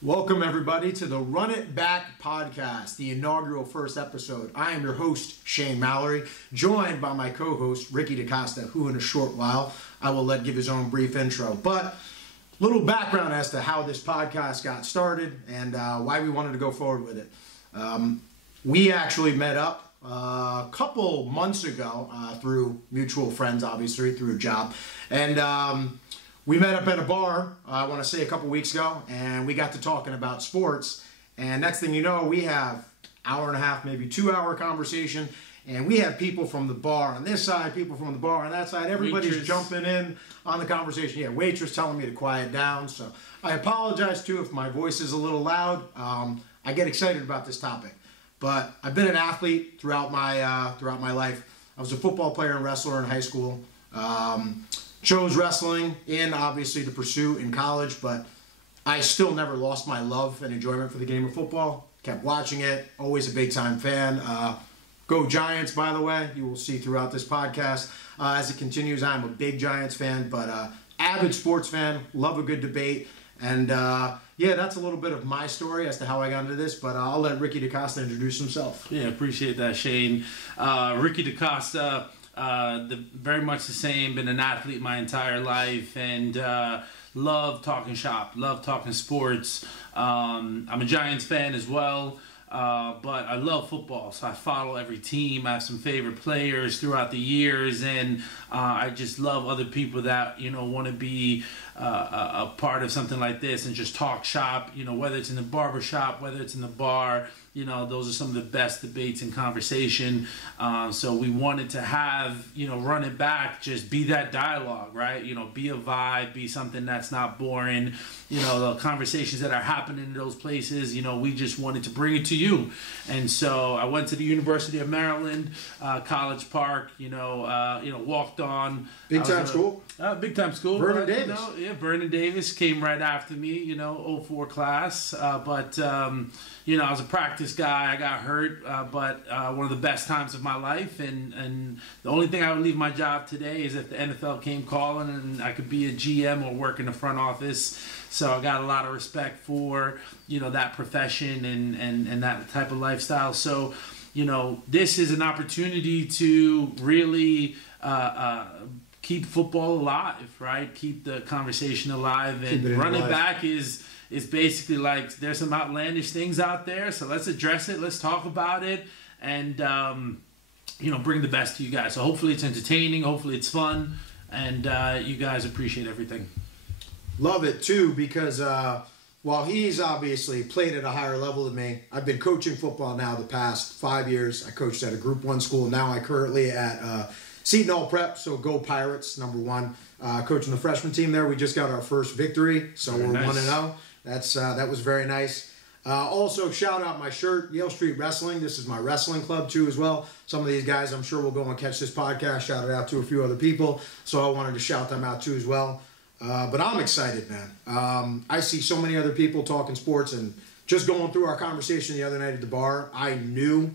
Welcome, everybody, to the Run It Back podcast, the inaugural first episode. I am your host, Shane Mallory, joined by my co-host, Ricky Dacosta, who in a short while I will let give his own brief intro. But little background as to how this podcast got started and why we wanted to go forward with it. We actually met up a couple months ago through mutual friends, obviously, through a job. And we met up at a bar, I want to say a couple weeks ago, and we got to talking about sports. And next thing you know, we have hour and a half, maybe 2 hour conversation. And we have people from the bar on this side, people from the bar on that side. Everybody's waitress jumping in on the conversation. Yeah, waitress telling me to quiet down. So I apologize, too, if my voice is a little loud. I get excited about this topic. But I've been an athlete throughout my life. I was a football player and wrestler in high school. Chose wrestling in, obviously, the pursuit in college, but I still never lost my love and enjoyment for the game of football. Kept watching it, always a big-time fan. Go Giants, by the way. You will see throughout this podcast as it continues. I'm a big Giants fan, but avid sports fan, love a good debate. And, yeah, that's a little bit of my story as to how I got into this, but I'll let Ricky Dacosta introduce himself. Yeah, appreciate that, Shane. Ricky Dacosta. Very much the same, been an athlete my entire life, and love talking shop, love talking sports. I'm a Giants fan as well, but I love football, so I follow every team. I have some favorite players throughout the years, and I just love other people that, want to be a part of something like this and just talk shop, whether it's in the barber shop, whether it's in the bar. Those are some of the best debates and conversation. So we wanted to have, Run It Back, just be that dialogue, right? Be a vibe, be something that's not boring. The conversations that are happening in those places, we just wanted to bring it to you. And so I went to the University of Maryland, College Park, walked on. Big time school? Big time school. Vernon Davis. Vernon Davis came right after me, 04 class. But I was a practice guy. I got hurt, but one of the best times of my life. And the only thing I would leave my job today is if the NFL came calling and I could be a GM or work in the front office. So I got a lot of respect for, that profession and that type of lifestyle. So, this is an opportunity to really keep football alive, right? Keep the conversation alive. And Run It Back is basically like there's some outlandish things out there, so let's address it, let's talk about it, and bring the best to you guys. So hopefully it's entertaining, hopefully it's fun, and you guys appreciate everything. Love it too, because while he's obviously played at a higher level than me, I've been coaching football now the past 5 years. I coached at a Group 1 school. Now I currently at Seton Hall Prep, so go Pirates, number one. Coaching the freshman team there. We just got our first victory, so we're 1-0. That was very nice. Also, shout out my shirt, Yale Street Wrestling. This is my wrestling club, too, as well. Some of these guys, I'm sure, will go and catch this podcast. Shout it out to a few other people. So I wanted to shout them out, too, as well. But I'm excited, man. I see so many other people talking sports, and just going through our conversation the other night at the bar, I knew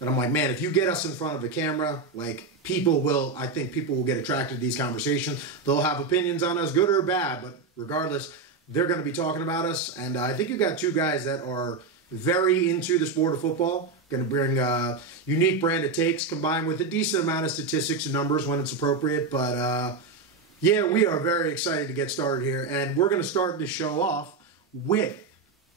that I'm like, man, if you get us in front of a camera, like, I think people will get attracted to these conversations. They'll have opinions on us, good or bad, but regardless, they're going to be talking about us. And I think you've got two guys that are very into the sport of football, going to bring a unique brand of takes combined with a decent amount of statistics and numbers when it's appropriate. But, yeah, we are very excited to get started here. And we're going to start the show off with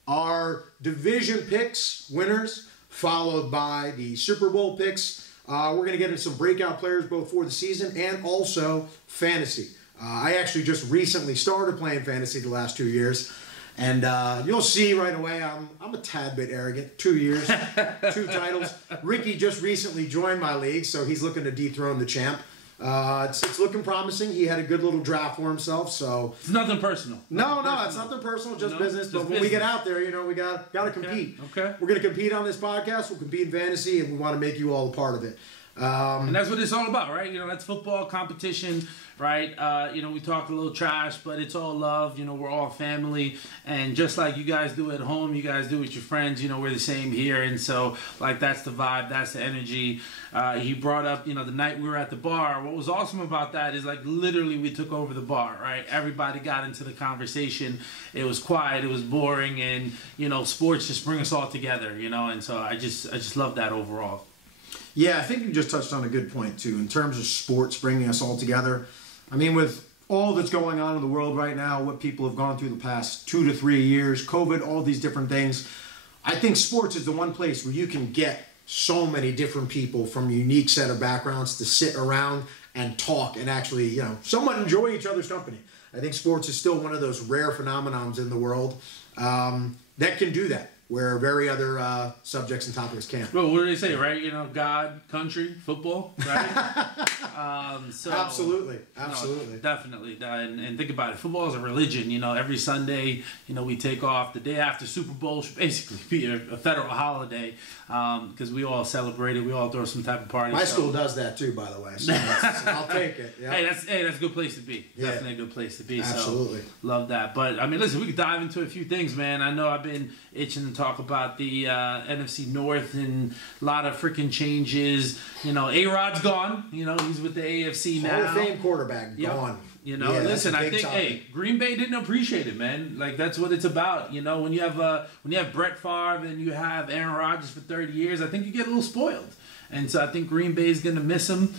our division picks winners, followed by the Super Bowl picks. We're going to get into some breakout players both for the season and also fantasy. I actually just recently started playing fantasy the last 2 years. And you'll see right away I'm a tad bit arrogant. 2 years, 2 titles. Ricky just recently joined my league, so he's looking to dethrone the champ. It's looking promising. He had a good little draft for himself, so it's nothing personal. No, it's nothing personal, just business. But when we get out there, we got to compete. Okay. We're going to compete on this podcast. We'll compete in fantasy, and we want to make you all a part of it. And that's what it's all about, right? That's football competition, right? We talk a little trash, but it's all love. We're all family. And just like you guys do at home, you guys do with your friends, we're the same here. And so, that's the vibe, that's the energy. He brought up, the night we were at the bar. What was awesome about that is, literally we took over the bar, right? Everybody got into the conversation. It was quiet, it was boring, and, sports just bring us all together, and so I just love that overall. Yeah, I think you just touched on a good point, too, in terms of sports bringing us all together. I mean, with all that's going on in the world right now, what people have gone through the past 2 to 3 years, COVID, all these different things, I think sports is the one place where you can get so many different people from a unique set of backgrounds to sit around and talk and actually, somewhat enjoy each other's company. I think sports is still one of those rare phenomenons in the world that can do that, where very other subjects and topics can't. Well, what do they say, right? God, country, football, right? Absolutely. Definitely. And think about it. Football is a religion. Every Sunday, we take off. The day after Super Bowl should basically be a federal holiday because we all celebrate it. We all throw some type of party. My school does that too, by the way. So I'll take it. Yep. Hey, that's a good place to be. Yeah. Definitely a good place to be. Absolutely. So, love that. But, I mean, listen, we could dive into a few things, man. I know I've been itching to talk about the NFC North and a lot of freaking changes. A-Rod's gone. He's with the AFC now. Hall of Fame quarterback gone. Listen, I think, Green Bay didn't appreciate it, man. That's what it's about. When you have Brett Favre and you have Aaron Rodgers for 30 years, I think you get a little spoiled. And so I think Green Bay is going to miss him.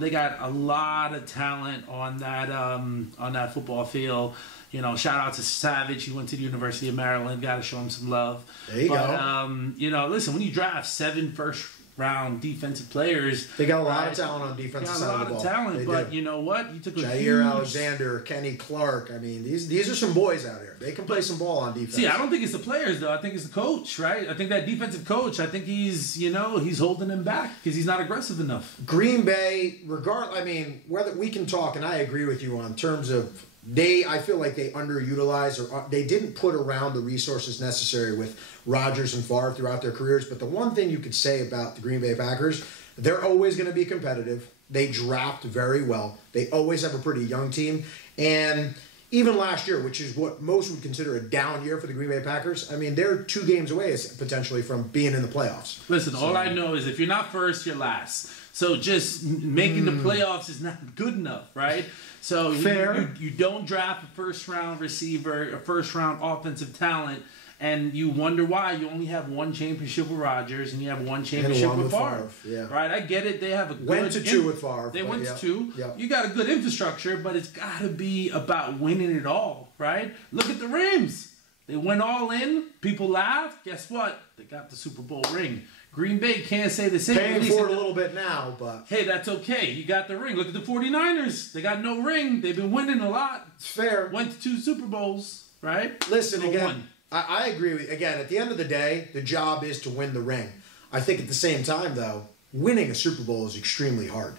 They got a lot of talent on that football field. Shout out to Savage. He went to the University of Maryland. Got to show him some love. There you go. Listen, when you draft 7 first-round defensive players, they got a lot of talent on defensive side of the ball. A lot of talent, but you know what? You took a Jair Alexander, Kenny Clark. I mean, these are some boys out here. They can play some ball on defense. See, I don't think it's the players though. I think it's the coach, right? I think that defensive coach. I think he's holding them back because he's not aggressive enough. Green Bay, whether we can talk, and I agree with you on terms of. I feel like they underutilized or they didn't put around the resources necessary with Rodgers and Favre throughout their careers. But the one thing you could say about the Green Bay Packers, they're always going to be competitive. They draft very well. They always have a pretty young team. And even last year, which is what most would consider a down year for the Green Bay Packers, I mean, they're 2 games away potentially from being in the playoffs. Listen, all I know is if you're not first, you're last. So just making the playoffs is not good enough, right? So you don't draft a first-round receiver, a first-round offensive talent, and you wonder why you only have 1 championship with Rodgers and you have 1 championship with Favre. Yeah. Right? I get it. They have a good... Went to 2 with Favre. They went to 2. Yep. You got a good infrastructure, but it's got to be about winning it all, right? Look at the Rams. They went all in. People laughed. Guess what? They got the Super Bowl ring. Green Bay can't say the same. Paying for it a little bit now, but... Hey, that's okay. You got the ring. Look at the 49ers. They got no ring. They've been winning a lot. It's fair. Went to 2 Super Bowls, right? Listen, again, I agree with you. Again, at the end of the day, the job is to win the ring. I think at the same time, though, winning a Super Bowl is extremely hard.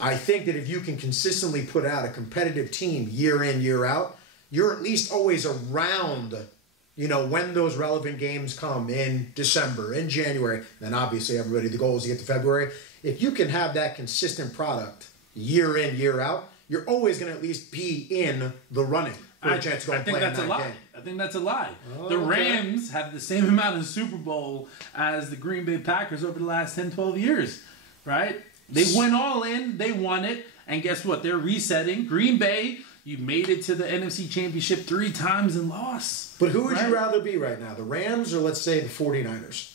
I think that if you can consistently put out a competitive team year in, year out, you're at least always around... when those relevant games come in December, in January, then obviously the goal is to get to February. If you can have that consistent product year in, year out, you're always going to at least be in the running for a chance to go and play in that game. I think that's a lie. Oh, the Rams have the same amount of Super Bowl as the Green Bay Packers over the last 10, 12 years, right? They went all in, they won it, and guess what? They're resetting. Green Bay... You made it to the NFC Championship 3 times and lost. But who would you rather be right now? The Rams or, let's say, the 49ers?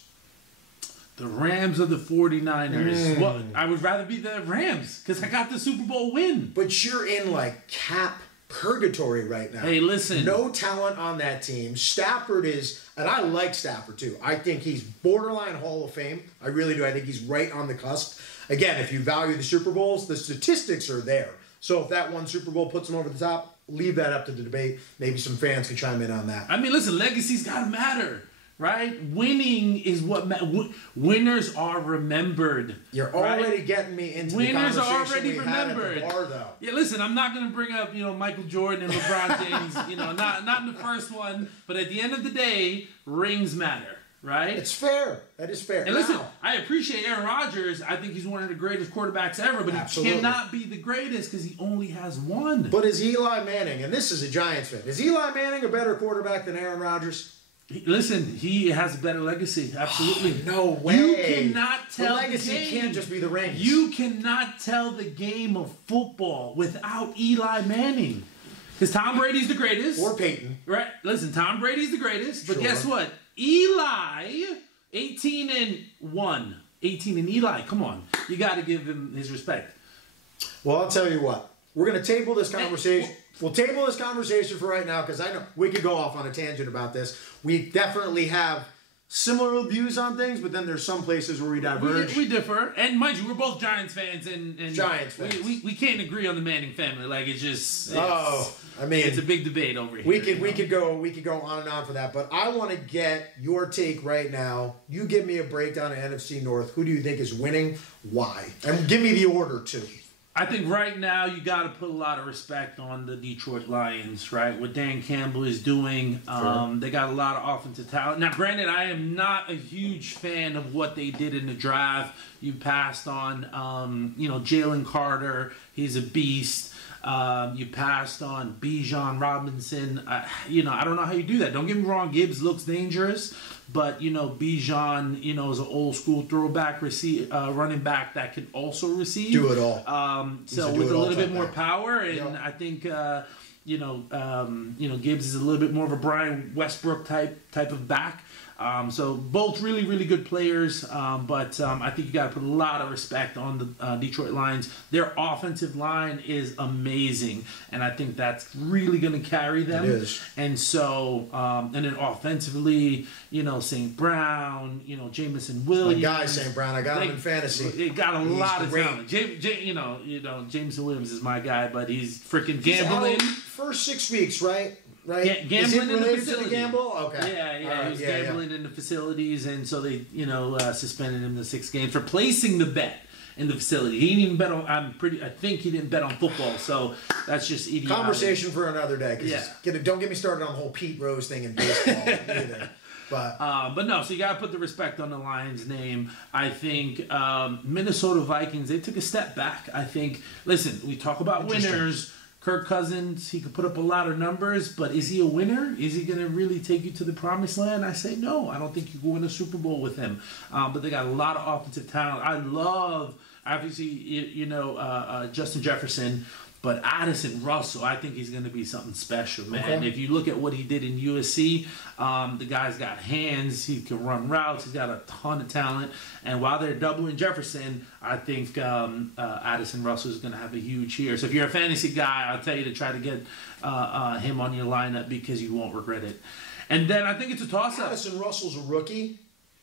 The Rams or the 49ers? Well, I would rather be the Rams because I got the Super Bowl win. But you're in, cap purgatory right now. Hey, listen. No talent on that team. Stafford is, and I like Stafford too. I think he's borderline Hall of Fame. I really do. I think he's right on the cusp. Again, if you value the Super Bowls, the statistics are there. So if that 1 Super Bowl puts him over the top, leave that up to the debate. Maybe some fans can chime in on that. I mean, listen, legacy's got to matter, right? Winning is what winners are remembered. You're already getting me into winners the are conversation already we remembered. had at the bar, though. Yeah, listen, I'm not going to bring up Michael Jordan and LeBron James. Not in the first one, but at the end of the day, rings matter. right? It's fair. That is fair. And listen, I appreciate Aaron Rodgers. I think he's one of the greatest quarterbacks ever, but he cannot be the greatest because he only has one. But is Eli Manning, and this is a Giants fan, is Eli Manning a better quarterback than Aaron Rodgers? Listen, he has a better legacy. Absolutely. No way. You cannot tell the legacy the game. Can't just be the rings. You cannot tell the game of football without Eli Manning. Because Tom Brady's the greatest. Or Peyton. Right. Listen, Tom Brady's the greatest. But guess what? Eli, 18-1. 18 and Eli. Come on. You got to give him his respect. Well, I'll tell you what. We're going to table this conversation. We'll table this conversation for right now because I know we could go off on a tangent about this. We definitely have similar views on things, but then there's some places where we diverge. We differ. And mind you, we're both Giants fans. And Giants fans. We can't agree on the Manning family. Like, it's just... it's a big debate over here. We could go on and on for that, but I want to get your take right now. You give me a breakdown of NFC North. Who do you think is winning? Why? And give me the order, too. I think right now you got to put a lot of respect on the Detroit Lions, right? What Dan Campbell is doing. They got a lot of offensive talent. Now, granted, I am not a huge fan of what they did in the draft. You passed on, Jalen Carter. He's a beast. You passed on Bijan Robinson. I don't know how you do that. Don't get me wrong. Gibbs looks dangerous. But, Bijan, is an old school throwback running back that can also receive. Do it all. So with a little bit more power. And I think, Gibbs is a little bit more of a Brian Westbrook type of back. So both really, really good players, but I think you got to put a lot of respect on the Detroit Lions. Their offensive line is amazing, and I think that's really going to carry them. It is. And so, and then offensively, St. Brown, Jamison Williams. My guy, St. Brown, I got him in fantasy. They got a lot of talent. Jamison Williams is my guy, but he's freaking gambling. First 6 weeks, right? Right? Gambling in the facility. To the gamble? Okay. Yeah, he was gambling in the facilities, and so they, suspended him to 6 games for placing the bet in the facility. He didn't even bet on. I think he didn't bet on football. So that's just idiotic. Conversation for another day. Don't get me started on the whole Pete Rose thing in baseball either. But no, so you got to put the respect on the Lions' name. I think Minnesota Vikings, they took a step back. I think, listen, we talk about winners. Kirk Cousins, he could put up a lot of numbers, but is he a winner? Is he going to really take you to the promised land? I say no. I don't think you can win a Super Bowl with him. But they got a lot of offensive talent. I love, obviously, Justin Jefferson. But Addison Russell, I think he's going to be something special, man. Okay. If you look at what he did in USC, the guy's got hands. He can run routes. He's got a ton of talent. And while they're doubling Jefferson, I think Addison Russell is going to have a huge year. So if you're a fantasy guy, I'll tell you to try to get him on your lineup because you won't regret it. And then I think it's a toss-up. Addison Russell's a rookie?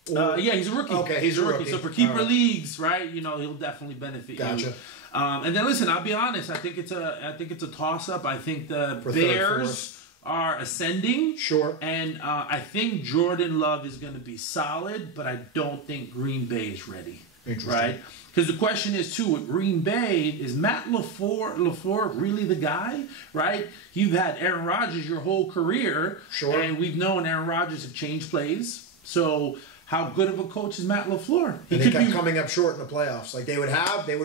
Yeah, he's a rookie. Okay, he's a rookie. So for keeper leagues, right, he'll definitely benefit you. And then listen, I'll be honest. I think it's a toss-up. I think the Bears are ascending. Sure. And I think Jordan Love is going to be solid, but I don't think Green Bay is ready. Interesting. Right? Because the question is, too, with Green Bay, is Matt LaFleur really the guy? Right? You've had Aaron Rodgers your whole career. Sure. And we've known Aaron Rodgers have changed plays. So how good of a coach is Matt LaFleur? He kept coming up short in the playoffs. Like they would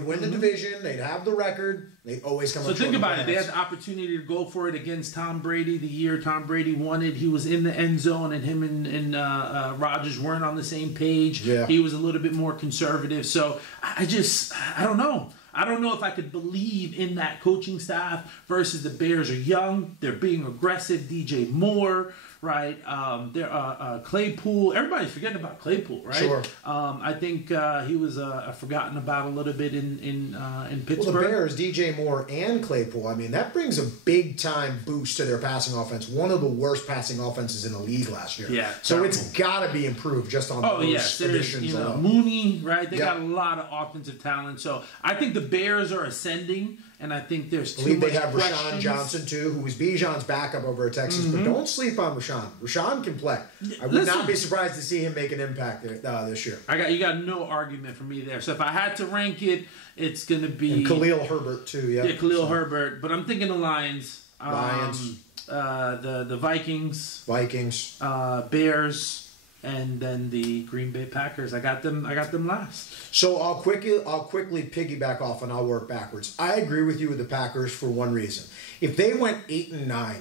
win the division, they'd have the record, they'd always come up short. So think about it. They had the opportunity to go for it against Tom Brady the year Tom Brady won it. He was in the end zone, and him and Rodgers weren't on the same page. Yeah. He was a little bit more conservative. So I don't know. I don't know if I could believe in that coaching staff versus the Bears are young. They're being aggressive. DJ Moore. Right, Claypool. Everybody's forgetting about Claypool, right? Sure. I think he was forgotten about a little bit in Pittsburgh. Well, the Bears, DJ Moore and Claypool. I mean, that brings a big time boost to their passing offense. One of the worst passing offenses in the league last year. Yeah. So terrible. It's got to be improved just on those additions alone. Mooney, right? They got a lot of offensive talent. So I think the Bears are ascending. And I think there's too much they have questions. Rashawn Johnson, too, who was Bijan's backup over at Texas. But don't sleep on Rashawn. Rashawn can play. I would not be surprised to see him make an impact this year. You got no argument for me there. So if I had to rank it, it's going to be... And Khalil Herbert, too. Yeah, Khalil Herbert. But I'm thinking the Lions. The Vikings. Vikings. Bears. and then the Green Bay Packers. I got them last. So I'll quickly piggyback off and I'll work backwards. I agree with you with the Packers for one reason. If they went 8-9,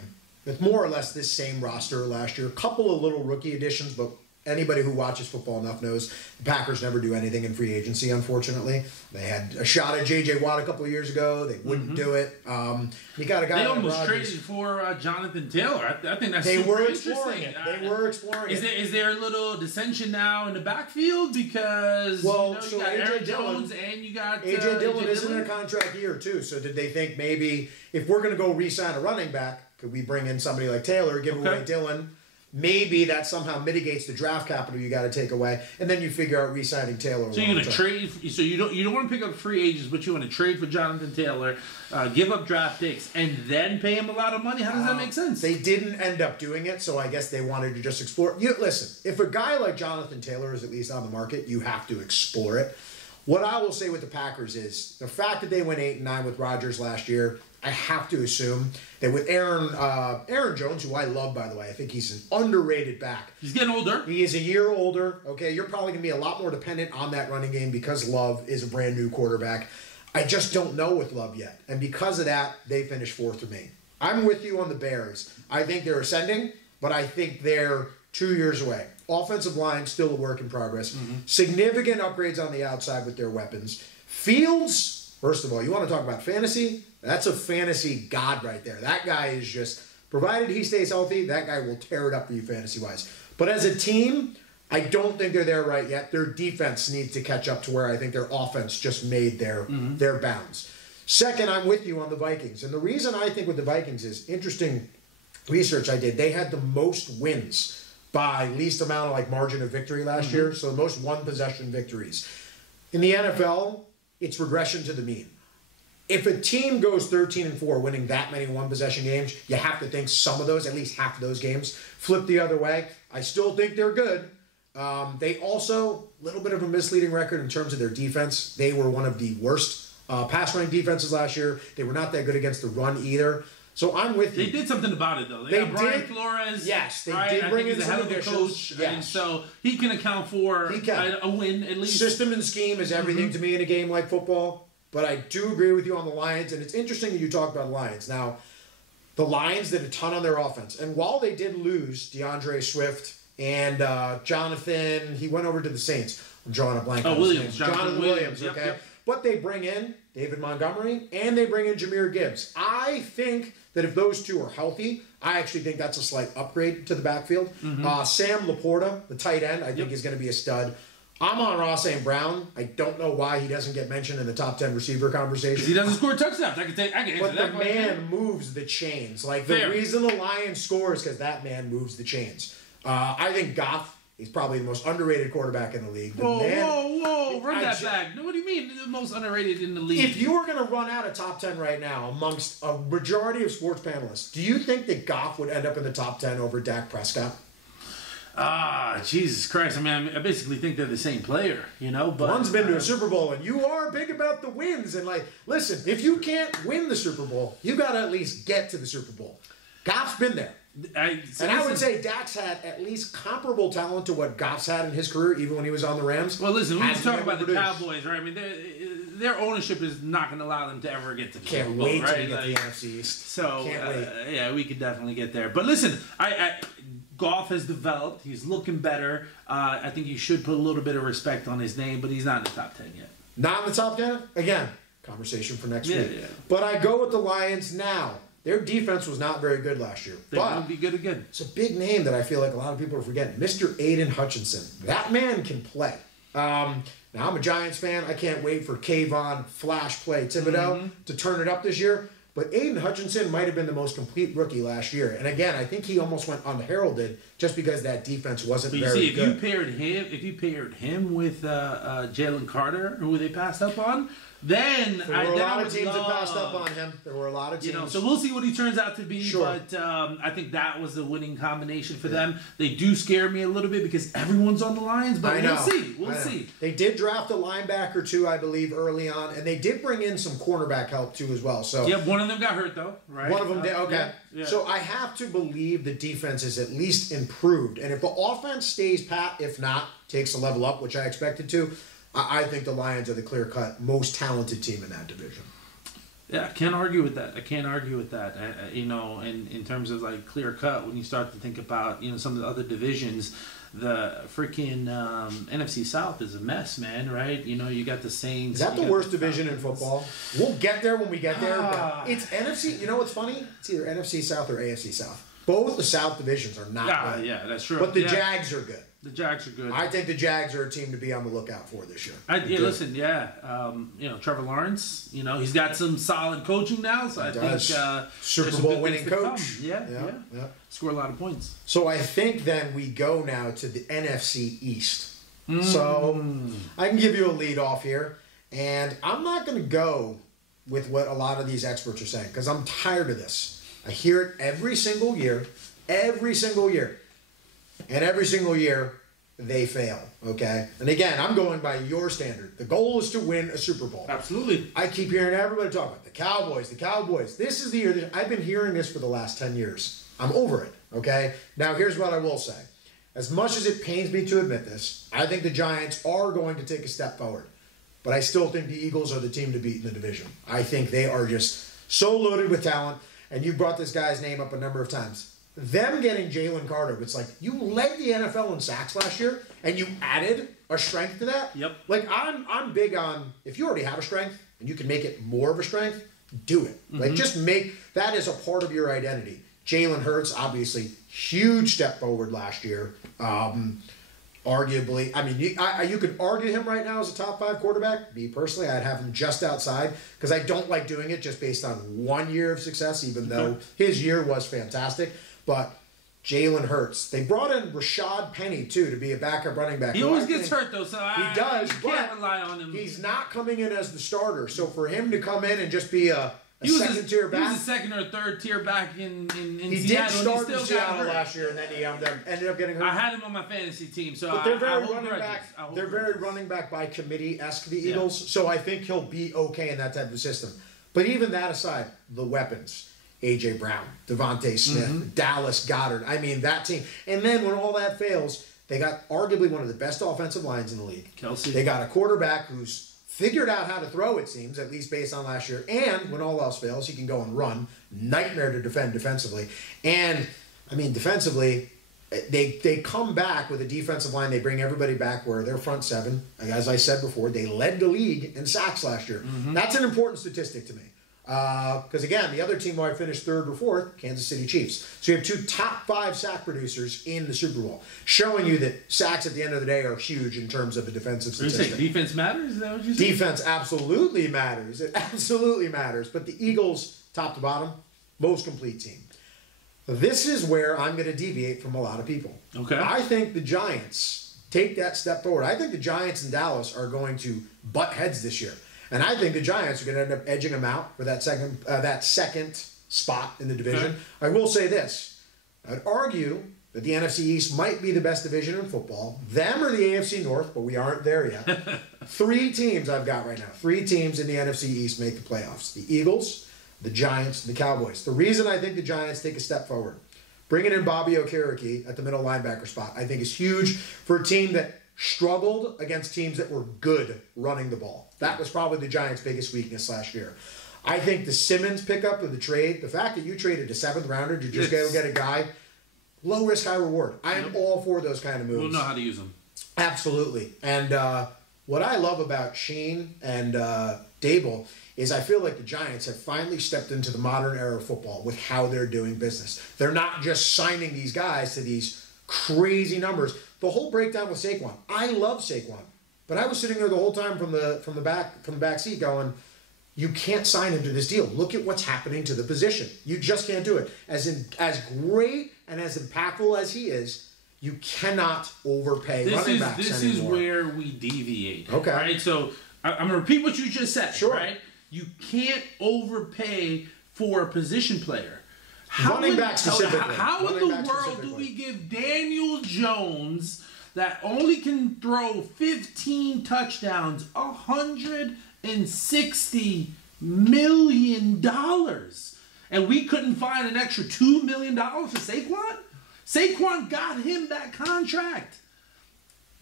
with more or less this same roster last year, a couple of little rookie additions, but anybody who watches football enough knows the Packers never do anything in free agency, unfortunately. They had a shot at J.J. Watt a couple of years ago. They wouldn't do it. You got a guy They like almost Rodgers. traded for Jonathan Taylor. I think that's They super were exploring interesting. it. They were exploring it. Is there a little dissension now in the backfield because you got A.J. Aaron Dillon, Jones and you got A.J. Dillon is in a contract year, too. So did they think maybe if we're going to go re-sign a running back, could we bring in somebody like Taylor, give away Dillon? Maybe that somehow mitigates the draft capital you got to take away, and then you figure out re-signing Taylor. So you're going to trade. So you don't want to pick up free agents, but you want to trade for Jonathan Taylor, give up draft picks, and then pay him a lot of money. How does that make sense? They didn't end up doing it, so I guess they wanted to just explore. Listen, if a guy like Jonathan Taylor is at least on the market, you have to explore it. What I will say with the Packers is the fact that they went 8-9 with Rodgers last year. I have to assume that with Aaron Jones, who I love, by the way, I think he's an underrated back. He's getting older. He is a year older. Okay, you're probably going to be a lot more dependent on that running game because Love is a brand new quarterback. I just don't know with Love yet. And because of that, they finished fourth for me. I'm with you on the Bears. I think they're ascending, but I think they're 2 years away. Offensive line, still a work in progress. Significant upgrades on the outside with their weapons. Fields, first of all, you want to talk about fantasy? That's a fantasy god right there. That guy is just, provided he stays healthy, that guy will tear it up for you fantasy-wise. But as a team, I don't think they're there right yet. Their defense needs to catch up to where I think their offense just made their bounds. Second, I'm with you on the Vikings. And the reason I think with the Vikings is interesting research I did. They had the most wins by least amount of margin of victory last year. So the most one-possession victories. In the NFL, it's regression to the mean. If a team goes 13-4, winning that many one-possession games, you have to think some of those, at least half of those games, flip the other way. I still think they're good. They also, a little bit of a misleading record in terms of their defense. They were one of the worst pass-running defenses last year. They were not that good against the run either. So I'm with you. They did something about it, though. They got Brian Flores. Yes, they right? did bring in he's a some hell of a coach, and so he can account for a win at least. System and scheme is everything to me in a game like football. But I do agree with you on the Lions, and it's interesting that you talk about the Lions. Now, the Lions did a ton on their offense. And while they did lose DeAndre Swift and Jonathan, he went over to the Saints. I'm drawing a blank on his Williams. name. Jonathan Williams, okay? Yep. But they bring in David Montgomery, and they bring in Jahmyr Gibbs. I think that if those two are healthy, I actually think that's a slight upgrade to the backfield. Sam Laporta, the tight end, I think is going to be a stud. Amon-Ra St. Brown, I don't know why he doesn't get mentioned in the top 10 receiver conversation. Because he doesn't score touchdowns. I can answer but that. But the man moves the chains. The reason the Lions score is because that man moves the chains. I think Goff is probably the most underrated quarterback in the league. Whoa. Run that back. What do you mean the most underrated in the league? If you were going to run out a top 10 right now amongst a majority of sports panelists, do you think that Goff would end up in the top 10 over Dak Prescott? Jesus Christ. I mean, I basically think they're the same player, but... One's been to a Super Bowl, and you are big about the wins. And, listen, if you can't win the Super Bowl, you got to at least get to the Super Bowl. Goff's been there. I would say Dak's had at least comparable talent to what Goff's had in his career, even when he was on the Rams. Well, listen, we talk about the Cowboys, right? I mean, their ownership is not going to allow them to ever get to the Super Bowl, Can't wait right? to get the NFC East. So, can't wait. Yeah, we could definitely get there. But listen, Goff has developed. He's looking better. I think you should put a little bit of respect on his name, but he's not in the top 10 yet. Not in the top 10? Again, conversation for next week. Yeah. But I go with the Lions now. Their defense was not very good last year. They will be good again. It's a big name that I feel like a lot of people are forgetting. Mr. Aiden Hutchinson. That man can play. Now, I'm a Giants fan. I can't wait for Kayvon Flash Play Thibodeau to turn it up this year. But Aiden Hutchinson might have been the most complete rookie last year. And again, I think he almost went unheralded just because that defense wasn't very good. If you paired him with Jalen Carter, who they passed up on, Then There were a lot of teams that passed up on him. There were a lot of teams. So we'll see what he turns out to be. Sure. But I think that was the winning combination for them. They do scare me a little bit because everyone's on the Lions, but we'll see. We'll see. They did draft a linebacker too, I believe, early on, and they did bring in some cornerback help too as well. So one of them got hurt though, right? One of them did. Okay. Yeah. So I have to believe the defense is at least improved, and if the offense stays pat, if not, takes a level up, which I expected to, I think the Lions are the clear-cut most talented team in that division. Yeah, I can't argue with that. In terms of like clear-cut, when you start to think about some of the other divisions, the freaking NFC South is a mess, man. Right? You got the Saints. Is that the worst division in football? We'll get there when we get there. But it's NFC. You know what's funny? It's either NFC South or AFC South. Both the South divisions are not good. Yeah, that's true. But the Jags are good. The Jags are good. I think the Jags are a team to be on the lookout for this year. Trevor Lawrence, he's got some solid coaching now, so I think Super Bowl winning coach. Yeah. Score a lot of points. So I think then we go now to the NFC East. So I can give you a lead off here, and I'm not going to go with what a lot of these experts are saying because I'm tired of this. I hear it every single year. And every single year, they fail, okay? And again, I'm going by your standard. The goal is to win a Super Bowl. Absolutely. I keep hearing everybody talk about the Cowboys. This is the year. I've been hearing this for the last 10 years. I'm over it, okay? Now, here's what I will say. As much as it pains me to admit this, I think the Giants are going to take a step forward. But I still think the Eagles are the team to beat in the division. I think they are just so loaded with talent. And you brought this guy's name up a number of times. Them getting Jalen Carter, it's like you led the NFL in sacks last year, and you added a strength to that. Yep. Like I'm big on if you already have a strength and you can make it more of a strength, do it. Like just make that as a part of your identity. Jalen Hurts, obviously, huge step forward last year. Arguably, I mean, you could argue him right now as a top 5 quarterback. Me personally, I'd have him just outside because I don't like doing it just based on 1 year of success, even though his year was fantastic. But Jalen Hurts, they brought in Rashad Penny too to be a backup running back. He always gets hurt though, so he does. You can't rely on him. He's not coming in as the starter, so for him to come in and just be a second-tier back. He was a second or third-tier back in he Seattle. He did start in Seattle last year, and then he ended up getting hurt. I had him on my fantasy team, so but they're very running back by committee-esque, the Eagles, so I think he'll be okay in that type of system. But even that aside, the weapons. A.J. Brown, Devontae Smith, Dallas Goedert. I mean, that team. And then when all that fails, they got arguably one of the best offensive lines in the league. Kelsey. They got a quarterback who's figured out how to throw, it seems, at least based on last year. And when all else fails, he can go and run. Nightmare to defend defensively. And, I mean, defensively, they come back with a defensive line. They bring everybody back where their front seven, as I said before, they led the league in sacks last year. That's an important statistic to me. Because, again, the other team who I finished 3rd or 4th, Kansas City Chiefs. So you have 2 top 5 sack producers in the Super Bowl, showing you that sacks at the end of the day are huge in terms of a defensive statistic. You say defense matters? Is that what you say? Defense absolutely matters. It absolutely matters. But the Eagles, top to bottom, most complete team. This is where I'm going to deviate from a lot of people. Okay. I think the Giants take that step forward. I think the Giants and Dallas are going to butt heads this year. And I think the Giants are going to end up edging them out for that second spot in the division. Okay. I will say this. I'd argue that the NFC East might be the best division in football. Them or the AFC North, but we aren't there yet. 3 teams I've got right now. 3 teams in the NFC East make the playoffs. The Eagles, the Giants, and the Cowboys. The reason I think the Giants take a step forward, bringing in Bobby Okereke at the middle linebacker spot, I think is huge for a team that struggled against teams that were good running the ball. That was probably the Giants' biggest weakness last year. I think the Simmons pickup of the trade, the fact that you traded a 7th rounder to just go get a guy, low risk, high reward. I am all for those kind of moves. We'll know how to use them. Absolutely. And what I love about Sheen and Dable is I feel like the Giants have finally stepped into the modern era of football with how they're doing business. They're not just signing these guys to these crazy numbers. The whole breakdown with Saquon. I love Saquon, but I was sitting there the whole time from the back seat going, you can't sign him to this deal. Look at what's happening to the position. You just can't do it. As great and as impactful as he is, you cannot overpay running backs anymore. This is where we deviate. Okay. Right? So I'm going to repeat what you just said, Sure. right? You can't overpay for a position player. Running back specifically. How in the world do we give Daniel Jones, that only can throw 15 touchdowns, $160 million? And we couldn't find an extra $2 million for Saquon? Saquon got him that contract.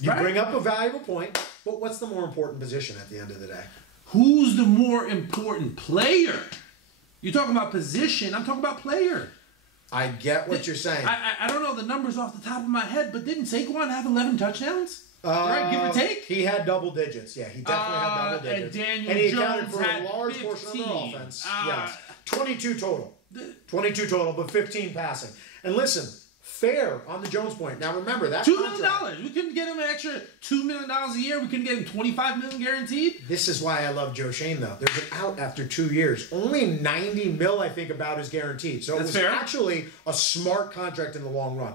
You bring up a valuable point, but what's the more important position at the end of the day? Who's the more important player? You're talking about position. I'm talking about player. I get what you're saying. I don't know the numbers off the top of my head, but didn't Saquon have 11 touchdowns? Right, give or take? He had double digits. Yeah, he definitely had double digits. And he Jones accounted for had a large 15. portion of their offense. Yes. 22 total. 22 total, but 15 passing. And listen, fair on the Jones point. Now remember that $2 million. We couldn't get him an extra $2 million a year. We couldn't get him $25 million guaranteed. This is why I love Joe Shane, though. There's an out after 2 years. Only $90 million, I think, about is guaranteed. So That's it was fair. actually a smart contract in the long run.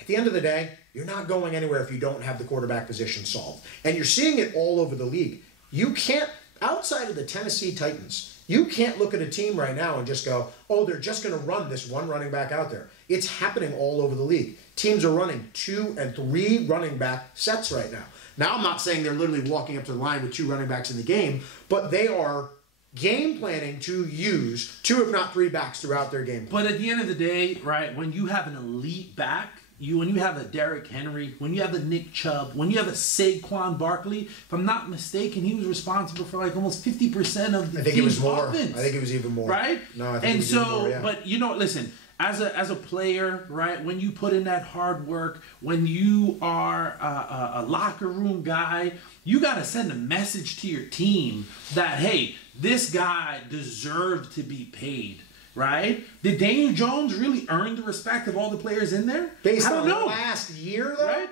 At the end of the day, you're not going anywhere if you don't have the quarterback position solved. And you're seeing it all over the league. You can't, outside of the Tennessee Titans, you can't look at a team right now and just go, oh, they're just going to run this one running back out there. It's happening all over the league. Teams are running 2 and 3 running back sets right now. Now, I'm not saying they're literally walking up to the line with 2 running backs in the game, but they are game planning to use 2, if not 3 backs throughout their game. But at the end of the day, right, when you have an elite back, when you have a Derrick Henry, when you have a Nick Chubb, when you have a Saquon Barkley, if I'm not mistaken, he was responsible for like almost 50% of the team's offense. I think it was even more. Right? No, I think it was even more, yeah. But listen, as a player, right, when you put in that hard work, when you are a locker room guy, you got to send a message to your team that, hey, this guy deserved to be paid. Right? Did Daniel Jones really earn the respect of all the players in there? Based on last year, though? Right?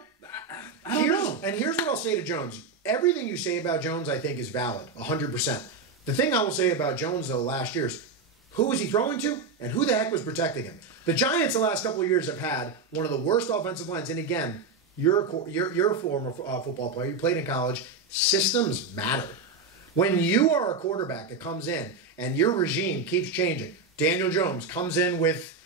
I don't know. And here's what I'll say to Jones. Everything you say about Jones, I think, is valid, 100%. The thing I will say about Jones, though, last year is who was he throwing to and who the heck was protecting him? The Giants the last couple of years have had one of the worst offensive lines. And again, you're a former football player. You played in college. Systems matter. When you are a quarterback that comes in and your regime keeps changing, Daniel Jones comes in with,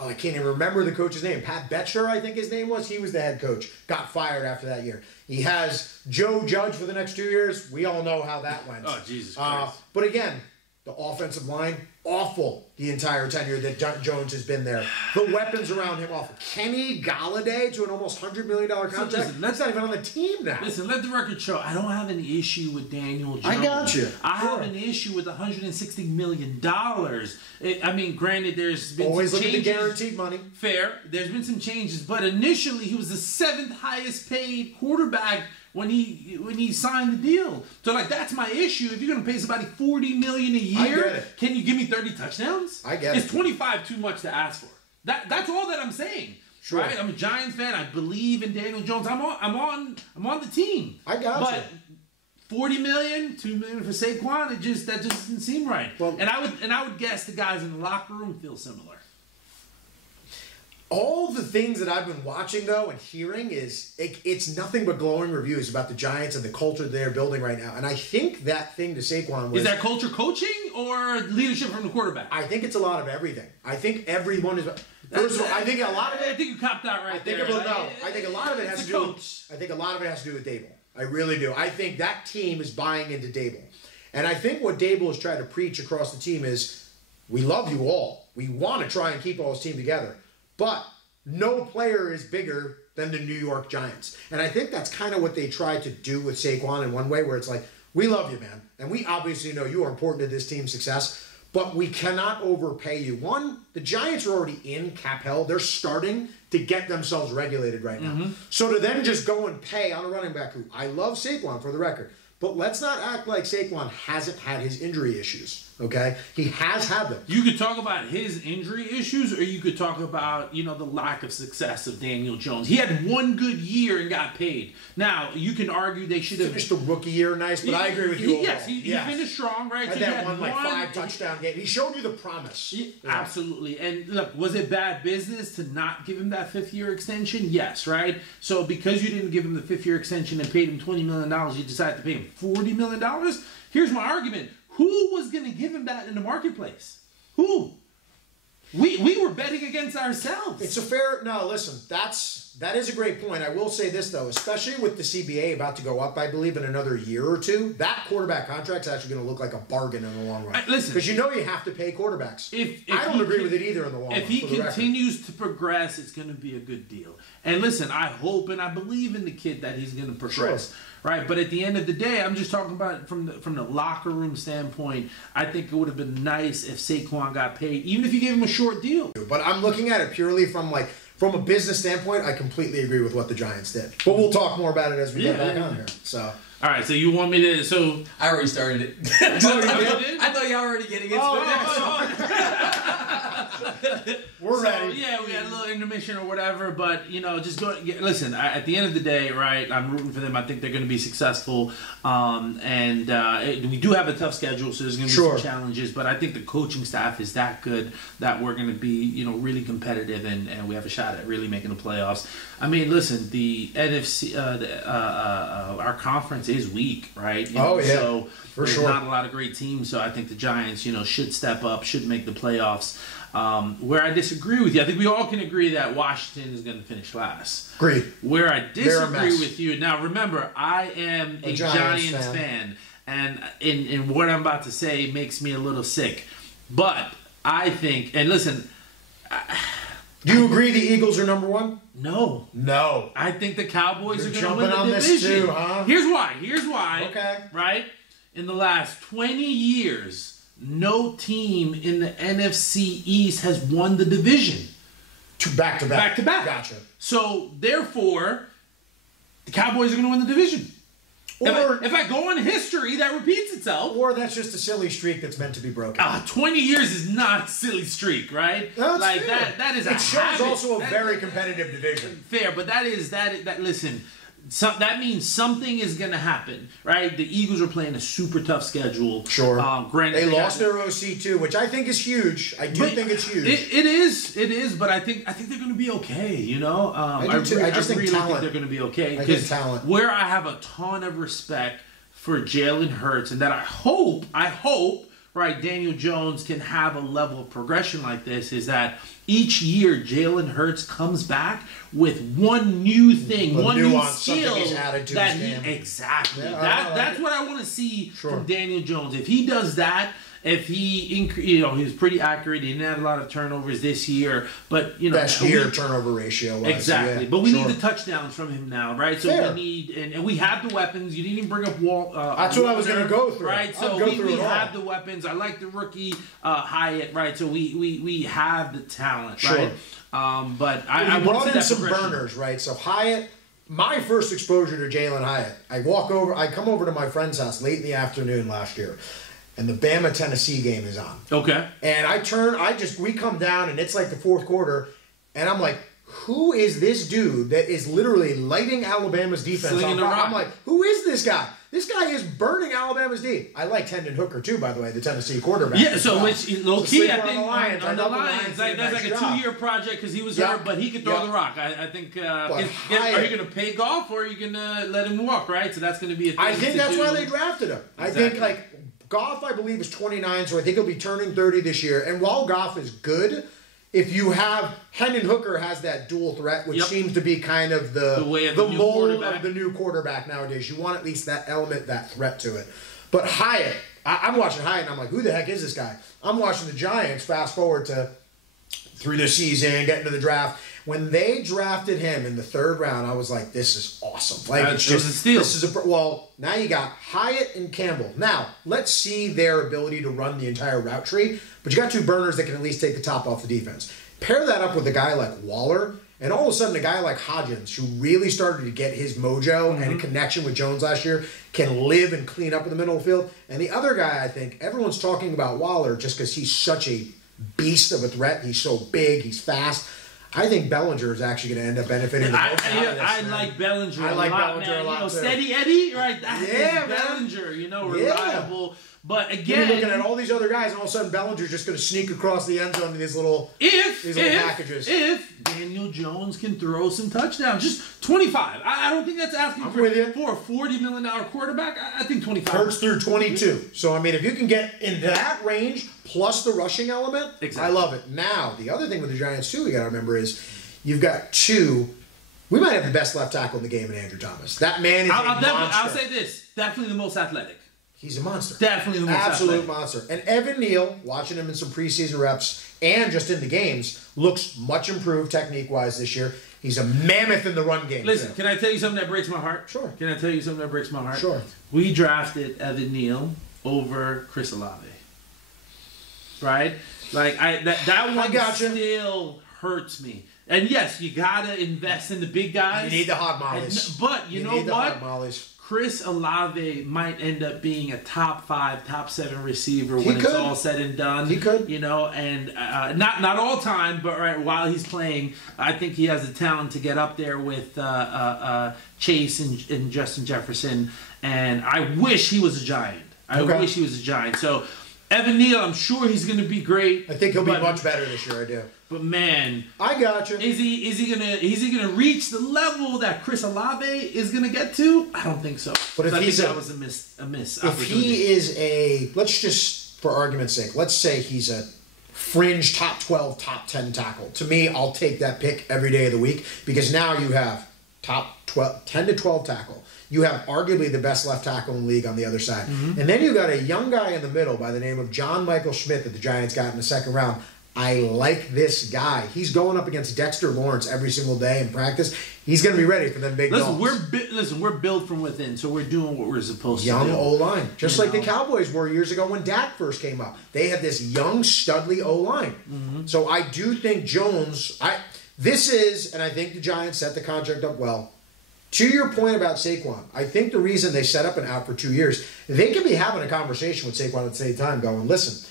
I can't even remember the coach's name. Pat Betcher, I think his name was. He was the head coach. Got fired after that year. He has Joe Judge for the next 2 years. We all know how that went. Oh, Jesus Christ. But again, the offensive line, awful the entire tenure that Jones has been there. The weapons around him, awful. Kenny Galladay to an almost $100 million contract. Listen, that's not even on the team now. Listen, let the record show. I don't have an issue with Daniel Jones. I got you. I have an issue with $160 million. Granted, there's been always some look changes. at the guaranteed money. Fair. There's been some changes, but initially he was the 7th highest paid quarterback when he signed the deal. So that's my issue. If you're gonna pay somebody $40 million a year, I get it. Can you give me 30 touchdowns? I get it. Is 25 too much to ask for? That's all that I'm saying. Sure. Right? I'm a Giants fan. I believe in Daniel Jones. I'm on the team. I got but you. $40 million, $2 million for Saquon, that just doesn't seem right. Well, and I would guess the guys in the locker room feel similar. All the things that I've been watching, though, and hearing it's nothing but glowing reviews about the Giants and the culture they're building right now. And I think that thing to Saquon was... Is that culture coaching or leadership from the quarterback? I think it's a lot of everything. I think everyone is... First of all, I think a lot of it... I think you copped that right there. I think a lot of it has to do... I think a lot of it has to do with Dable. I really do. I think that team is buying into Dable. And I think what Dable is trying to preach across the team is, we love you all. We want to try and keep all this team together. But no player is bigger than the New York Giants. And I think that's kind of what they tried to do with Saquon in one way, where it's like, we love you, man. And we obviously know you are important to this team's success, but we cannot overpay you. One, the Giants are already in cap hell. They're starting to get themselves regulated right now. Mm-hmm. So to then just go and pay on a running back who, I love Saquon for the record, but let's not act like Saquon hasn't had his injury issues, okay? He has had them. You could talk about his injury issues, or you could talk about, the lack of success of Daniel Jones. He had one good year and got paid. Now, you can argue they should have... Finished the rookie year nice, but I agree with you. Yes, he finished strong, right? Had that one 5 touchdown game. He showed you the promise. Absolutely. And look, was it bad business to not give him that 5th-year extension? Yes, right? So because you didn't give him the 5th-year extension and paid him $20 million, you decided to pay him $40 million? Here's my argument. Who was going to give him that in the marketplace? Who? We were betting against ourselves. It's a fair... No, listen, that is a great point. I will say this, though, especially with the CBA about to go up, I believe, in another year or two, that quarterback contract's actually going to look like a bargain in the long run. Listen. Because you have to pay quarterbacks. If I don't agree with it either in the long run. If he continues to progress, it's going to be a good deal. And listen, I hope and I believe in the kid that he's going to progress. Sure. Right, but at the end of the day, I'm just talking about from the locker room standpoint. I think it would have been nice if Saquon got paid, even if you gave him a short deal. But I'm looking at it purely from a business standpoint. I completely agree with what the Giants did. But we'll talk more about it as we get back on here. So. All right, so you want me to? So I already started it. I thought y'all were already getting into it. We're ready. Yeah, we had a little intermission or whatever, but just go. Listen, at the end of the day, right? I'm rooting for them. I think they're going to be successful, and we do have a tough schedule, so there's going to be some challenges. But I think the coaching staff is that good that we're going to be, really competitive, and we have a shot at really making the playoffs. I mean, listen, the NFC, our conference is weak, right? So there's not a lot of great teams. So I think the Giants, should step up, should make the playoffs. Where I disagree with you, I think we all can agree that Washington is going to finish last. Agreed. Where I disagree with you, now remember, I am a Giants fan, and in what I'm about to say makes me a little sick. But I think, and listen, do you agree the Eagles are number one? No. I think the Cowboys are going to win the division. This too, huh? Here's why. Okay. Right? In the last 20 years, no team in the NFC East has won the division. Back to back. Gotcha. So, therefore, the Cowboys are going to win the division. Or if I go on history, that repeats itself. Or that's just a silly streak that's meant to be broken. 20 years is not a silly streak, right? No, like fair. that is a habit. It shows also a very competitive division. Fair, but listen. So that means something is going to happen, right? The Eagles are playing a super tough schedule. Sure. Granted, they lost their OC too, which I think is huge. I think it's huge. It is. But I think they're going to be okay. I just really think they're going to be okay. I think talent. Where I have a ton of respect for Jalen Hurts, and that I hope, right, Daniel Jones can have a level of progression like this, is that each year Jalen Hurts comes back with one new thing, one new skill that exactly. That's what I want to see from Daniel Jones. If he does that, if he he was pretty accurate. He didn't have a lot of turnovers this year, but best year turnover ratio wise. Exactly. But we need the touchdowns from him now, right? So we need, and we have the weapons. You didn't even bring up that's what I was going to go through. Right. So we have the weapons. I like the rookie Hyatt, right? So we have the talent, right? But I brought in some burners, right? So Hyatt. My first exposure to Jalen Hyatt, I come over to my friend's house late in the afternoon last year, and the Bama-Tennessee game is on. Okay. And we come down, and it's like the fourth quarter, and I'm like, who is this dude that is literally lighting Alabama's defense on fire? I'm like, who is this guy? This guy is burning Alabama's D. I like Hendon Hooker, too, by the way, the Tennessee quarterback. Yeah, so which, low-key, I think, on the Lions, that's like a 2-year project because he was hurt, but he could throw the rock. I think, are you going to pay Goff, or are you going to let him walk, right? So that's going to be a thing I think that's why they drafted him. Exactly. I think, Goff, I believe, is 29, so I think he'll be turning 30 this year. And while Goff is good, if you have Hendon Hooker has that dual threat, which seems to be kind of the mold of the new quarterback nowadays. You want at least that element, that threat to it. But Hyatt, I'm watching Hyatt, and I'm like, who the heck is this guy? I'm watching the Giants fast forward through the season, getting to the draft. When they drafted him in the third round, I was like, this is awesome. It's just a steal. Now you got Hyatt and Campbell. Now, let's see their ability to run the entire route tree. But you got two burners that can at least take the top off the defense. Pair that up with a guy like Waller, and all of a sudden a guy like Hodgins, who really started to get his mojo and connection with Jones last year, can live and clean up in the middle of the field. And the other guy, I think, everyone's talking about Waller just because he's such a beast of a threat. He's so big. He's fast. I think Bellinger is actually going to end up benefiting the most out of this. I like Bellinger. I like Bellinger a lot too. Steady Eddie, right? That is Bellinger. Reliable. But again, you're looking at all these other guys, and all of a sudden Bellinger's just going to sneak across the end zone in these little packages. If Daniel Jones can throw some touchdowns, just 25. I don't think that's asking for a $40 million quarterback. I think 25. Hurts through 22. So, I mean, if you can get in that range plus the rushing element, I love it. Now, the other thing with the Giants, too, we got to remember is you've got two. We might have the best left tackle in the game in Andrew Thomas. That man is a monster. I'll say this. Definitely the most athletic. He's a monster. Definitely the most absolute monster. And Evan Neal, watching him in some preseason reps and just in the games, looks much improved technique-wise this year. He's a mammoth in the run game. Listen, can I tell you something that breaks my heart? Sure. Can I tell you something that breaks my heart? Sure. We drafted Evan Neal over Chris Olave. Right? Like that one still hurts me. And yes, you gotta invest in the big guys. You need the hog mollies. But you know what? Chris Olave might end up being a top 5, top 7 receiver when it's all said and done. He could. And not all time, but right while he's playing, I think he has the talent to get up there with Chase and Justin Jefferson. And I wish he was a Giant. I wish he was a Giant. So Evan Neal, I'm sure he's going to be great. I think he'll be much better this year. I do. But man, I got you. Is he gonna reach the level that Chris Olave is gonna get to? I don't think so. But if that was a miss. If he is let's just for argument's sake, let's say he's a fringe top 12, top 10 tackle. To me, I'll take that pick every day of the week because now you have top 12, 10 to 12 tackle. You have arguably the best left tackle in the league on the other side. Mm-hmm. And then you got a young guy in the middle by the name of John Michael Schmidt that the Giants got in the second round. I like this guy. He's going up against Dexter Lawrence every single day in practice. He's going to be ready for them big dogs. We're built from within, so we're doing what we're supposed to do. Young O-line. Just like the Cowboys were years ago when Dak first came up. They had this young, studly O-line. Mm-hmm. So I do think Jones... and I think the Giants set the contract up well. To your point about Saquon, I think the reason they set up an out for 2 years, they could be having a conversation with Saquon at the same time going, listen...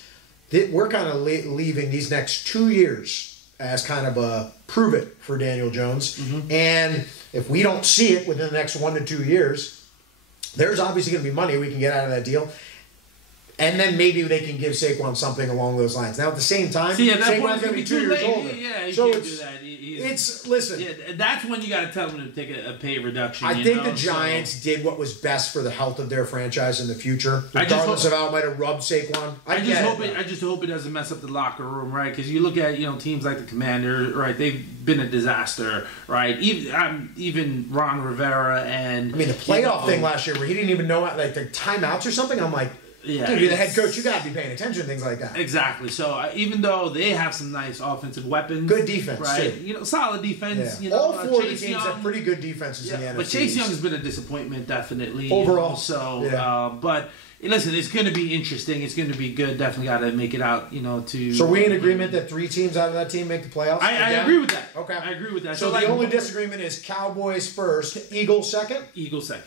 We're kind of leaving these next 2 years as kind of a prove it for Daniel Jones. Mm-hmm. And if we don't see it within the next 1 to 2 years, there's obviously going to be money we can get out of that deal. And then maybe they can give Saquon something along those lines. Now, at the same time, Saquon's going to be 2 years older. Yeah, you so can't do that. Listen. Yeah, that's when you got to tell them to take a pay reduction. I think the Giants did what was best for the health of their franchise in the future, regardless of how it might have rubbed Saquon. I just hope it doesn't mess up the locker room, right? Because you look at teams like the Commanders, right? They've been a disaster, right? Even Ron Rivera and the playoff thing last year where he didn't even know like the timeouts or something. I'm like. Yeah, dude, you're the head coach. You got to be paying attention to things like that. Exactly. So even though they have some nice offensive weapons, good defense, right? Too. Solid defense. Yeah. All four of the teams have pretty good defenses in the NFC. But Chase Young has been a disappointment, definitely overall. But listen, it's going to be interesting. It's going to be good. Definitely got to make it out. To. So are we in agreement that 3 teams out of that team make the playoffs? I agree with that. Okay, I agree with that. So the only disagreement is Cowboys first, Eagles second,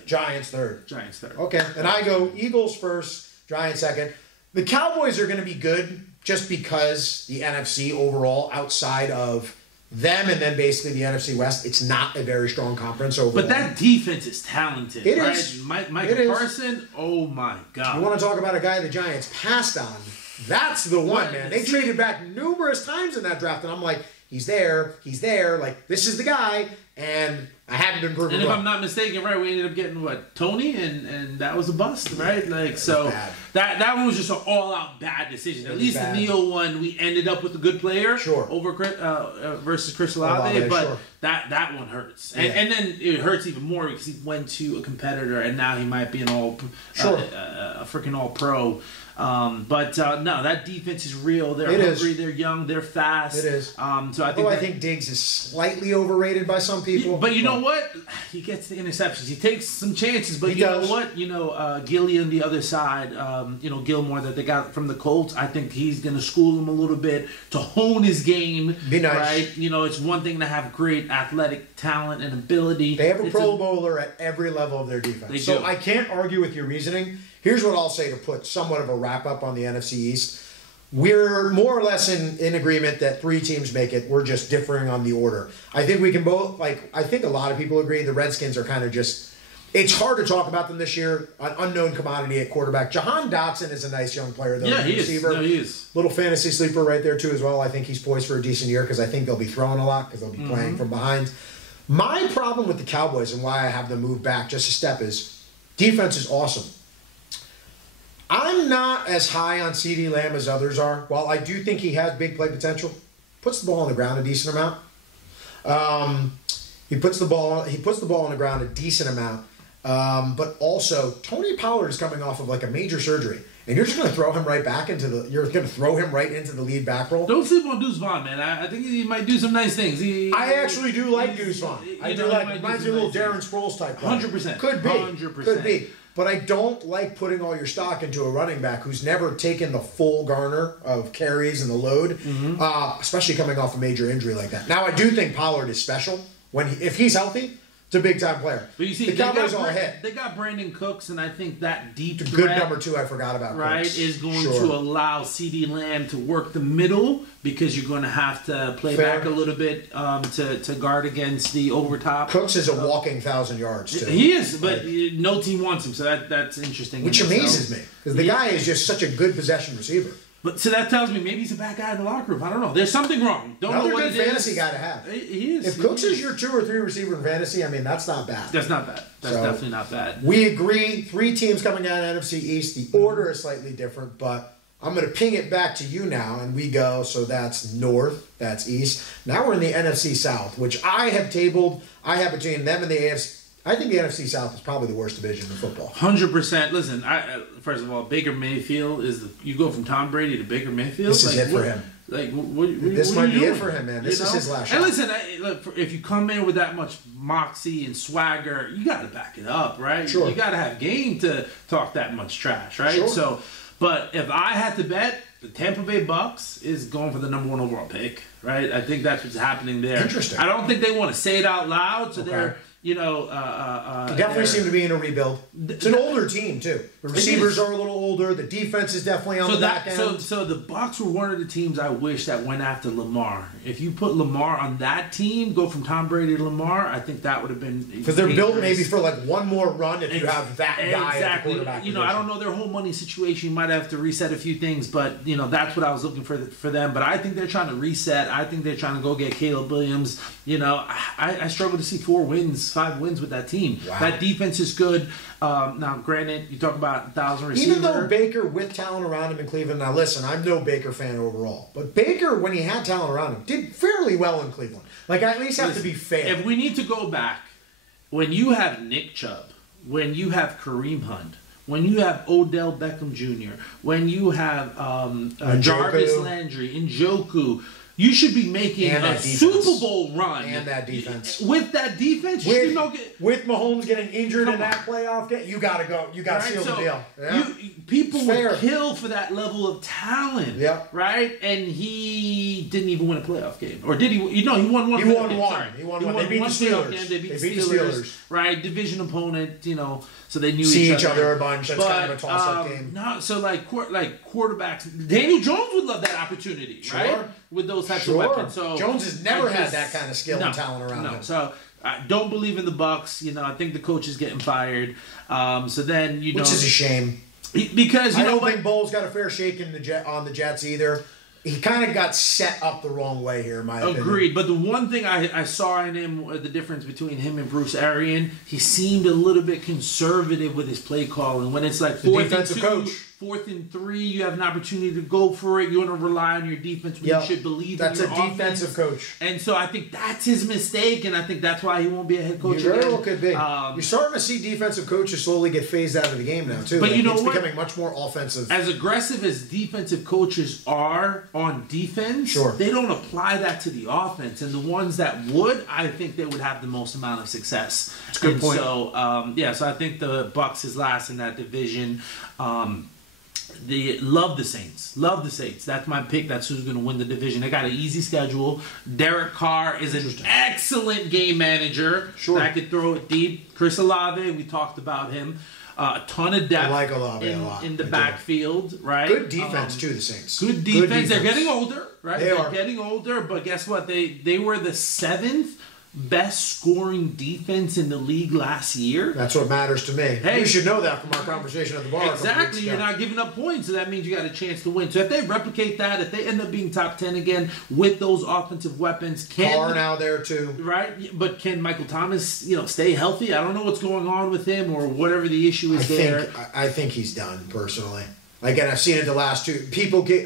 Giants third. Okay, and I go Eagles first. Giants second. The Cowboys are going to be good just because the NFC overall, outside of them and then basically the NFC West, it's not a very strong conference overall. But that defense is talented. It right? is. Michael Parsons, oh my God. You want to talk about a guy the Giants passed on? That's the one, man. They traded back numerous times in that draft, and I'm like, he's there. Like, this is the guy, and I haven't been proven wrong. And if I'm not mistaken, right, we ended up getting Tony, and that was a bust, right? Like, so that one was just an all-out bad decision. At least the Neal one, we ended up with a good player over versus Chris Olave, but that one hurts, and then it hurts even more because he went to a competitor, and now he might be a freaking all-pro. But no, that defense is real. They're hungry. They're young. They're fast. It is. So I think Diggs is slightly overrated by some people. But you know what? He gets the interceptions. He takes some chances. But you know what? Gilly on the other side. Gilmore that they got from the Colts. I think he's going to school him a little bit to hone his game. Be nice. Right? It's one thing to have great athletic talent and ability. They have a Pro Bowler at every level of their defense. So I can't argue with your reasoning. Here's what I'll say to put somewhat of a wrap up on the NFC East. we're more or less in agreement that 3 teams make it. We're just differing on the order. I think we can both, I think a lot of people agree the Redskins are kind of just, it's hard to talk about them this year. An unknown commodity at quarterback. Jahan Dotson is a nice young player, though. Yeah, he receiver. is. No, he is. Little fantasy sleeper right there, too, as well. I think he's poised for a decent year because I think they'll be throwing a lot because they'll be playing from behind. My problem with the Cowboys and why I have them move back just a step is defense is awesome. I'm not as high on CeeDee Lamb as others are. While I do think he has big play potential, puts the ball on the ground a decent amount. He puts the ball on the ground a decent amount. But also, Tony Pollard is coming off of like a major surgery, and you're just going to throw him right back into the. You're going to throw him right into the lead back role. Don't sleep on Deuce Vaughn, man. I think he might do some nice things. I actually do like Deuce Vaughn. I do like. Reminds me of a little Darren Sproles type. 100%. Could be. 100%. Could be. But I don't like putting all your stock into a running back who's never taken the full garner of carries and the load, especially coming off a major injury like that. Now, I do think Pollard is special. If he's healthy, it's a big-time player. But you see, the Cowboys are ahead. They got Brandon Cooks, and I think that deep threat, good number 2 I forgot about. Right, Cooks. is going to allow CeeDee Lamb to work the middle because you're going to have to play back a little bit to guard against the overtop. Cooks is a walking 1,000 yards, too. He is, but no team wants him, so that's interesting. Which amazes me, because the guy is just such a good possession receiver. But so that tells me maybe he's a bad guy in the locker room. I don't know. There's something wrong. Don't know what it is. Another good fantasy guy to have. He is. If Cooks is your 2 or 3 receiver in fantasy, I mean, that's not bad. That's not bad. That's definitely not bad. We agree. 3 teams coming out of NFC East. The order is slightly different, but I'm going to ping it back to you now, and we go. So that's North. That's East. Now we're in the NFC South, which I have tabled. I have between them and the AFC. I think the NFC South is probably the worst division in football. 100%. Listen, first of all, Baker Mayfield you go from Tom Brady to Baker Mayfield. This is it for him. This might be it for him, man. This is his last shot. And listen, if you come in with that much moxie and swagger, you got to back it up, right? Sure. You got to have game to talk that much trash, right? Sure. So, but if I had to bet, the Tampa Bay Bucks is going for the number 1 overall pick, right? I think that's what's happening there. Interesting. I don't think they want to say it out loud, so they're. They definitely seem to be in a rebuild. It's an older team too. The receivers are a little older. The defense is definitely on the back end. So the Bucs were one of the teams I wish that went after Lamar. If you put Lamar on that team, go from Tom Brady to Lamar, I think that would have been because they're built maybe for like one more run if you have that guy at the quarterback position. I don't know their whole money situation. You might have to reset a few things, but that's what I was looking for them. But I think they're trying to reset. I think they're trying to go get Caleb Williams. I struggle to see 5 wins with that team. Wow. That defense is good. Now, granted, you talk about 1,000 receivers. Even though Baker with talent around him in Cleveland. Now, listen, I'm no Baker fan overall, but Baker, when he had talent around him, did fairly well in Cleveland. Like, I at least have to be fair. If we need to go back, when you have Nick Chubb, when you have Kareem Hunt, when you have Odell Beckham Jr., when you have Jarvis Landry, Njoku, you should be making a Super Bowl run. And that defense. With that defense, with Mahomes getting injured in that playoff game, you got to go. You got to seal the deal. Yeah. People would kill for that level of talent. Yeah. Right? And he didn't even win a playoff game. Or did he? He won one. He won one. He won one. They beat the Steelers. They beat the Steelers. Right? Division opponent, so they knew each other a bunch. That's kind of a toss-up game. No, so like quarterbacks, Daniel Jones would love that opportunity, right? With those types of weapons. So Jones has never had that kind of skill and talent around him. So I don't believe in the Bucks. I think the coach is getting fired. So then which is a shame because I don't think Bowles got a fair shake on the Jets either. He kind of got set up the wrong way here, in my opinion. Agreed. But the one thing I saw in him, the difference between him and Bruce Arians, he seemed a little bit conservative with his play calling. When it's like 4th and 2, 4th and 3, you have an opportunity to go for it. You want to rely on your defense when you should believe in your offense. That's a defensive coach. And so I think that's his mistake, and I think that's why he won't be a head coach. He very well could be. You're starting to see defensive coaches slowly get phased out of the game now, too. But it's becoming much more offensive. As aggressive as defensive coaches are on defense, they don't apply that to the offense. And the ones that would, I think they would have the most amount of success. That's a good point. So, so I think the Bucs is last in that division. Love the Saints. Love the Saints. That's my pick. That's who's going to win the division. They got an easy schedule. Derek Carr is an excellent game manager. Sure. That could throw it deep. Chris Olave, we talked about him. A ton of depth. I like Olave a lot. In the backfield, right? Good defense too. The Saints. Good defense. They're getting older, right? They're getting older, but guess what? They were the 7th best scoring defense in the league last year. That's what matters to me. Hey, you should know that from our conversation at the bar. Exactly. You're not giving up points, so that means you got a chance to win. So if they replicate that, if they end up being top 10 again with those offensive weapons, Carr now there too, right? But can Michael Thomas, stay healthy? I don't know what's going on with him or whatever the issue is there. I think he's done personally. Again, I've seen it the last two.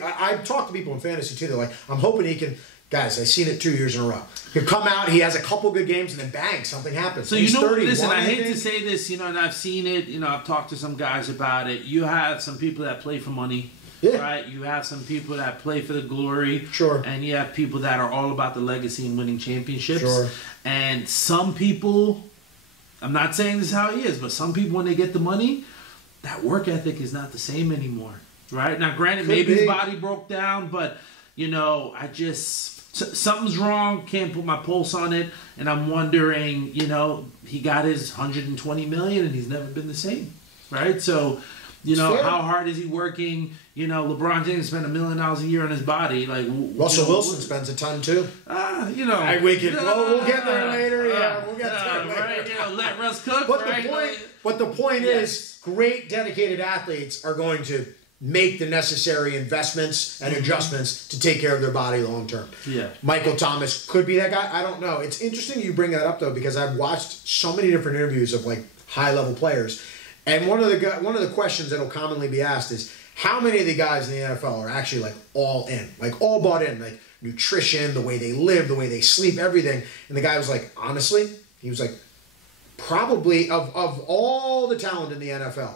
I've talked to people in fantasy too. They're like, I'm hoping he can. Guys, I've seen it 2 years in a row. He'll come out, he has a couple good games, and then bang, something happens. So listen, I hate to say this, and I've seen it, I've talked to some guys about it. You have some people that play for money, right? You have some people that play for the glory. Sure. And you have people that are all about the legacy and winning championships. Sure. And some people, I'm not saying this is how he is, but some people, when they get the money, that work ethic is not the same anymore, right? Now, granted, maybe his body broke down, but, something's wrong. Can't put my pulse on it, and I'm wondering. He got his $120 million, and he's never been the same, right? So, how hard is he working? LeBron James spent $1 million a year on his body. Like Russell Wilson spends a ton too. We'll get there later. We'll get there later. Right? Let Russ cook. But the point is, great dedicated athletes are going to make the necessary investments and adjustments to take care of their body long term. Yeah. Michael Thomas could be that guy. I don't know. It's interesting you bring that up though, because I've watched so many different interviews of like high level players, and one of the questions that'll commonly be asked is how many of the guys in the NFL are actually like all in, like all bought in, like nutrition, the way they live, the way they sleep, everything. And the guy was like, honestly, he was like, probably of all the talent in the NFL.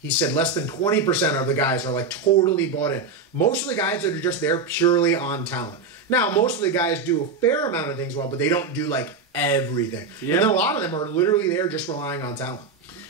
He said less than 20% of the guys are like totally bought in. Most of the guys that are just there purely on talent. Now, most of the guys do a fair amount of things well, but they don't do like everything. Yeah. And then a lot of them are literally there just relying on talent.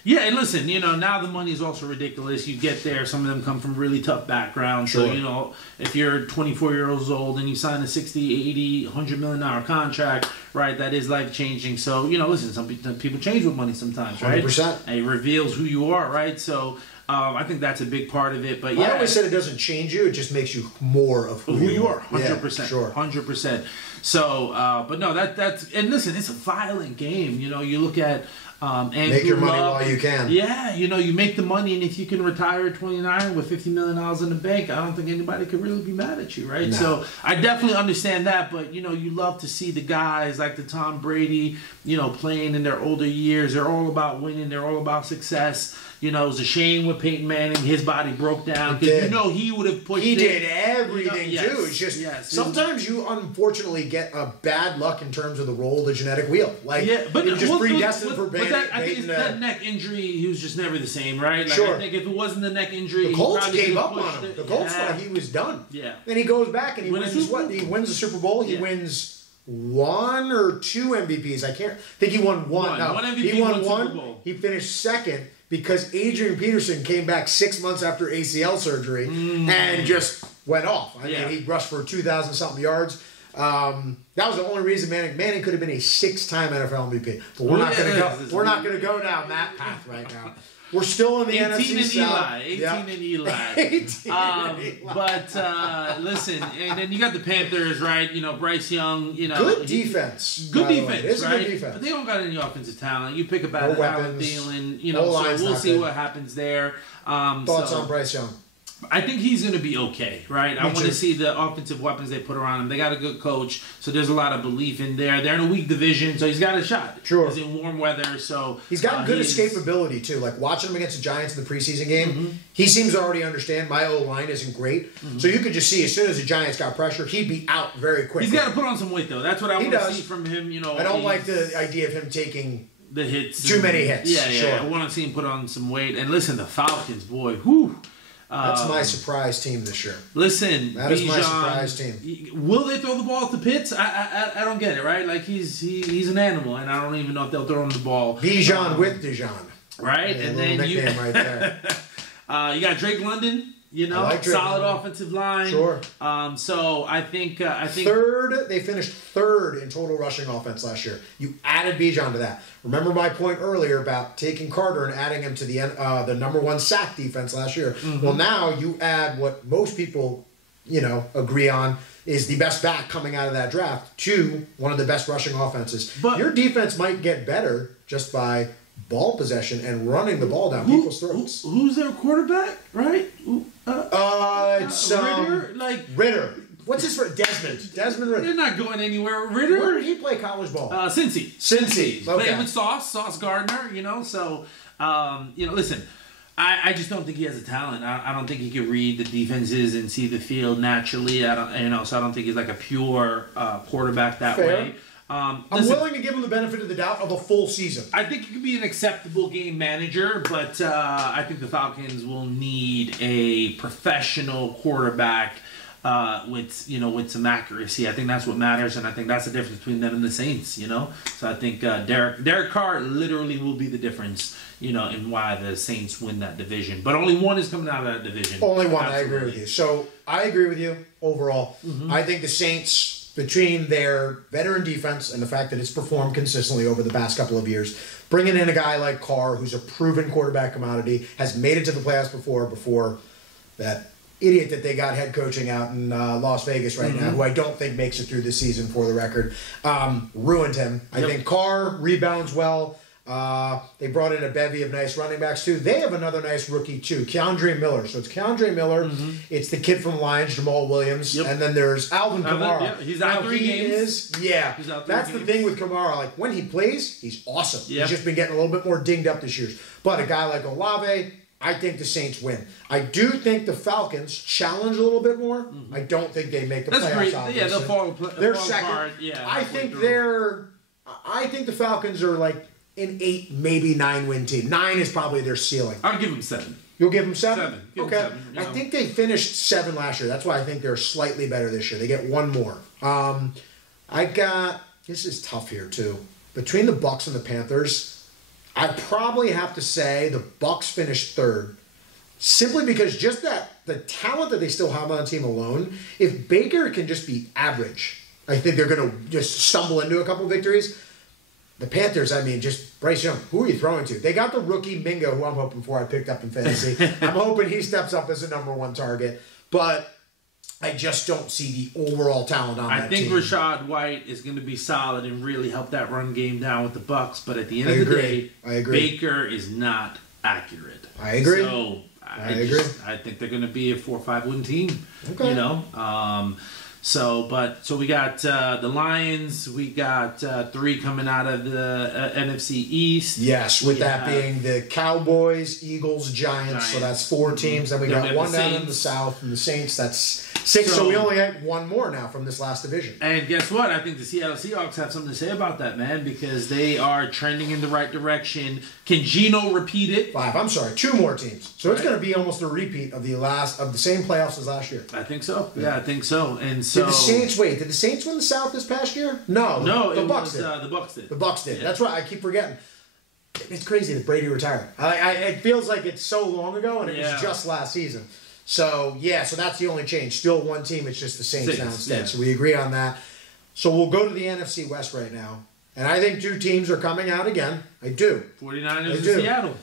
Yeah, and listen, now the money is also ridiculous. You get there, some of them come from really tough backgrounds. Sure. So, if you're 24 years old and you sign a 60, 80, $100 million contract, right, that is life-changing. So, listen, some people change with money sometimes, right? 100%. And it reveals who you are, right? So, I think that's a big part of it. But yeah, I always said it doesn't change you; it just makes you more of who you are. 100%, sure, 100%. So, but no, that's and listen, it's a violent game. You look at Andrew make your money Luck, while you can. Yeah, you make the money, and if you can retire at 29 with $50 million in the bank, I don't think anybody could really be mad at you, right? No. So I definitely understand that, but you love to see the guys like the Tom Brady, playing in their older years. They're all about winning. They're all about success. It was a shame with Peyton Manning. His body broke down because he would have pushed. He did everything yes, too. It's just sometimes you unfortunately get a bad luck in terms of the roll of the genetic wheel. Like but you're just predestined for Peyton. I think it's that neck injury. He was just never the same, right? Like, sure. I think if it wasn't the neck injury, the Colts he gave up on him. The Colts thought he was done. Yeah. Then he goes back and he wins what? He wins the Super Bowl. He wins 1 or 2 MVPs. I think he won one. No, one MVP, he won one. Super Bowl. He finished second because Adrian Peterson came back 6 months after ACL surgery and just went off. I mean, he rushed for 2,000-something yards. That was the only reason Manning could have been a 6-time NFL MVP. But we're not going to go. We're not going to go down that path right now. We're still in the NFC South. 18 and Eli. 18 and Eli. But listen, and then you got the Panthers, right? Bryce Young. Good defense. Good defense, it is right? a good defense. But they don't got any offensive talent. You pick about Allen Thielen. So we'll see what happens there. Thoughts on Bryce Young? I think he's going to be okay, right? I want to see the offensive weapons they put around him. They got a good coach, so there's a lot of belief in there. They're in a weak division, so he's got a shot. Sure. He's in warm weather, so... He's got good escapability, too. Like, watching him against the Giants in the preseason game, he seems to already understand my O-line isn't great. So you could just see, as soon as the Giants got pressure, he'd be out very quickly. He's got to put on some weight, though. That's what I want to see from him, I don't like the idea of him taking... the hits. Too many hits. Yeah. Sure. I want to see him put on some weight. And listen, the Falcons, boy, whew. That's my surprise team this year. Listen, that is my surprise team. Will they throw the ball at the Pitts? I don't get it, right? Like he's an animal, and I don't even know if they'll throw him the ball. Bijan with Dijon, right? yeah, and then nickname right there. You got Drake London. Solid offensive line. Sure. So I think third. They finished third in total rushing offense last year. You added Bijan to that. Remember my point earlier about taking Carter and adding him to the number one sack defense last year. Mm-hmm. Well, now you add what most people, agree on is the best back coming out of that draft to one of the best rushing offenses. But your defense might get better just by ball possession and running the ball down people's throats. Who's their quarterback? Right? It's Ritter. Ritter. What's his first? Desmond Ritter. They're not going anywhere. Ritter. Where did he play college ball? Cincy. Okay. Played with Sauce Gardner. So listen. I just don't think he has a talent. I don't think he can read the defenses and see the field naturally. So I don't think he's like a pure quarterback that way. I'm willing to give him the benefit of the doubt of a full season. I think he could be an acceptable game manager, but I think the Falcons will need a professional quarterback with some accuracy. I think that's what matters, and I think that's the difference between them and the Saints. So I think Derek Carr literally will be the difference. And why the Saints win that division. But only one is coming out of that division. Only one, absolutely. I agree with you. So, I agree with you overall. Mm-hmm. I think the Saints, between their veteran defense and the fact that it's performed consistently over the past couple of years, bringing in a guy like Carr, who's a proven quarterback commodity, has made it to the playoffs before that idiot that they got head coaching out in Las Vegas right now, who I don't think makes it through this season for the record, ruined him. I think Carr rebounds well. They brought in a bevy of nice running backs, too. They have another nice rookie, too, Keandre Miller. So it's Keandre Miller. Mm-hmm. It's the kid from Lions, Jamal Williams. Yep. And then there's Alvin Kamara. Yeah, he's out 3 games. That's the thing with Kamara. Like, when he plays, he's awesome. Yep. He's just been getting a little bit more dinged up this year. But a guy like Olave, I think the Saints win. I do think the Falcons challenge a little bit more. Mm-hmm. I don't think they make the playoffs, great. obviously. Yeah, they'll fall They're second. Apart. Yeah, I think the Falcons are like an 8, maybe 9 win team. 9 is probably their cieling. I'll give them 7. You'll give them 7? 7. Give them 7, I think they finished 7 last year. That's why I think they're slightly better this year. They get 1 more. This is tough here too. Between the Bucs and the Panthers, I probably have to say the Bucs finished 3rd. Simply because just the talent that they still have on the team alone, if Baker can just be average, I think they're going to just stumble into a couple victories. The Panthers, just Bryce Young. Who are you throwing to? They got the rookie Mingo, who I'm hoping for. I picked up in fantasy. I'm hoping he steps up as a number 1 target. But I just don't see the overall talent on that team. I think Rachaad White is going to be solid and really help that run game down with the Bucs. But at the end of the day, Baker is not accurate. I agree. So I agree. I think they're going to be a 4 or 5 win team. Okay. So we got the Lions. We got 3 coming out of the NFC East. Yes, with that being the Cowboys, Eagles, Giants. So that's 4 teams. Then we got 1 down in the South, and the Saints. That's 6. So we only had 1 more now from this last division. And guess what? I think the Seattle Seahawks have something to say about that, man, because they are trending in the right direction. Can Geno repeat it? 5. I'm sorry, 2 more teams. So it's going to be almost a repeat of the same playoffs as last year. I think so. Yeah, I think so. And so did the Saints win the South this past year? No, the Bucs did. The Bucs did. The Bucs did. Yeah. That's right. I keep forgetting. It's crazy that Brady retired. It feels like it's so long ago, and it was just last season. So that's the only change. Still 1 team. It's just the Saints now instead. Yeah. So we agree on that. So we'll go to the NFC West right now, and I think 2 teams are coming out again. I do. 49ers and Seattle.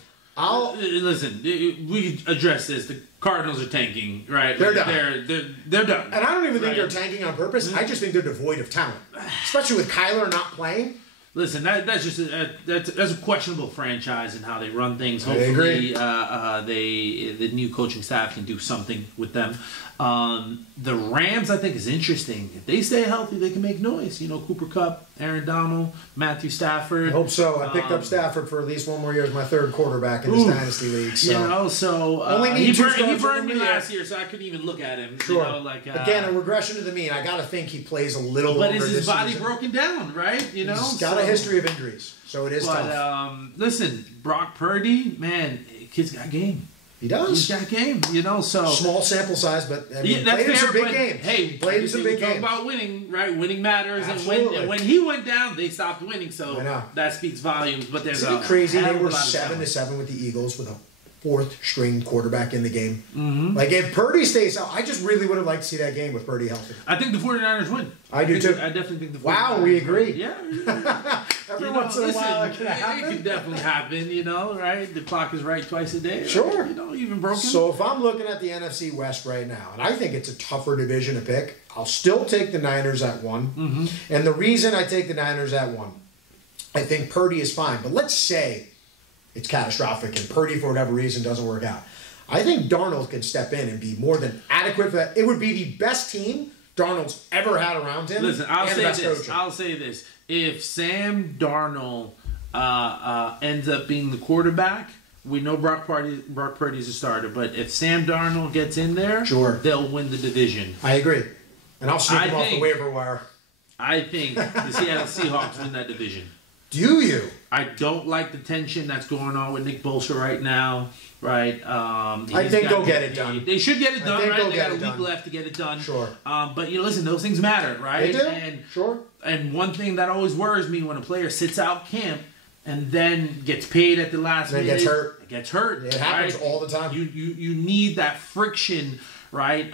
Listen, we address this. The Cardinals are tanking, right? They're done. They're done. And I don't even think they're tanking on purpose. I just think they're devoid of talent, especially with Kyler not playing. Listen, that's just that's a questionable franchise and how they run things. Hopefully, the new coaching staff can do something with them. The Rams, I think, is interesting. If they stay healthy, they can make noise. Cooper Kupp, Aaron Donald, Matthew Stafford. I hope so. I picked up Stafford for at least 1 more year as my 3rd quarterback in this dynasty league. So. Only need he burned me last year, so I couldn't even look at him. Sure. Again, a regression to the mean. I got to think he plays a little longer. But is his body season. Broken down, right? He's got a history of injuries, so it is tough. Listen, Brock Purdy, man, kid's got game. He does. He's got game, so small sample size, but that's played in some big games. Hey, played in some big games. About winning, right? Winning matters, Absolutely. and when he went down, they stopped winning. So that speaks volumes. But there's Isn't it crazy? They were 7-7 with the Eagles with fourth string quarterback in the game. Mm-hmm. Like, if Purdy stays out, I just really would have liked to see that game with Purdy healthy. I think the 49ers win. I do too. I definitely think the 49ers Wow, we agree. win. Yeah. Every once in a while it can It happen. can definitely happen, right? The clock is right twice a day. Sure. Right? Even broken. So if I'm looking at the NFC West right now, and I think it's a tougher division to pick, I'll still take the Niners at 1. Mm-hmm. And the reason I take the Niners at 1, I think Purdy is fine. But let's say it's catastrophic and Purdy, for whatever reason, doesn't work out. I think Darnold can step in and be more than adequate for that. It would be the best team Darnold's ever had around him. Listen, I'll and say best this. coaching. I'll say this. If Sam Darnold ends up being the quarterback, we know Brock Purdy's a starter, but if Sam Darnold gets in there, sure, they'll win the division. I agree. And I'll sneak him off the waiver wire. I think the Seattle Seahawks win that division. Do you? I don't like the tension that's going on with Nick Bosa right now, right? I think they'll get it done. They should get it done, right? They got a week done. left to get it done. Sure. But, listen, those things matter, right? They do, and, sure. And one thing that always worries me when a player sits out camp and then gets paid at the last minute. Gets hurt. It gets hurt. It happens right? all the time. You need that friction, right?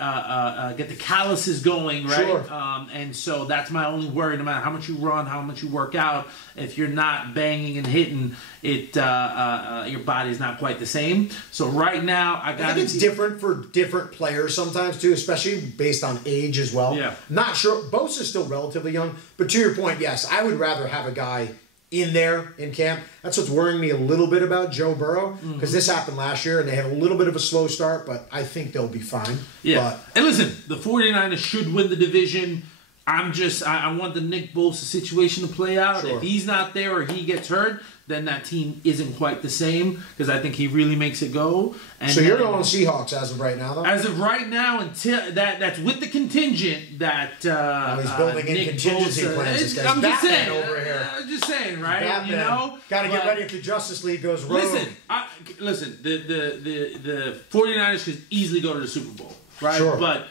Get the calluses going, right? Sure. And so that's my only worry. No matter how much you run, how much you work out, if you're not banging and hitting, your body's not quite the same. So right now, I think it's different for different players sometimes too, especially based on age as well. Yeah. Not sure. Bosa's still relatively young, but to your point, yes, I would rather have a guy in there in camp. That's what's worrying me a little bit about Joe Burrow, because this happened last year and they had a little bit of a slow start, but I think they'll be fine. Yeah. And listen, the 49ers should win the division. I want the Nick Bosa situation to play out. Sure. If he's not there or he gets hurt, then that team isn't quite the same, because I think he really makes it go. And so you're going Seahawks as of right now, though? As of right now, until that's with the contingent that he's building in Nick contingency Bosa, plans. This guy's I'm just Batman saying, over here. I'm just saying, right? Batman. Got to get ready if the Justice League goes rogue. Listen. The 49ers could easily go to the Super Bowl, right? Sure. But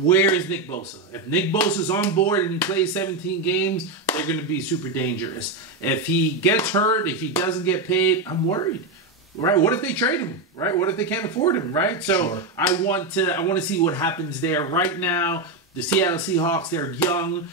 where is Nick Bosa? If Nick Bosa's on board and he plays 17 games, they're going to be super dangerous. If he gets hurt, if he doesn't get paid, I'm worried. Right? What if they trade him? Right? What if they can't afford him? Right? So sure. I want to see what happens there. Right now, the Seattle Seahawks, they're young.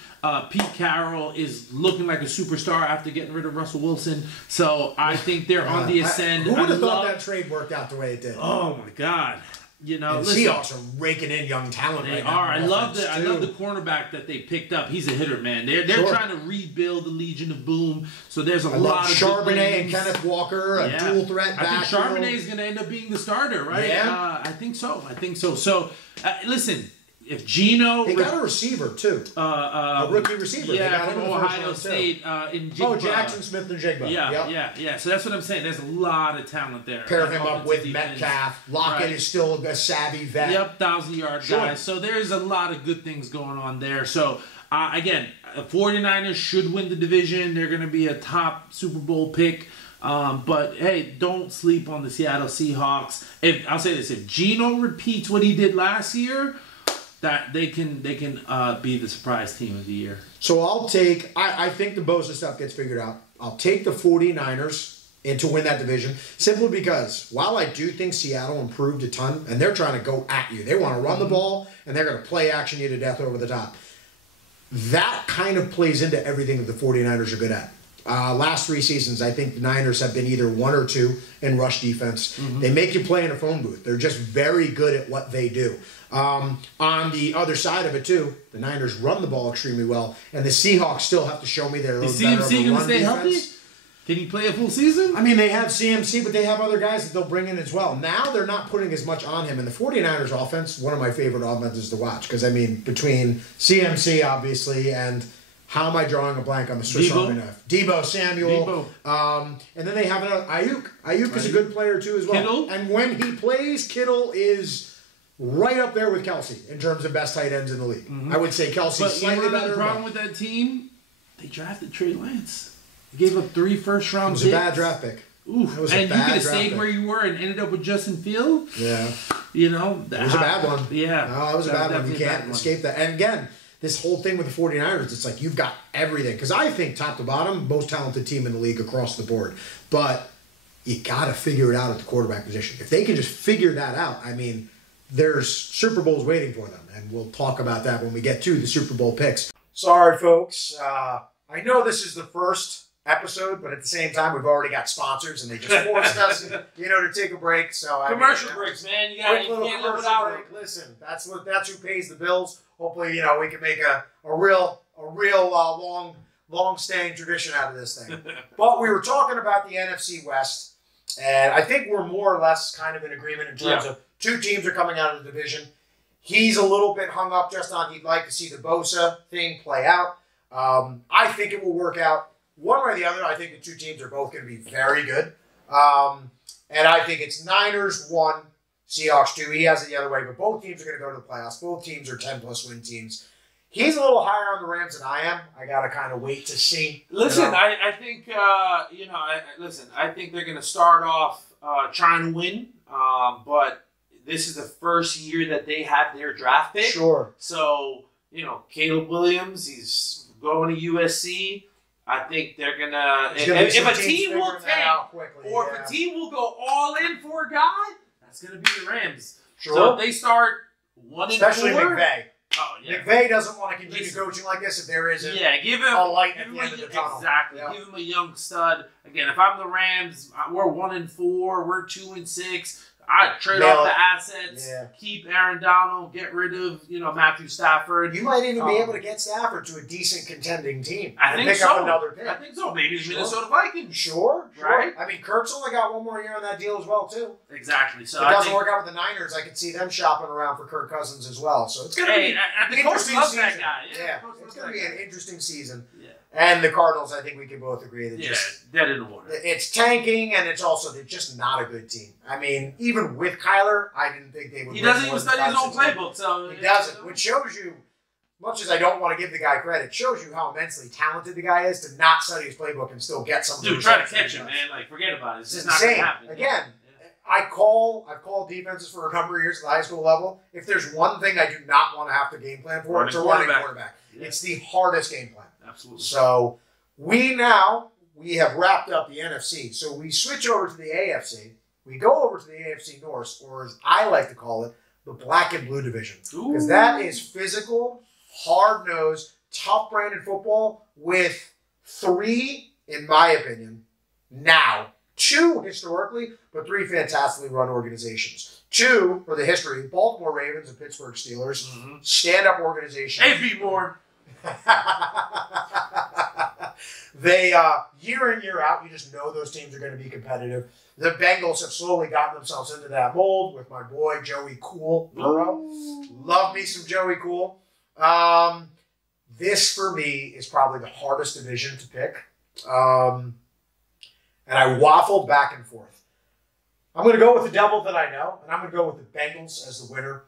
Pete Carroll is looking like a superstar after getting rid of Russell Wilson. So I think they're on the ascend. Who would have thought that trade worked out the way it did? Oh my God. The Seahawks are raking in young talent right now. I love the cornerback that they picked up. He's a hitter, man. They're trying to rebuild the Legion of Boom. So there's a lot of Charbonnet and Kenneth Walker, a dual threat back. I think Charbonnet is going to end up being the starter, right? Yeah. I think so. So listen, if Geno... They got a receiver, too. A rookie receiver. Yeah, from Ohio State. In Jigba. Jackson Smith and Jigba. Yeah. So that's what I'm saying. There's a lot of talent there. Pair him up with Metcalf. Lockett is still a savvy vet. Yep, 1,000-yard guy. So there's a lot of good things going on there. So, again, 49ers should win the division. They're going to be a top Super Bowl pick. But, hey, don't sleep on the Seattle Seahawks. I'll say this. If Geno repeats what he did last year... that they can be the surprise team of the year. So I'll take, I think the Bosa stuff gets figured out. I'll take the 49ers to win that division, simply because while I do think Seattle improved a ton, and they're trying to go at you. They want to run the ball, and they're going to play action you to death over the top. That kind of plays into everything that the 49ers are good at. Last 3 seasons, I think the Niners have been either 1 or 2 in rush defense. Mm-hmm. They make you play in a phone booth. They're just very good at what they do. On the other side of it, too, the Niners run the ball extremely well, and the Seahawks still have to show me they're a little better of a run stay defense. Healthy? Can he play a full season? I mean, they have CMC, but they have other guys that they'll bring in as well. Now they're not putting as much on him. And the 49ers offense, one of my favorite offenses to watch. Because, I mean, between CMC, obviously, and how am I drawing a blank on the Swiss Army knife? Debo Samuel. And then they have another Ayuk. Ayuk is a good player, too, as well. Kittle. And when he plays, Kittle is right up there with Kelsey in terms of best tight ends in the league. Mm-hmm. I would say Kelsey's slightly better. The problem with that team, they drafted Trey Lance. They gave up 3 first-round picks. It was a bad draft pick. Ooh, and you could have stayed where you were and ended up with Justin Fields. Yeah. You know. It was a bad one. Yeah. No, it was a bad one. You can't escape that. And again, this whole thing with the 49ers, it's like you've got everything. Because I think top to bottom, most talented team in the league across the board. But you got to figure it out at the quarterback position. If they can just figure that out, I mean, there's Super Bowls waiting for them, and we'll talk about that when we get to the Super Bowl picks. Sorry, folks. I know this is the first episode, but at the same time, we've already got sponsors, and they just forced us, to take a break. So commercial breaks, man. You can't live without break. Listen, that's who pays the bills. Hopefully, we can make a real long staying tradition out of this thing. But we were talking about the NFC West, and I think we're more or less kind of in agreement in terms of two teams are coming out of the division. He's a little bit hung up just on he'd like to see the Bosa thing play out. I think it will work out one way or the other. I think the two teams are both going to be very good. And I think it's Niners 1, Seahawks 2. He has it the other way, but both teams are going to go to the playoffs. Both teams are 10-plus win teams. He's a little higher on the Rams than I am. I got to kind of wait to see. Listen, I think, I think they're going to start off trying to win, but this is the first year that they have their draft pick. Sure. So, Caleb Williams, he's going to USC. I think they're going to... If a team will tank, or if a team will go all in for a guy, that's going to be the Rams. Sure. So if they start 1-4... Especially McVay. Oh, yeah. McVay doesn't want to continue coaching like this if there isn't give him a light at the end of the tunnel. Exactly. Yeah. Give him a young stud. Again, if I'm the Rams, we're 1-4, we're 2-6. I'd trade off the assets, keep Aaron Donald, get rid of Matthew Stafford. You might even be able to get Stafford to a decent contending team. I think pick so. Up another pick. I think so. Maybe the Minnesota Vikings. Sure. Right? I mean, Kirk's only got one more year on that deal as well, too. Exactly. So if it doesn't work out with the Niners, I could see them shopping around for Kirk Cousins as well. So it's going to be an interesting season. That guy. Yeah, it's going to be an interesting season. Yeah. And the Cardinals, I think we can both agree that dead in the water. It's tanking, and it's also they're just not a good team. I mean, even with Kyler, I didn't think they would. He doesn't even study his own playbook, so he doesn't. Which shows you, much as I don't want to give the guy credit, shows you how immensely talented the guy is to not study his playbook and still get some. Dude, try to catch him, man. Like, forget about it. It's just insane. Not going to happen. Again. I've called defenses for a number of years at the high school level. If there's one thing I do not want to have to game plan for, it's a running quarterback. Yeah. It's the hardest game plan. Absolutely. So we have wrapped up the NFC. So we switch over to the AFC. We go over to the AFC North, or as I like to call it, the black and blue division. Because that is physical, hard-nosed, tough-branded football with three, in my opinion, now, two historically, but three fantastically run organizations. Two, for the history, Baltimore Ravens and Pittsburgh Steelers, stand-up organizations. A.B. Moore. They, year in, year out, you just know those teams are going to be competitive. The Bengals have slowly gotten themselves into that mold with my boy, Joey Cool Burrow. Love me some Joey Cool. This, for me, is probably the hardest division to pick. And I waffled back and forth. I'm going to go with the devil that I know, and I'm going to go with the Bengals as the winner.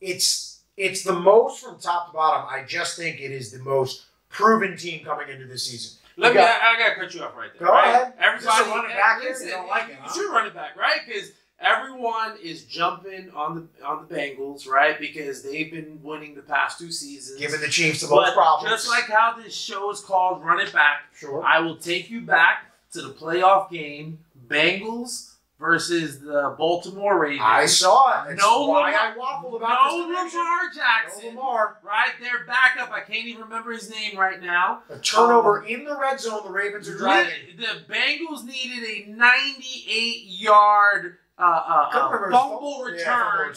It's the most from top to bottom. I just think it is the most proven team coming into this season. I got to cut you off right there. Go ahead. Everybody running back here, you don't like it, You should run it back, right? Because everyone is jumping on the Bengals, right? Because they've been winning the past 2 seasons. Giving the Chiefs the most problems. Just like how this show is called Run It Back, sure. I will take you back to the playoff game, Bengals versus the Baltimore Ravens. I saw it. That's why I waffled about this Lamar Jackson. No Lamar. Right? Their backup. I can't even remember his name right now. A turnover in the red zone. The Ravens are driving. The Bengals needed a 98-yard fumble return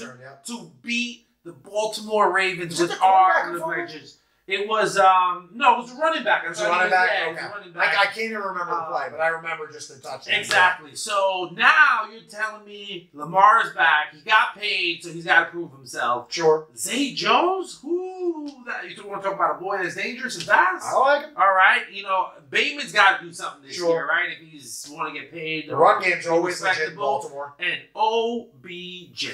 to beat the Baltimore Ravens with our leverage. It was it was a running back. It was a running back. Yeah, okay. Running back. I can't even remember the play, but I remember just the touchdown. Exactly. So now you're telling me Lamar is back. He got paid, so he's got to prove himself. Sure. Zay Jones, you want to talk about a boy that's dangerous and fast? I like him. All right. Bateman's got to do something this year, right? If he's want to get paid. The run game's always legit in Baltimore. And OBJ,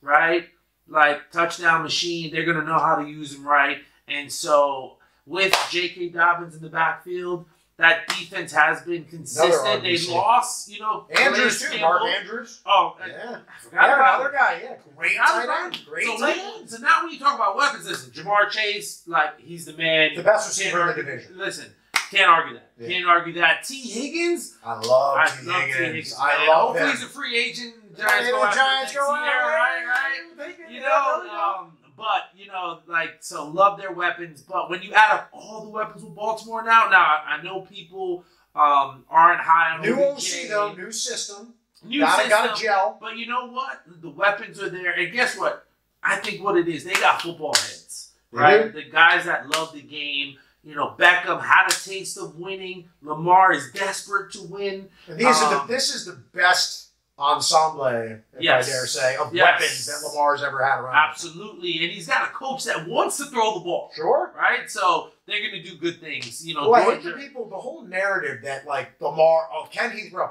right? Like touchdown machine. They're gonna know how to use him right. And so, with J.K. Dobbins in the backfield, that defense has been consistent. They lost, Andrews too, Mark Andrews. Oh, yeah. I forgot about another guy. Yeah, great tight end. Great tight end. So now when you talk about weapons, listen, Jamar Chase, like he's the man. The best receiver in the division. Listen, Can't argue that. Yeah. Can't argue that. T. Higgins. I love T. Higgins. I love him. Hopefully he's a free agent. Giants go Giants go out right. You know, but you know, like, so love their weapons. But when you add up all the weapons with Baltimore now I know people aren't high on new OC though, new system. Got a gel. But you know what? The weapons are there, and guess what? I think what it is, they got football heads, right? Mm-hmm. The guys that love the game. You know, Beckham had a taste of winning. Lamar is desperate to win. And this is the best ensemble, if I dare say, of weapons that Lamar's ever had around. Absolutely. And he's got a coach that wants to throw the ball. Sure. Right? So they're going to do good things. You know, well, I hate the whole narrative that, like, Lamar, can he throw?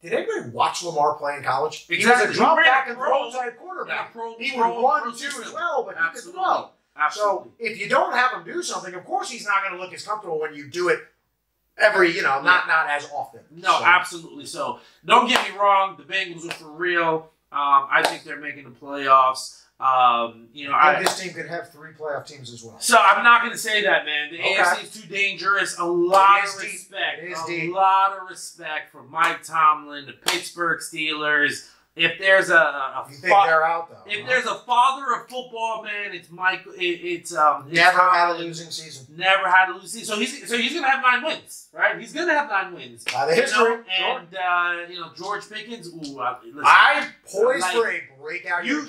Did anybody watch Lamar play in college? Exactly. He was a drop back and throw type quarterback. He would run too as well, but he could throw. Absolutely. So if you don't have him do something, of course he's not going to look as comfortable when you do it every, not as often. No, absolutely. So don't get me wrong, the Bengals are for real. I think they're making the playoffs. This team could have 3 playoff teams as well. So I'm not going to say that, man. The AFC is too dangerous. A lot of respect. A lot of respect for Mike Tomlin, the Pittsburgh Steelers. If there's you think they're out though? If there's a father of football, man, it's Mike. It's never had a losing season. Never had a losing season. So he's gonna have 9 wins, right? He's gonna have 9 wins. By the history, and George Pickens. Ooh, I'm poised for a breakout. You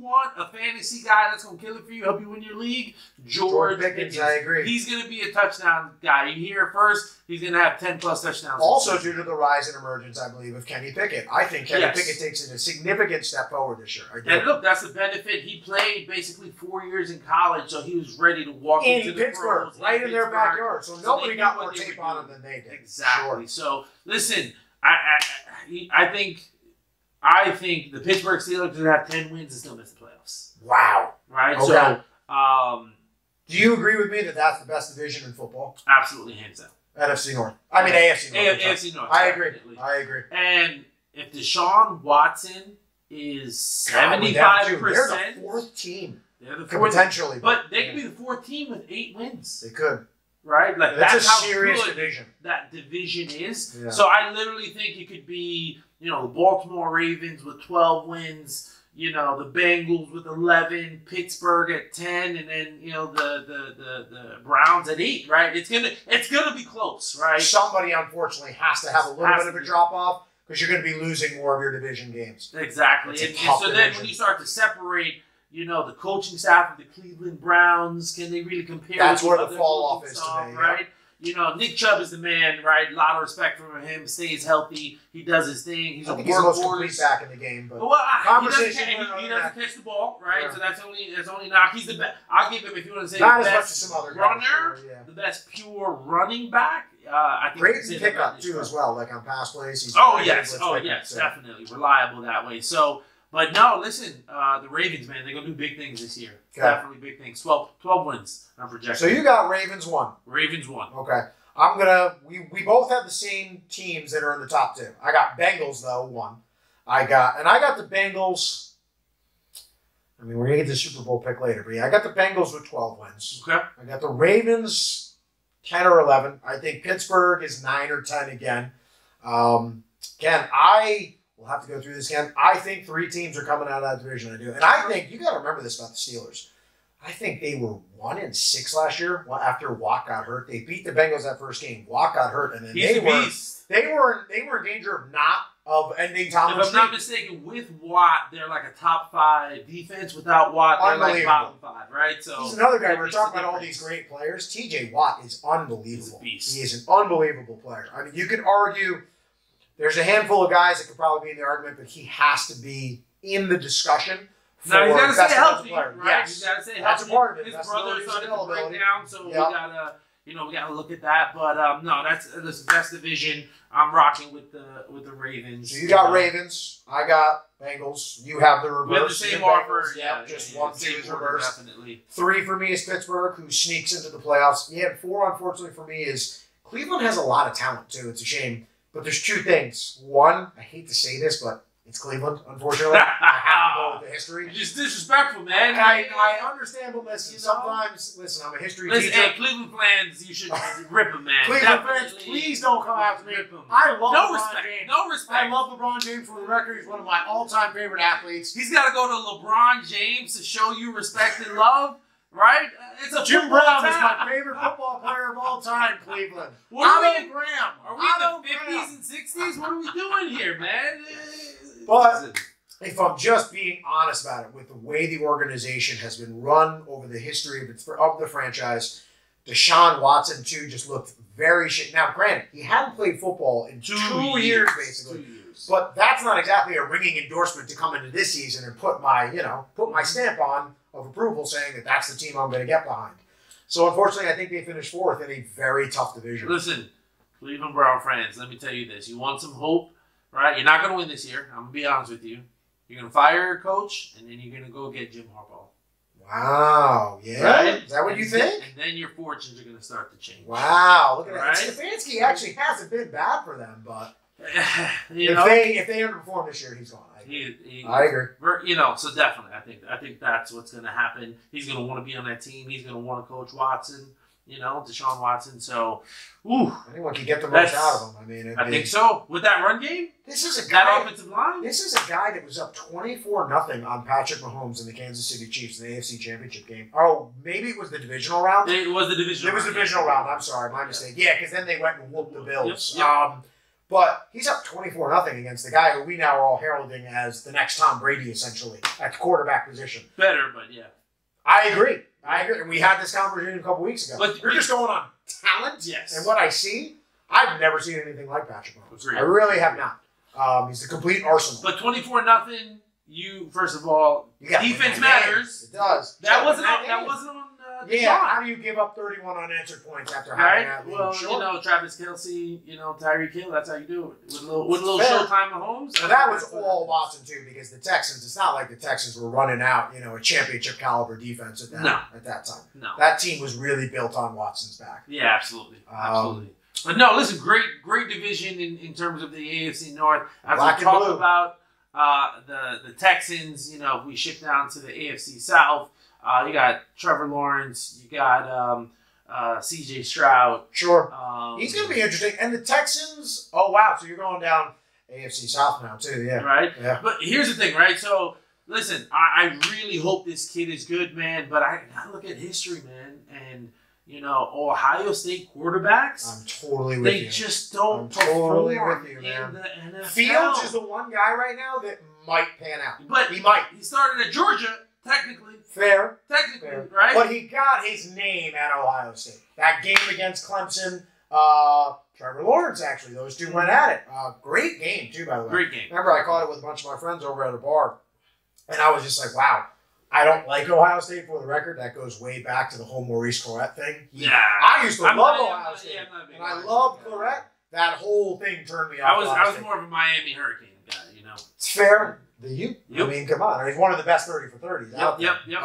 want a fantasy guy that's gonna kill it for you, help you win your league. George Pickens. I agree. He's gonna be a touchdown guy. You hear it first. He's gonna have 10+ touchdowns. Also, due to the rise and emergence, I believe, of Kenny Pickett. I think Kenny Pickett takes it a significant step forward this year. And look, that's the benefit. He played basically 4 years in college, so he was ready to walk into the Pittsburgh, pros right in their backyard. So nobody got more tape on him than they did. Exactly. Sure. So listen, I think the Pittsburgh Steelers could have 10 wins and still miss the playoffs. Wow. Right. Okay. So, do you agree with me that that's the best division in football? Absolutely, hands down. NFC North. I mean AFC North. AFC North. I agree. And if Deshaun Watson is 75%, they're the 4th team. They're the 4th potentially, but they could be the 4th team with 8 wins. They could. Right? Like that's how serious good division. That division is. Yeah. So I literally think it could be, the Baltimore Ravens with 12 wins. The Bengals with 11, Pittsburgh at 10, and then the Browns at 8. Right? It's gonna be close, right? Somebody unfortunately has to have a little bit of a drop off because you're going to be losing more of your division games. Exactly, and so then when you start to separate, the coaching staff of the Cleveland Browns, can they really compare? That's where the fall off is today, right? Nick Chubb is the man, right? A lot of respect for him. Stays healthy. He does his thing. He's he's the most complete back in the game. But he doesn't catch the ball, right? Yeah. So that's only knock. He's the best. I'll give him, if you want to say, not the as much as best some other runner, guys, sure, yeah. the best pure running back. I think great pickup too, as well. Like on pass plays. He's definitely reliable that way. So. But no, listen, the Ravens, man, they're going to do big things this year. Okay. Definitely big things. 12 wins, I'm projecting. So you got Ravens 1. Ravens 1. Okay. We both have the same teams that are in the top 2. I got Bengals, though, 1. I got the Bengals. I mean, we're going to get the Super Bowl pick later, but yeah, I got the Bengals with 12 wins. Okay. I got the Ravens 10 or 11. I think Pittsburgh is 9 or 10 again. We'll have to go through this again. I think 3 teams are coming out of that division. I do. And I think, you got to remember this about the Steelers. I think they were 1-6 last year after Watt got hurt. They beat the Bengals that first game. Watt got hurt, and then they were in danger of ending Tomlin's streak. If I'm not mistaken, with Watt, they're like a top 5 defense. Without Watt, they're like bottom 5, right? So he's another guy. We're talking about all these great players. TJ Watt is unbelievable. He is an unbelievable player. I mean, you could argue there's a handful of guys that could probably be in the argument, but he has to be in the discussion. No, he's got to stay healthy, right? Yes. He's got to stay healthy. That's a part of it. His brother started to break down, so we gotta look at that. But no, that's the best division. I'm rocking with the Ravens. So you got Ravens. I got Bengals. You have the reverse. We have the same offer. Just 1, 2 is reverse. Definitely. 3 for me is Pittsburgh, who sneaks into the playoffs. Yeah, 4, unfortunately for me, is Cleveland has a lot of talent too. It's a shame. But there's 2 things. 1, I hate to say this, but It's Cleveland, unfortunately. I have to go with the history. You're just disrespectful, man. I understand, but listen, sometimes, I'm a history teacher. Hey, Cleveland fans, you should rip them, man. Cleveland fans, please don't come after me. I love LeBron James. No respect. I love LeBron James for the record. He's one of my all-time favorite athletes. He's got to go to LeBron James to show you respect and love, right? It's a Jim Brown is my favorite football player of all time, Cleveland. Otto Graham. Are we in the 50s and 60s? What are we doing here, man? But if I'm just being honest about it, with the way the organization has been run over the history of the franchise, Deshaun Watson, too, just looked very shit. Now, granted, he hadn't played football in 2 years, basically. 2 years. But that's not exactly a ringing endorsement to come into this season and put my stamp on of approval saying that that's the team I'm going to get behind. So, unfortunately, I think they finished 4th in a very tough division. Listen, Cleveland Brown fans, let me tell you this. You want some hope? Right, you're not going to win this year. I'm going to be honest with you. You're going to fire your coach, and then you're going to go get Jim Harbaugh. Wow. Yeah. Right? Is that what you think? And then your fortunes are going to start to change. Wow. Look at that. Right? Stefanski actually hasn't been bad for them, but if they underperform this year, he's gone. I agree. So definitely, I think that's what's going to happen. He's going to want to be on that team. He's going to want to coach Watson. Deshaun Watson. So, anyone can get the most out of him. I mean, I think so. With that run game, this is a guy. That offensive line. This is a guy that was up 24-0 on Patrick Mahomes and the Kansas City Chiefs in the AFC Championship game. Oh, maybe it was the divisional round. It was the divisional. It was the divisional round. I'm sorry, my mistake. Yeah, because then they went and whooped the Bills. Yep. But he's up 24-0 against the guy who we now are all heralding as the next Tom Brady, essentially, at the quarterback position. Better, but yeah. I agree. And we had this conversation a couple weeks ago. But we're just going on talent. Yes. And what I see, I've never seen anything like Patrick Mahomes. Agreed. I really have not. He's the complete arsenal. But 24-0, you first of all, defense matters. It does. That wasn't on. How do you give up 31 unanswered points after having that lead? Well, sure. Travis Kelce, Tyreek Hill, that's how you do it. With a little showtime Mahomes. Well, that was all Watson, too, because the Texans, it's not like the Texans were running out, a championship caliber defense at that time. No. That team was really built on Watson's back. Yeah, absolutely. Absolutely. But no, listen, great division in terms of the AFC North. As we talk about the Texans, we shift down to the AFC South. You got Trevor Lawrence. You got C.J. Stroud. Sure. He's going to be interesting. And the Texans, oh, wow. So you're going down AFC South now, too. Yeah. Right? Yeah. But here's the thing, right? So, listen, I really hope this kid is good, man. But I look at history, man. And, Ohio State quarterbacks. I'm totally with you. They just don't perform in the NFL. Fields is the one guy right now that might pan out. But he might. He started at Georgia. Technically. Fair. Right? But he got his name at Ohio State. That game against Clemson, Trevor Lawrence, actually. Those two went at it. Great game, too, by the way. Great game. Remember, I caught it with a bunch of my friends over at a bar. And I was just like, wow. I don't like Ohio State, for the record. That goes way back to the whole Maurice Clarett thing. I used to love Ohio State. And I loved Clarett. That whole thing turned me off. I was more of a Miami Hurricane guy, It's fair. I mean, come on. He's one of the best 30 for 30s out there. Yep.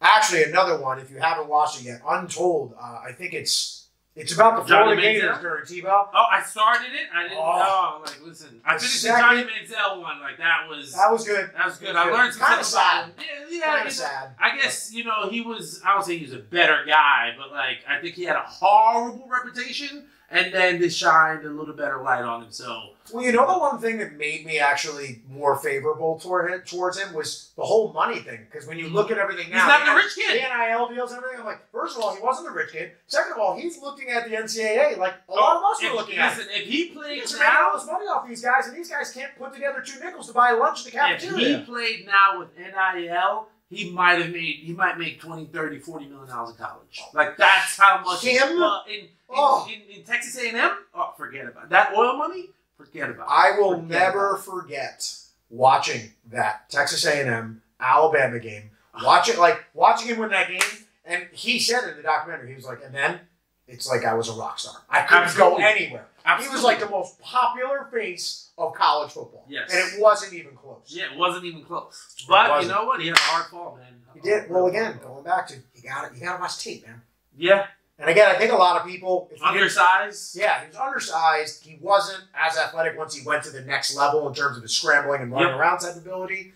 Actually, another one, if you haven't watched it yet, Untold. I think it's about the Florida Gators during Tebow. Oh, I started it. I didn't know. Listen. I finished the Johnny Manziel one. That was good. That was good. I learned some stuff about him. Yeah, kind of sad. I guess, he was, I don't say he was a better guy, but, I think he had a horrible reputation, and then they shined a little better light on him, so... Well, the one thing that made me actually more favorable towards him was the whole money thing. Because when you look at everything now, he's not the rich kid. The NIL deals and everything. I'm like, first of all, he wasn't the rich kid. Second of all, he's looking at the NCAA like a lot of us are looking at. Listen, if he played he's now, making all this money off these guys, and these guys can't put together 2 nickels to buy lunch at the cafeteria. If he played now with NIL, he might make 20, 30, 40 million dollars in college. That's how much in Texas A&M. Oh, forget about it. That oil money. Forget about it. I will never forget watching that Texas A&M Alabama game. Watching him win that game, and he said in the documentary, he was like, and then it's like I was a rock star. I couldn't go anywhere. Absolutely. He was like the most popular face of college football. Yes. And it wasn't even close. Yeah, it wasn't even close. But you know what? He had a hard fall, man. He did. Well, again, going back to you got to watch tape, man. Yeah. And again, I think a lot of people... Undersized? Yeah, he was undersized. He wasn't as athletic once he went to the next level in terms of his scrambling and running around type ability.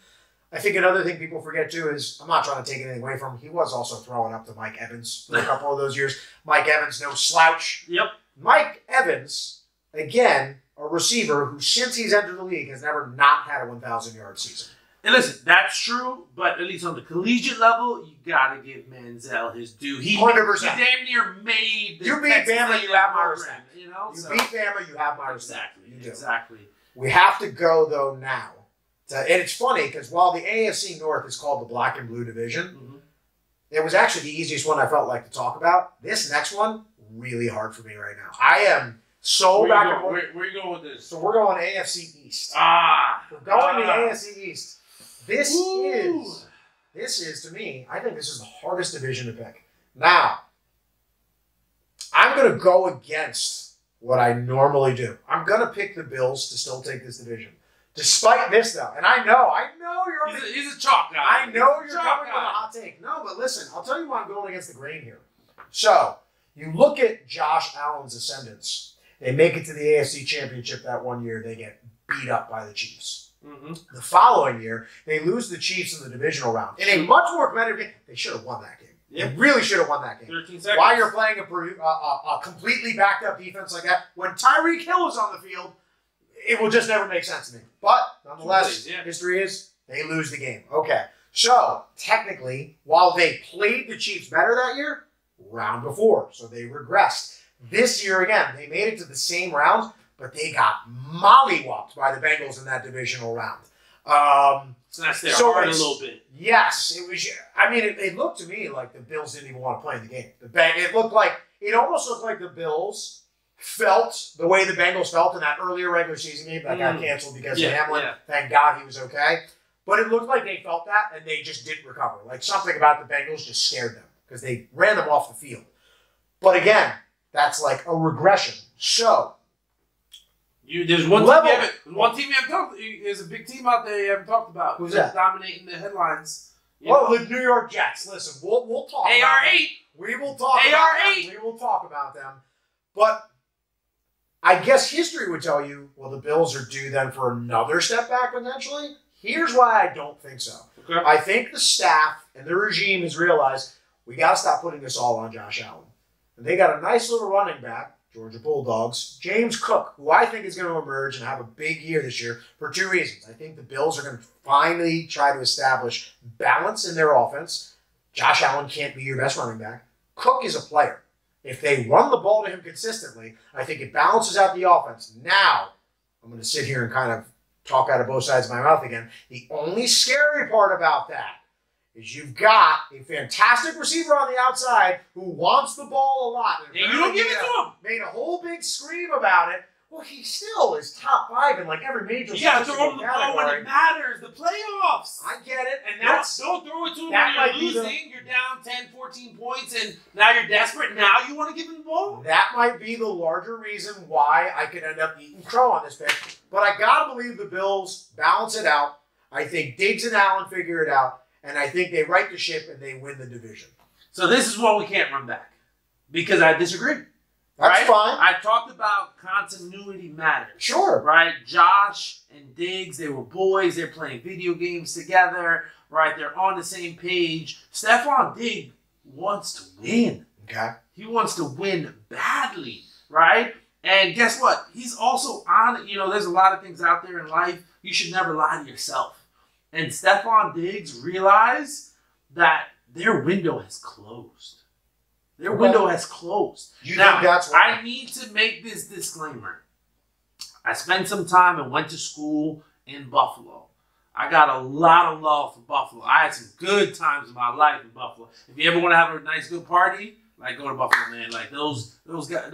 I think another thing people forget, too, is I'm not trying to take anything away from him. He was also throwing up to Mike Evans for a couple of those years. Mike Evans, no slouch. Yep. Mike Evans, again, a receiver who, since he's entered the league, has never not had a 1,000-yard season. And listen, that's true, but at least on the collegiate level, you gotta give Manziel his due. 100%. He damn near made the You beat Texas Bama, you have my program, respect. You know? You beat Bama, you have my respect. Exactly. You do. Exactly. We have to go, though, now. And it's funny, because while the AFC North is called the Black and Blue Division, it was actually the easiest one I felt like to talk about. This next one, really hard for me right now. I am so back and forth. Where you going with this? So we're going AFC East. We're going to AFC East. This is, to me, I think this is the hardest division to pick. Now, I'm going to go against what I normally do. I'm going to pick the Bills to still take this division. Despite this, though, and I know you're... He's a chalk guy. I know you're coming with a hot take. No, but listen, I'll tell you why I'm going against the grain here. So, you look at Josh Allen's ascendance. They make it to the AFC Championship that one year. They get beat up by the Chiefs. The following year, they lose the Chiefs in the divisional round. In a much more competitive game, they should have won that game. They really should have won that game. 13 seconds. While you're playing a completely backed up defense like that, when Tyreek Hill is on the field, it will just never make sense to me. But nonetheless, history is they lose the game. Okay. So, technically, while they played the Chiefs better that year, round before, so they regressed. This year, again, they made it to the same round, but they got mollywopped by the Bengals in that divisional round. So that's their heart a little bit. Yes. It was. I mean, it looked to me like the Bills didn't even want to play in the game. It almost looked like the Bills felt the way the Bengals felt in that earlier regular season game that got canceled because of Hamlin. Yeah. Thank God he was okay. But it looked like they felt that, and they just didn't recover. Like something about the Bengals just scared them because they ran them off the field. But again, that's like a regression. So, there's one team you haven't talked. There's a big team out there you haven't talked about. Who's that? Dominating the headlines. The New York Jets. Listen, we'll talk. AR8. About them. We will talk. AR8. We will talk about them. But I guess history would tell you, well, the Bills are due then for another step back potentially. Here's why I don't think so. Okay. I think the staff and the regime has realized we got to stop putting this all on Josh Allen. And they got a nice little running back. Georgia Bulldogs, James Cook, who I think is going to emerge and have a big year this year for two reasons. I think the Bills are going to finally try to establish balance in their offense. Josh Allen can't be your best running back. Cook is a player. If they run the ball to him consistently, I think it balances out the offense. Now, I'm going to sit here and kind of talk out of both sides of my mouth again. The only scary part about that is you've got a fantastic receiver on the outside who wants the ball a lot. And you don't give it to him. Made a whole big scream about it. Well, he still is top 5 in like every major statistical throw him the ball when it matters. The playoffs. I get it. And don't throw it to him when you're losing. You're down 10, 14 points, and now you're desperate. Now you want to give him the ball? That might be the larger reason why I could end up eating crow on this pick. But I got to believe the Bills balance it out. I think Diggs and Allen figure it out. And I think they right the ship and they win the division. So this is what we can't run back. Because I disagree. That's fine. I talked about continuity matters. Sure. Right? Josh and Diggs, they were boys. They're playing video games together. Right? They're on the same page. Stephon Diggs wants to win. Okay. He wants to win badly. Right? And guess what? He's also on, there's a lot of things out there in life. You should never lie to yourself. And Stephon Diggs realized that their window has closed. Their window has closed. You think that's why? I need to make this disclaimer. I spent some time and went to school in Buffalo. I got a lot of love for Buffalo. I had some good times in my life in Buffalo. If you ever want to have a nice, good party, go to Buffalo, man. Like those guys,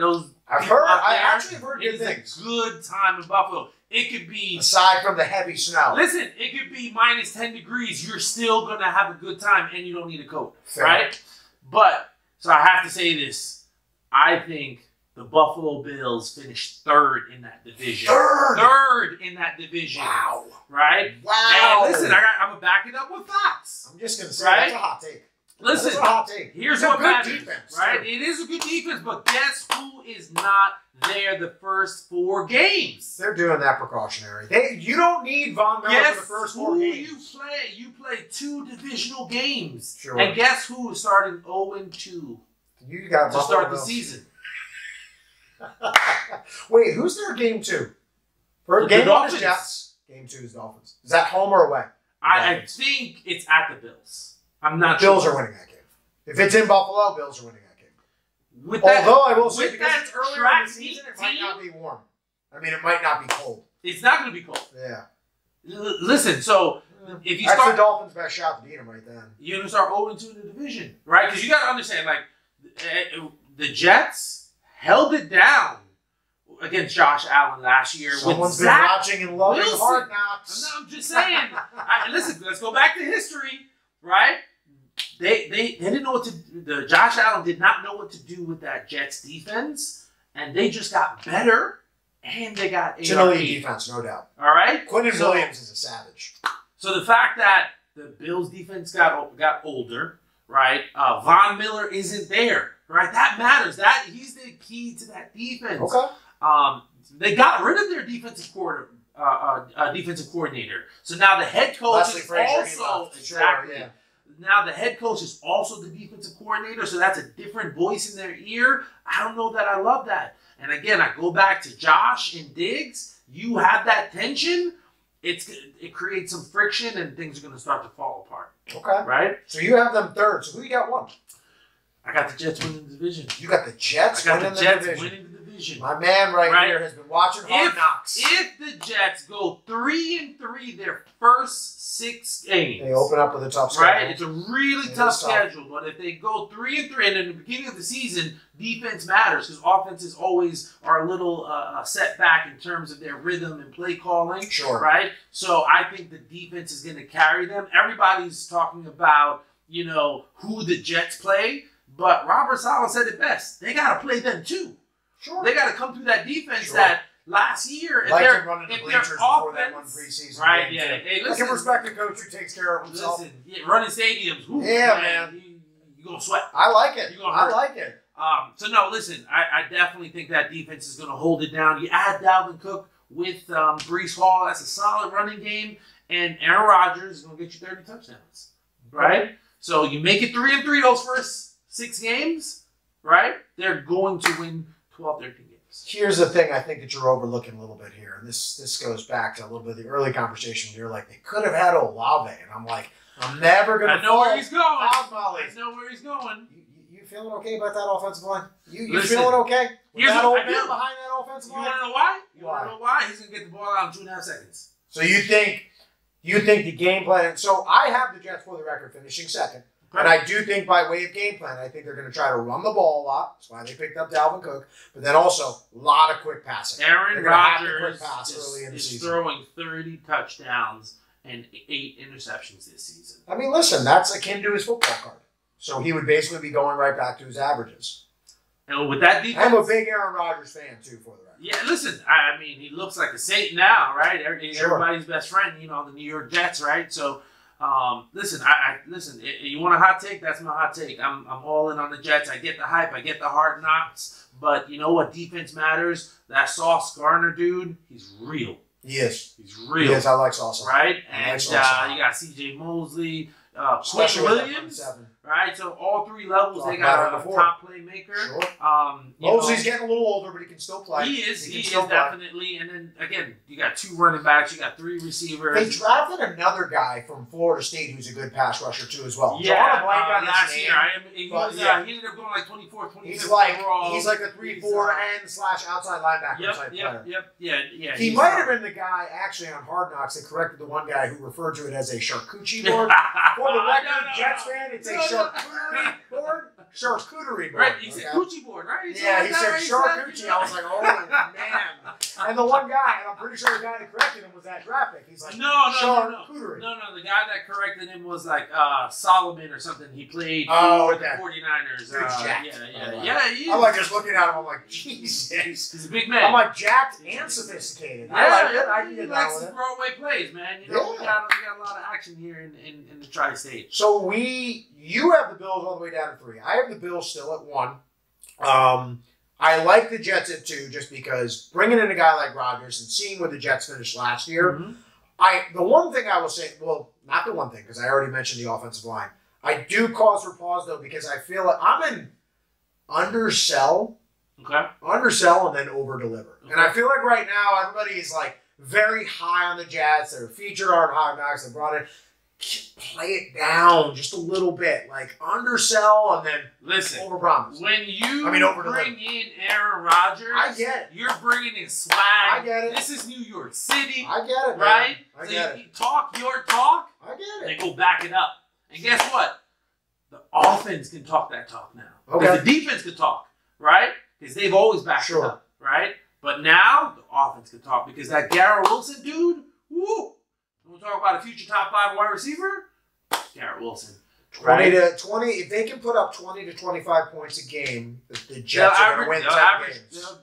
I actually have heard good things. Good time in Buffalo. It could be... Aside from the heavy snow. Listen, it could be minus 10 degrees. You're still going to have a good time, and you don't need a coat. Fair. Right? But, so I have to say this. I think the Buffalo Bills finished third in that division. Third in that division. Wow. Right? Wow. And listen, I'm going to back it up with facts. I'm just going to say that's a hot take. Listen, that's a hot take. Here's It's a what good matters, defense, right? too. It is a good defense, but guess who is not there the first 4 games? They're doing that precautionary. You don't need Von Miller for the first 4 games. You play 2 divisional games. Sure. And guess who is starting 0-2 You got to start the season? Wait, who's their game 2? For The game 1 is Dolphins. Jets. Game 2 is Dolphins. Is that home or away? I think it's at the Bills. I'm not Bills sure. are winning that game. If it's in Buffalo, Bills are winning that game. With that, Although I will say, with because that it's earlier in track the season, it team, might not be warm. I mean, it might not be cold. it's not going to be cold. Yeah. Listen, so if you That's start, the Dolphins' best shot to beat them right then. you're going to start 0-2 in the division, right? Because you got to understand, like, the Jets held it down against Josh Allen last year. Someone's with been Zach watching and loving Wilson. Hard Knocks. I'm just saying. Listen, let's go back to history, right? They didn't know what to do. Josh Allen did not know what to do with that Jets defense, and they just got better, and they got It's an elite ARP. defense, no doubt. All right? Quentin So- Williams is a savage. So the fact that the Bills defense got older, right? Von Miller isn't there, right? That matters. He's the key to that defense. Okay. They got rid of their defensive coordinator. So now the head coach Leslie is Frazier, he also left. exactly. Sure, yeah. Now the head coach is also the defensive coordinator, so that's a different voice in their ear. I don't know that I love that. And again, I go back to Josh and Diggs. You have that tension. It creates some friction, and things are going to start to fall apart. Okay. Right? So you have them third. So who you got one? I got the Jets winning the division. You got the Jets I got winning the Jets division. winning the division. My man right Right. here has been watching Hard Knocks. If the Jets go 3-3 their first 6 games, They open up with a tough schedule. right? It's a really It tough is tough. schedule. But if they go 3-3, and in the beginning of the season, defense matters because offenses always are a little setback in terms of their rhythm and play calling. Sure. Right? So I think the defense is going to carry them. Everybody's talking about, who the Jets play, but Robert Saleh said it best. They got to play them too. Sure. They got to come through that defense Sure. that last year, Like if to run in the their bleachers before that one offense, preseason right? game, Yeah. too. Hey, I listen, can respect the coach who takes care of himself. listen, running stadiums. Whew, Yeah, man. You gonna sweat. I like it. You gonna I hurt. like it. So no, listen. I definitely think that defense is gonna hold it down. You add Dalvin Cook with Breece Hall. That's a solid running game, and Aaron Rodgers is gonna get you 30 touchdowns, right? So you make it 3-3 those first 6 games, right? They're going to win 12, 13 games. Here's the thing I think that you're overlooking a little bit here. And this goes back to a little bit of the early conversation. You're like, they could have had Olave. And I'm like, I'm never going to I know where he's going. Molly. I know where he's going. You feeling okay about that offensive line? You Listen, feeling okay? With here's that what old I man do. behind that offensive You line? want to know why? You Why? want to know why? He's gonna get the ball out in 2.5 seconds. So you think the game plan? So I have the Jets, for the record, finishing second. And I do think by way of game plan, I think they're going to try to run the ball a lot. That's why they picked up Dalvin Cook. But then also, a lot of quick passing. Aaron They're gonna have to Rodgers quick pass early in the is season. throwing 30 touchdowns and 8 interceptions this season. I mean, listen, that's akin to his football card. So he would basically be going right back to his averages. And with that defense, I'm a big Aaron Rodgers fan, too, for the record. yeah. Listen, I mean, he looks like a saint now, right? Sure. Everybody's best friend, the New York Jets, right? So, listen, listen. You want a hot take? That's my hot take. I'm all in on the Jets. I get the hype. I get the hard knocks. But you know what? Defense matters. That Sauce Gardner dude, he's real. He is. He's real. He is. I like Sauce. Right? I like And Sauce. you got C.J. Mosley, Especially Quinn with that Williams, front seven. right? So all 3 levels, Talked they got about it a before. top playmaker. Sure. You Mosley's know, getting a little older, but he can still play. he is can still play. definitely. And then again, you got 2 running backs, you got 3 They receivers. drafted another guy from Florida State who's a good pass rusher, too, as well. Yeah, Drawing a blank on his last name. year, he ended up going like 24, 25 He's like overall. a 3-4 end / outside linebacker type player. Yeah. He might have been the guy actually on Hard Knocks that corrected the one guy who referred to it as a charcuterie board. For the record, Jets fan, it's a charcuterie board. charcuterie board. Right, he said coochie board, right? Yeah, he said charcuterie. I was like, oh, man. And the one guy, and I'm pretty sure the guy that corrected him was that draft pick. He's like, charcuterie. No, the guy that corrected him was like Solomon or something. He played for the 49ers. I'm like just looking at him, I'm like, Jesus. He's a big man. I'm like jacked and sophisticated. Yeah, I like it. I can he get likes down with to it. throw away plays, man. You know, we got a lot of action here in the tri-state. So you have the Bills all the way down to 3. I have the Bills still at 1. I like the Jets at 2 just because bringing in a guy like Rodgers and seeing where the Jets finished last year. Mm-hmm. The one thing I will say, well, not the one thing because I already mentioned the offensive line. I do cause for pause though because I feel like I'm in undersell. Okay. Undersell and then over deliver. Okay. And I feel like right now everybody is like very high on the Jets. They're featured on Hard Knocks. They brought it. Play it down just a little bit. Like undersell and then overpromise. When you bring in Aaron Rodgers, I get it. You're bringing in swag. I get it. This is New York City. I get it, right? I get it. Talk your talk. I get it. And go back it up. And guess what? The offense can talk that talk now. Okay. The defense can talk, right? Because they've always backed it up, right? But now the offense can talk because that Garrett Wilson dude, woo! We'll talk about a future top 5 wide receiver. Garrett Wilson. 20 to 20. If they can put up 20 to 25 points a game, the Jets are going to win 10 games.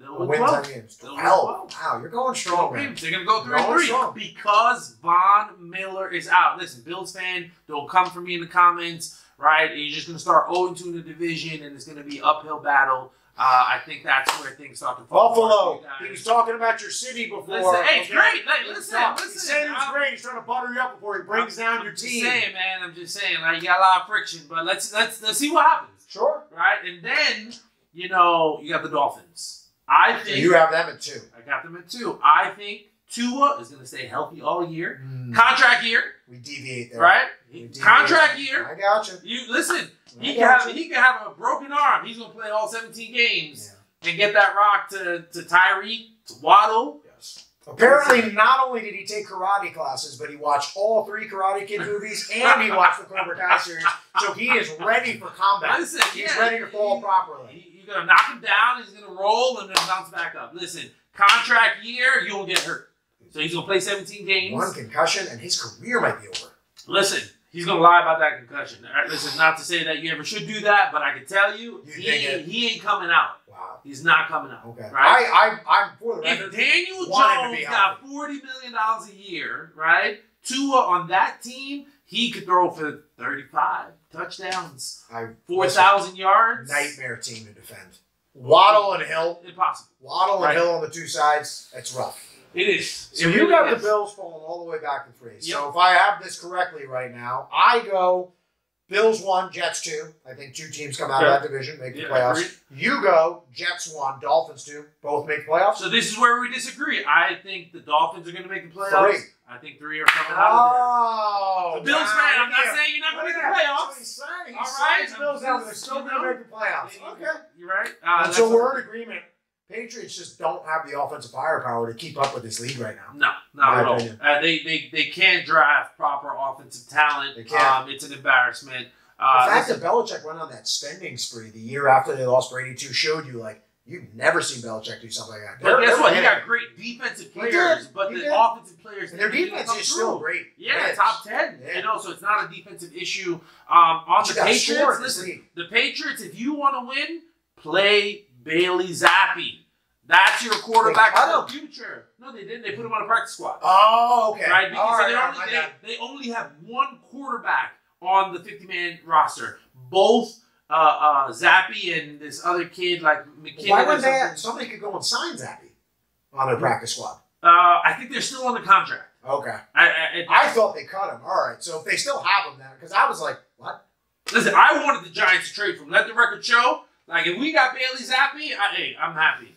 They'll win 10 games. 12. Wow, you're going strong, man. They're going to go 3-3 because Von Miller is out. Listen, Bills fan, don't come for me in the comments, right? You're just going to start 0-2 in the division, and it's going to be uphill battle. I think that's where things start to fall Buffalo. He was talking about your city before. Listen, hey, it's great. Listen. He's saying it's great. He's trying to butter you up before he brings down your team. I'm just saying, like, you got a lot of friction, but let's see what happens. Sure. Right, and then you got the Dolphins. I think you have them at 2. I got them at 2. I think Tua is going to stay healthy all year. Contract year. We deviate there, right? Contract year. I got you. You listen. He can have a broken arm. He's going to play all 17 games and get that rock to Tyreek, to Waddle. Yes. Apparently, not only did he take karate classes, but he watched all 3 Karate Kid movies and he watched the Cobra Kai series. So he is ready for combat. Listen, he's ready to fall properly. You're going to knock him down. He's going to roll and then bounce back up. Listen, contract year, you'll get hurt. So he's going to play 17 games. 1 concussion and his career might be over. Listen. He's going to lie about that concussion. Listen, not to say that you ever should do that, but I can tell you, he ain't coming out. Wow. He's not coming out. Okay. Right? I'm for the record. If Daniel Jones got $40 million a year, right, Tua on that team, he could throw for 35 touchdowns, 4,000 yards. Nightmare team to defend. Waddle and Hill. Impossible. Waddle and Hill on the 2 sides. It's rough. It is. So you got the Bills falling all the way back to 3. Yep. So if I have this correctly right now, I go Bills 1, Jets 2. I think 2 teams come out of that division, make the playoffs. Agreed. You go Jets 1, Dolphins 2. Both make playoffs. So this is where we disagree. I think the Dolphins are going to make the playoffs. 3. I think 3 are coming out of there. The Bills fan, I'm not saying you're not going to make the playoffs. He's saying. All right. The Bills out, they're still going to make the playoffs. Okay. You're right. So we're in agreement. Patriots just don't have the offensive firepower to keep up with this league right now. No, not at all. They can't draft proper offensive talent. They can't. It's an embarrassment. The fact that Belichick went on that spending spree the year after they lost Brady 2 showed you, like, you've never seen Belichick do something like that. But guess what? He got great defensive players, but the offensive players... And their defense is still great. Yeah, top 10. Yeah. So it's not a defensive issue. On the Patriots, listen, the Patriots, if you want to win, play Bailey Zappi. That's your quarterback for the future. No, they didn't. They put him on a practice squad. Oh, okay. Right? Because they only have 1 quarterback on the 50-man roster. Both Zappi and this other kid, like McKinnon. Why wouldn't they? Somebody could go and sign Zappi on their practice squad. I think they're still on the contract. Okay. I thought they cut him. All right. So if they still have him then, because I was like, what? Listen, I wanted the Giants to trade for him. Let the record show. Like, if we got Bailey Zappi, I'm happy.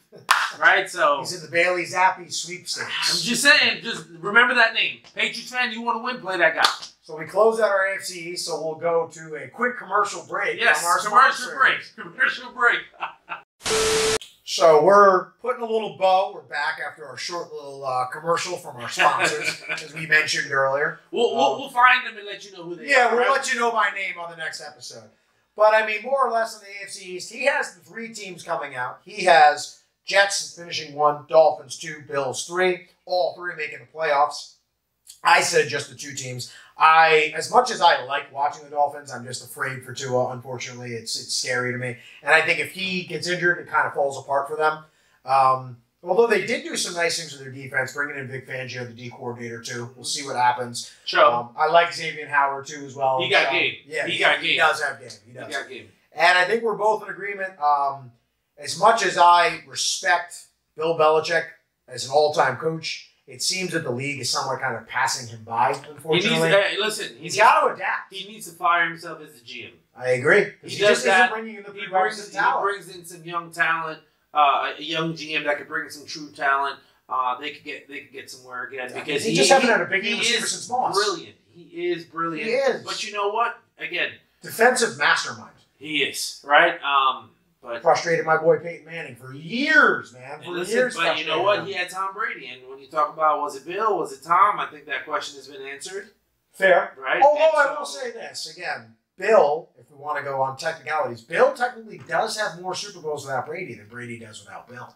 Right? So he's in the Bailey Zappi sweepstakes. I'm just saying, just remember that name. Patriots fan, you want to win, play that guy. So we close out our AFC East, so we'll go to a quick commercial break. Yes, commercial break. Commercial break. So we're putting a little bow. We're back after our short little commercial from our sponsors, as we mentioned earlier. We'll find them and let you know who they are. Yeah, we'll let you know by name on the next episode. But, I mean, more or less in the AFC East, he has the 3 teams coming out. He has Jets finishing 1, Dolphins 2, Bills 3. All 3 making the playoffs. I said just the 2 teams. As much as I like watching the Dolphins, I'm just afraid for Tua, unfortunately. It's scary to me. And I think if he gets injured, it kind of falls apart for them. Although they did do some nice things with their defense, bringing in Vic Fangio, the D coordinator, too. We'll see what happens. Sure. I like Xavier Howard, too, as well. He got game. Yeah, he got game. He does have game. He got game. And I think we're both in agreement. As much as I respect Bill Belichick as an all-time coach, it seems that the league is somewhat kind of passing him by, unfortunately. He's got to adapt. He needs to fire himself as the GM. I agree. He does just that. Isn't bringing in the He brings in some young talent, a young GM that could bring in some true talent. They could get somewhere again because he just haven't had a big game receiver since Moss. Brilliant. He is brilliant. He is. But you know what? Again, defensive mastermind. He is right. But frustrated my boy Peyton Manning for years, man. Years. But you know what? He had Tom Brady, and when you talk about was it Bill, was it Tom? I think that question has been answered. Fair, right? Although I will say this again, Bill. If we want to go on technicalities, Bill technically does have more Super Bowls without Brady than Brady does without Bill.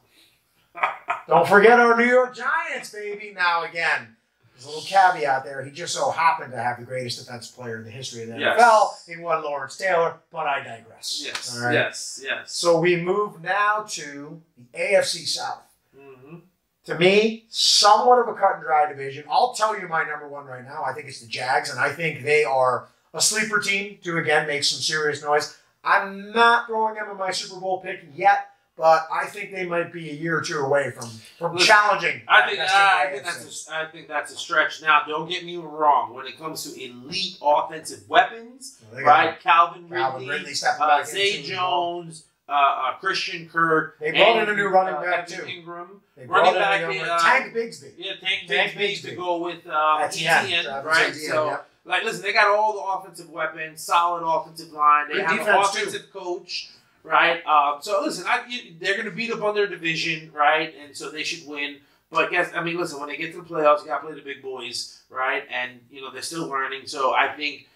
Don't forget our New York Giants, baby. Now again, there's a little caveat there. He just so happened to have the greatest defensive player in the history of the NFL in one Lawrence Taylor, but I digress. Yes, all right? yes. So we move now to the AFC South. Mm-hmm. To me, somewhat of a cut and dry division. I'll tell you my number 1 right now. I think it's the Jags, and I think they are a sleeper team to, again, make some serious noise. I'm not throwing them in my Super Bowl pick yet, but I think they might be a year or 2 away from challenging. I think that's a stretch. Now, don't get me wrong. When it comes to elite offensive weapons, right? Calvin Ridley, Zay Jones, Christian Kirk. They brought in a new running back too. Ingram. They brought in Tank Bigsby. Yeah, Tank Bigsby to go with ETN, right? So, listen, they got all the offensive weapons, solid offensive line. They have an offensive coach. Right, so listen, they're going to beat up on their division, right, and so they should win. But listen, when they get to the playoffs, you got to play the big boys, right, and they're still learning. So I think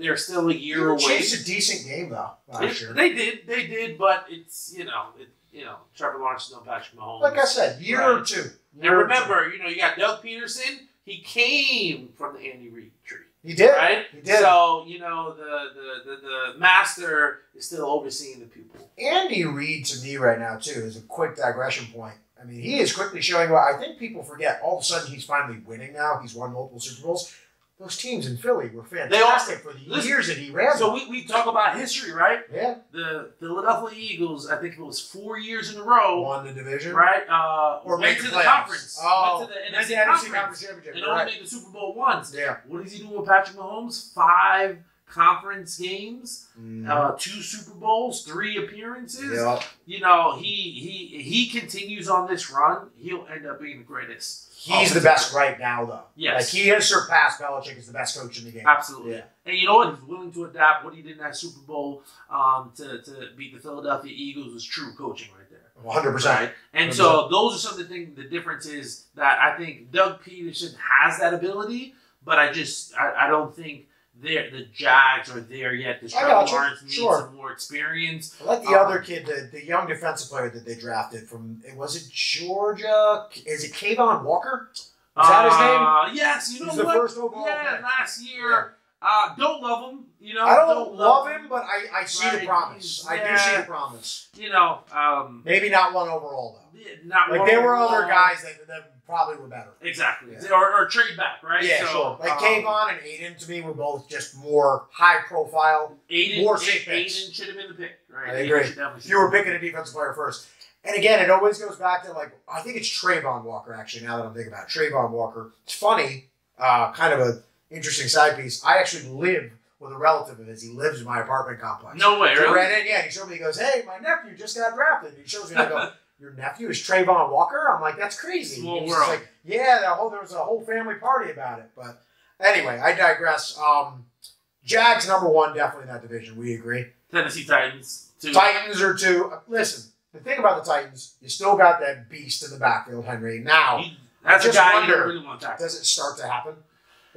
they're still a year away. It's a decent game though. They did, but it's Trevor Lawrence is no Patrick Mahomes. Like I said, year or 2. And remember, you got Doug Peterson. He came from the Andy Reid tree. He did. Right? He did. So, the master is still overseeing the pupil. Andy Reid, to me right now, too, is a quick digression point. I mean, he is quickly showing what I think people forget. All of a sudden, he's finally winning now. He's won multiple Super Bowls. Those teams in Philly were fantastic for the years that he ran. So we talk about history, right? Yeah. The Philadelphia Eagles, I think it was 4 years in a row. Won the division. Right? Or went to the conference. Went to the NFC conference championship. And only made the Super Bowl once. Yeah. What is he doing with Patrick Mahomes? 5 conference games, 2 Super Bowls, 3 appearances. Yeah. He continues on this run. He'll end up being the greatest. He's the best right now, though. Yes. He has surpassed Belichick as the best coach in the game. Absolutely. Yeah. And you know what? He's willing to adapt. What he did in that Super Bowl to beat the Philadelphia Eagles was true coaching right there. 100%. Right? And 100%. so those are some of the things, the difference is that I think Doug Peterson has that ability, but I don't think the Jags are there yet. The Trevor Lawrence needs some more experience. I like the other kid, the young defensive player that they drafted from, was it Georgia? Is it Kayvon Walker? Is that his name? Yes, you know He's what? the first overall pick. Last year. Don't love him. I don't love him, but I see the promise. I do see the promise. Maybe not 1 overall, though. There were other guys that probably were better. Exactly. Yeah. Or trade back, right? Yeah, sure. Kayvon and Aiden, to me, were both just more high profile. More safe picks. Aiden should have been the pick, right? I agree. You were picking a defensive player first. And again, it always goes back to, I think it's Trayvon Walker, actually, now that I'm thinking about it. Trayvon Walker. It's funny, kind of an interesting side piece. I actually live with a relative of his. He lives in my apartment complex. No way, so really? Ran in, yeah. He showed me, he goes, hey, my nephew just got drafted. He shows me, I go, your nephew is Trayvon Walker? I'm like, that's crazy. Small He's world. like, yeah, there was a whole family party about it. But anyway, I digress. Jags number 1, definitely in that division. We agree. Tennessee Titans 2. Titans are 2. Listen, the thing about the Titans, you still got that beast in the backfield, Henry. Now, that's a guy wonder, you don't really want to tackle. does it start to happen?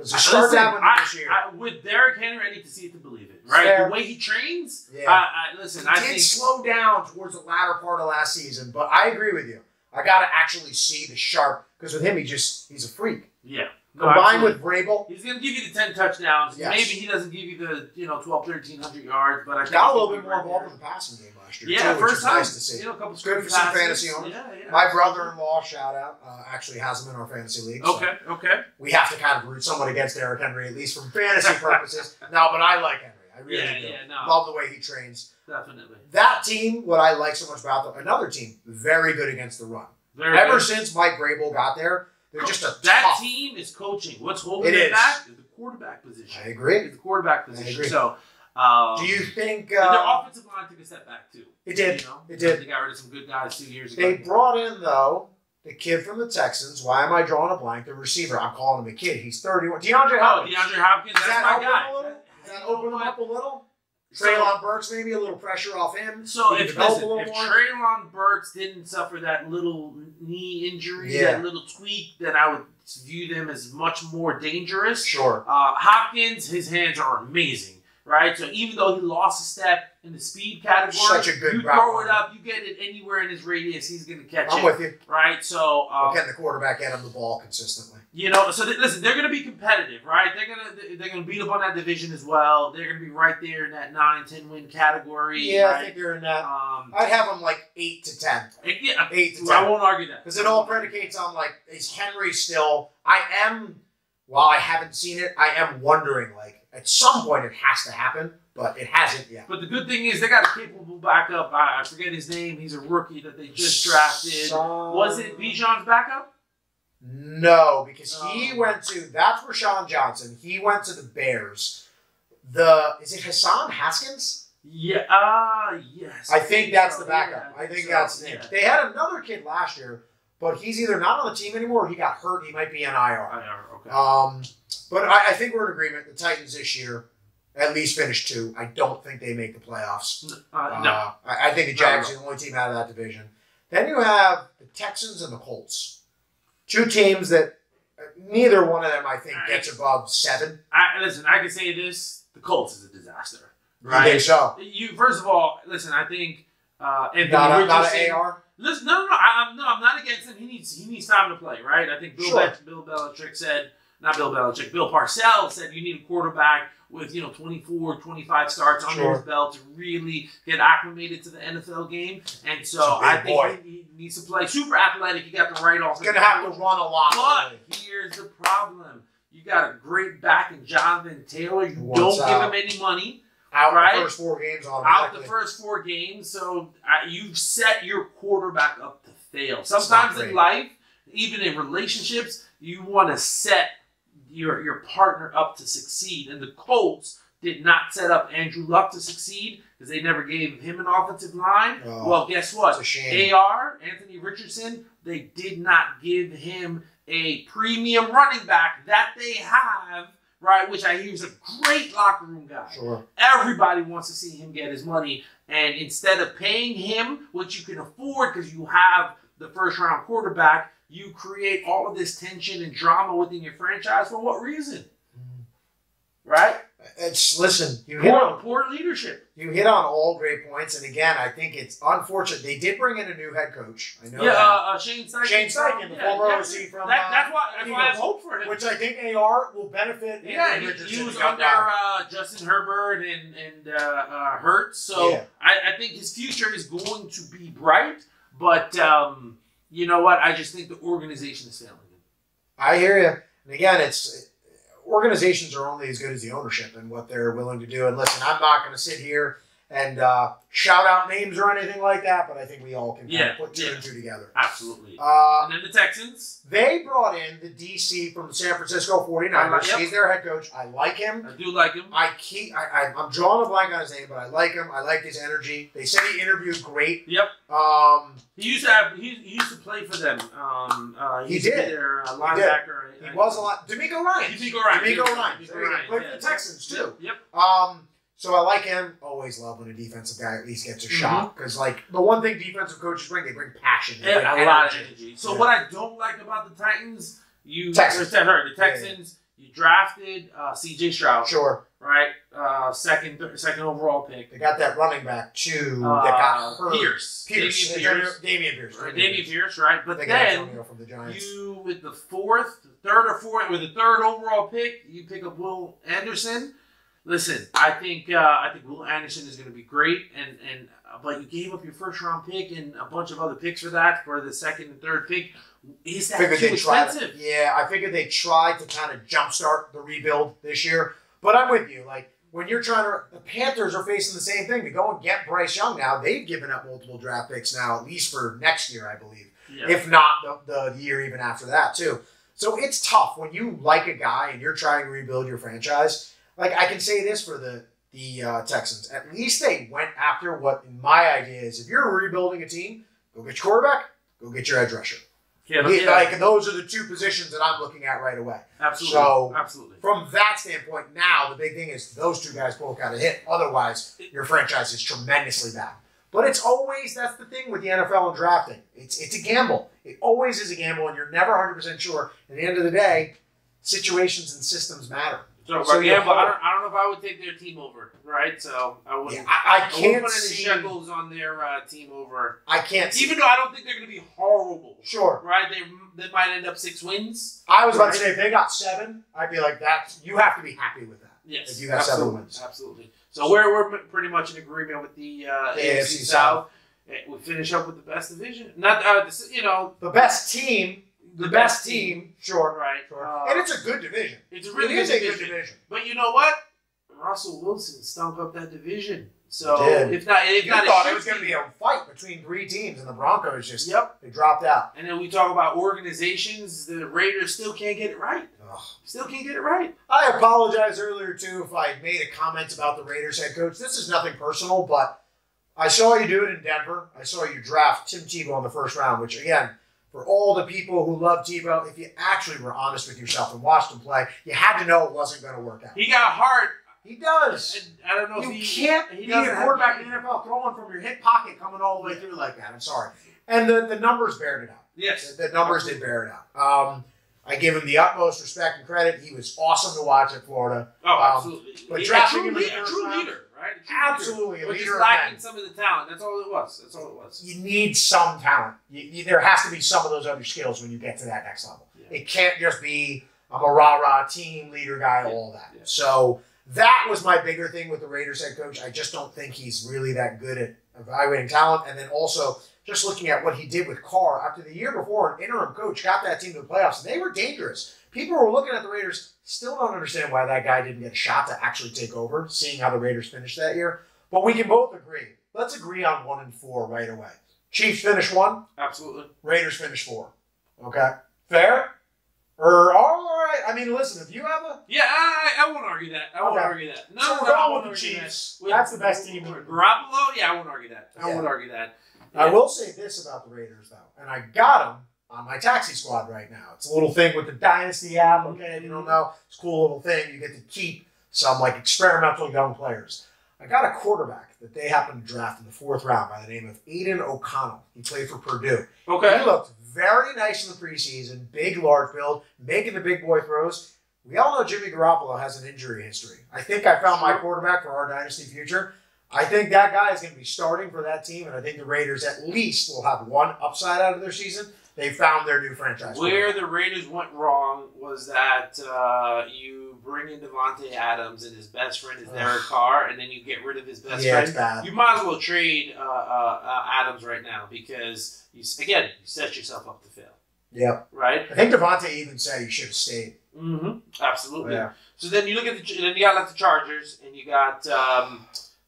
Start that one this year. With Derrick Henry, I need to see it to believe it. Right, Fair. the way he trains. Yeah. Listen, I think slow down towards the latter part of last season, but I agree with you. I got to actually see the sharp because with him, he's a freak. Yeah. Combined with Vrabel, he's going to give you the 10 touchdowns. Yes. Maybe he doesn't give you the 12, 1,300 yards, but I think got a little bit more involved in the passing game last year. Yeah, too, first time. Nice to see. A couple good for some fantasy owners. Yeah. My brother-in-law, shout out, actually has him in our fantasy league. So Okay. we have to kind of root someone against Derrick Henry, at least from fantasy purposes. No, but I like Henry. I really do. No. Love the way he trains. Definitely. That team, what I like so much about them, another team, very good against the run. Ever since Mike Vrabel got there, they're just that team is coaching. What's holding it back is the quarterback position. I agree. It's the quarterback position. I agree. So, do you think their offensive line took a step back too? It did. It did. They got rid of some good guys 2 years ago. They brought in though the kid from the Texans. Why am I drawing a blank? The receiver. I'm calling him a kid. He's 31. DeAndre Hopkins. DeAndre Hopkins. That's my guy. Does that open him up a little? Treylon Burks, maybe a little pressure off him. So if Treylon Burks didn't suffer that little knee injury, that little tweak, then I would view them as much more dangerous. Sure. Hopkins, his hands are amazing, right? So even though he lost a step in the speed category, such a good you throw it up, you get it anywhere in his radius, he's going to catch it. I'm with you. Right? So can the quarterback get him the ball consistently? So listen, they're going to be competitive, right? They're going to beat up on that division as well. They're going to be right there in that 9-10 win category. Yeah, right? I think they're in that. I'd have them like 8 to 10. 8 to 10. I won't argue that because it all predicates on like, is Henry still? While I haven't seen it, I am wondering like at some point it has to happen, but it hasn't yet. But the good thing is they got a capable backup. I forget his name. He's a rookie that they just drafted. Was it Bijan's backup? No, because he went to, that's Rashawn Johnson. He went to the Bears. Is it Hassan Haskins? Yeah, yes. I think that's the backup. Yeah, I think that's the name. They had another kid last year, but he's either not on the team anymore or he got hurt. He might be in IR. Okay. But I think we're in agreement. The Titans this year at least finish 2. I don't think they make the playoffs. No. I think the Jags are the only team out of that division. Then you have the Texans and the Colts. 2 teams that neither one of them, I think, gets above 7. Listen, I can say this. The Colts is a disaster. Right? I think so. First of all, listen, I think Anthony Richardson. Not an AR? Listen, no. I'm not against him. He needs time to play, right? I think Bill Belichick said, not Bill Belichick, Bill Parcells said you need a quarterback with 24, 25 starts under his belt to really get acclimated to the NFL game. And so I think he needs to play super athletic. He got the right offense. He's going to have to run a lot. But here's the problem. You got a great back in Jonathan Taylor. You don't give him any money. Out the first 4 games automatically. Out the first 4 games. So you've set your quarterback up to fail. Sometimes in life, even in relationships, you want to set your partner up to succeed. And the Colts did not set up Andrew Luck to succeed because they never gave him an offensive line. Well, guess what? It's a shame. AR, Anthony Richardson, they did not give him a premium running back that they have, right? Which I hear is a great locker room guy. Sure. Everybody wants to see him get his money. And instead of paying him what you can afford because you have the first-round quarterback, you create all of this tension and drama within your franchise. For what reason? Right? You poor leadership. You hit on all great points, and again, I think it's unfortunate. They did bring in a new head coach. I know Shane Steichen. Shane Steichen, the former OC from that's why I have hope for him. Which I think AR will benefit. Yeah, he was under Justin Herbert and Hurts, so I think his future is going to be bright. But you know what? I just think the organization is failing him. I hear you. And again, organizations are only as good as the ownership and what they're willing to do. And listen, I'm not going to sit here and shout out names or anything like that, but I think we all can put 2 and 2 together. Absolutely. And then the Texans. They brought in the DC from the San Francisco 49ers. He's their head coach. I like him. I do like him. I'm drawing a blank on his name, but I like him. I like his energy. They said he interviewed great. Yep. He used to play for them. He did. Their linebacker. He was a lot. D'Amico Ryan. D'Amico Ryan. He played for the Texans too. Yep. So I like him. Always love when a defensive guy at least gets a shot. Because, the one thing defensive coaches bring, they bring passion. A lot of energy. So what I don't like about the Titans, the Texans, You drafted C.J. Stroud. Sure. Right? Second overall pick. They got that running back, too, that got hurt. Pierce. Damian Pierce. Damian Pierce, right? But they then got from the Giants. you, with the third overall pick, you pick up Will Anderson. Listen, I think Will Anderson is going to be great, but you gave up your first round pick and a bunch of other picks for the second and third pick. Is that too expensive? I figured they tried to kind of jumpstart the rebuild this year. But I'm with you. Like, when you're the Panthers are facing the same thing. To go and get Bryce Young now, they've given up multiple draft picks now, at least for next year, I believe. Yeah. If not the year even after that, too. So it's tough when you like a guy and you're trying to rebuild your franchise. Like, I can say this for the Texans. At least they went after what my idea is. If you're rebuilding a team, go get your quarterback, go get your edge rusher. Like, those are the two positions that I'm looking at right away. Absolutely. So, absolutely. From that standpoint, now the big thing is those two guys both got to hit. Otherwise, your franchise is tremendously bad. But it's always, that's the thing with the NFL and drafting. It's a gamble. It always is a gamble, and you're never 100% sure. At the end of the day, situations and systems matter. So I don't know if I would take their team over, right? So I wouldn't. Yeah, I can't put any see shekels on their team over. I can't see. Even though I don't think they're going to be horrible. Sure. Right? They might end up 6 wins. I was about to say, if they got 7, I'd be like, you have to be happy with that. Yes. If you got 7 wins. Absolutely. So we're pretty much in agreement with the AFC South. We finish up with the best division. Not the best team. The best team, sure. Right. Sure. And it's a good division. It's a really good division. But you know what? Russell Wilson stunk up that division. So if not, you thought it was going to be a fight between 3 teams, and the Broncos just they dropped out. And then we talk about organizations. The Raiders still can't get it right. Still can't get it right. I apologize earlier too if I made a comment about the Raiders head coach. This is nothing personal, but I saw you do it in Denver. I saw you draft Tim Tebow in the first round, which again, for all the people who love Tebow, if you actually were honest with yourself and watched him play, you had to know it wasn't going to work out. He got a heart. He does. I don't know if you can't be a quarterback in the NFL throwing from your hip pocket coming all the way through like that. I'm sorry. And the numbers bared it out. Yes. The numbers did bear it out. I give him the utmost respect and credit. He was awesome to watch at Florida. Oh, absolutely. But drafting him a true leader. Right? Absolutely. But just lacking some of the talent. That's all it was. You need some talent. There has to be some of those other skills when you get to that next level. Yeah. It can't just be I'm a rah-rah team leader guy, all that. Yeah. So that was my bigger thing with the Raiders head coach. I just don't think he's really that good at evaluating talent. And then also just looking at what he did with Carr. After the year before, an interim coach got that team to the playoffs, and they were dangerous. People were looking at the Raiders, still don't understand why that guy didn't get a shot to actually take over, seeing how the Raiders finished that year. But we can both agree. Let's agree on 1 and 4 right away. Chiefs finish 1. Absolutely. Raiders finish 4. Okay? Fair? Or all right. I mean, listen, if you have a... Yeah, I won't argue that. I won't argue that. No, so we're going with the Chiefs. That's the best team. Garoppolo? Yeah, I won't argue that. I won't argue that. I will say this about the Raiders, though, and I got them on my taxi squad right now. It's a little thing with the Dynasty app, okay? If you don't know, it's a cool little thing. You get to keep some, like, experimental young players. I got a quarterback that they happened to draft in the 4th round by the name of Aiden O'Connell. He played for Purdue. Okay. He looked very nice in the preseason, big, large build, making the big boy throws. We all know Jimmy Garoppolo has an injury history. I think I found my quarterback for our Dynasty future. I think that guy is going to be starting for that team, and I think the Raiders at least will have one upside out of their season. They found their new franchise. Where the Raiders went wrong was that you bring in Devontae Adams and his best friend is Derek Carr, and then you get rid of his best friend. It's bad. You might as well trade Adams right now because, you set yourself up to fail. Yep. Right? I think Devontae even said he should have stayed. Mm-hmm. Absolutely. Yeah. So then you look at then you got the Chargers, and you got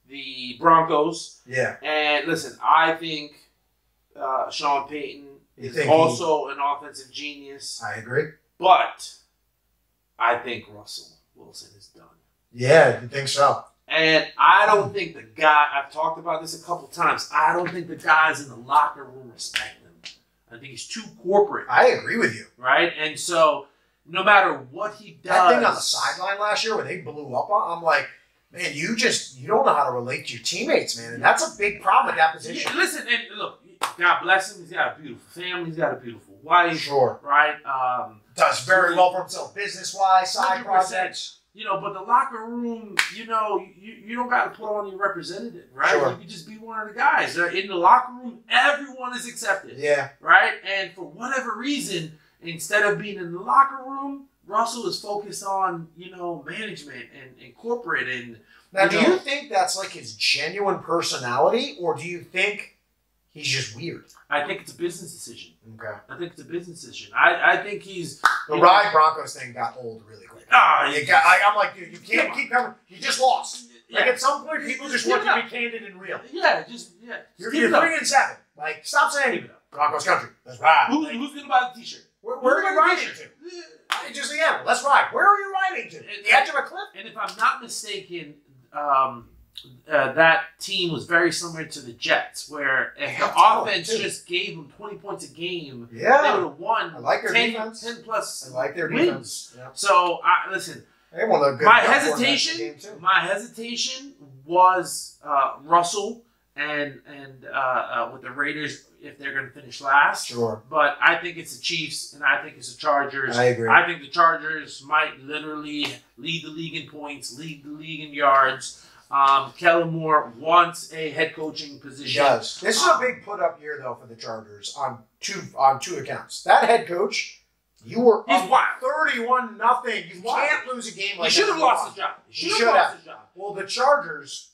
the Broncos. Yeah. And listen, I think Sean Payton is also an offensive genius. I agree. But I think Russell Wilson is done. Yeah, you think so? And I don't think the guy, I've talked about this a couple times, I don't think the guys in the locker room respect him. I think he's too corporate. I agree with you. Right? And so, no matter what he does. That thing on the sideline last year where they blew up on, I'm like, man, you don't know how to relate to your teammates, man. And that's a big problem at that position. Yeah, listen, and look, God bless him. He's got a beautiful family. He's got a beautiful wife. Sure. Right? does very well for himself business-wise, side 100%. projects. But the locker room, you don't got to put on your representative, right? Sure. You can just be one of the guys. They're in the locker room, everyone is accepted. Yeah. Right? And for whatever reason, instead of being in the locker room, Russell is focused on, management and corporate. And Now, do you think that's like his genuine personality, or do you think he's just weird? I think it's a business decision. Okay. I think it's a business decision. I think he's... The Ride Broncos thing got old really quick. I'm like, dude, you can't keep coming. You just lost. Yeah. Like, at some point, people just want you to be candid and real. Yeah. You're 3-7. Like, stop saying Broncos country. Let's ride. Who's going to buy the t-shirt? Where are you riding to? Just again, let's ride. Where are you riding to? The edge of a cliff? And if I'm not mistaken, that team was very similar to the Jets, where if the offense just gave them 20 points a game, they would have won. I like their 10 plus. I like their wins. defense. Yeah. So listen, they won a good my hesitation was Russell and with the Raiders if they're going to finish last. Sure. But I think it's the Chiefs and I think it's the Chargers. I agree. I think the Chargers might literally lead the league in points, lead the league in yards. Kellen Moore wants a head coaching position. He does. This is a big put up year though for the Chargers on two accounts. That head coach, you were up 31-0. You can't lose a game like that. He should have lost his job. He should have. Well, the Chargers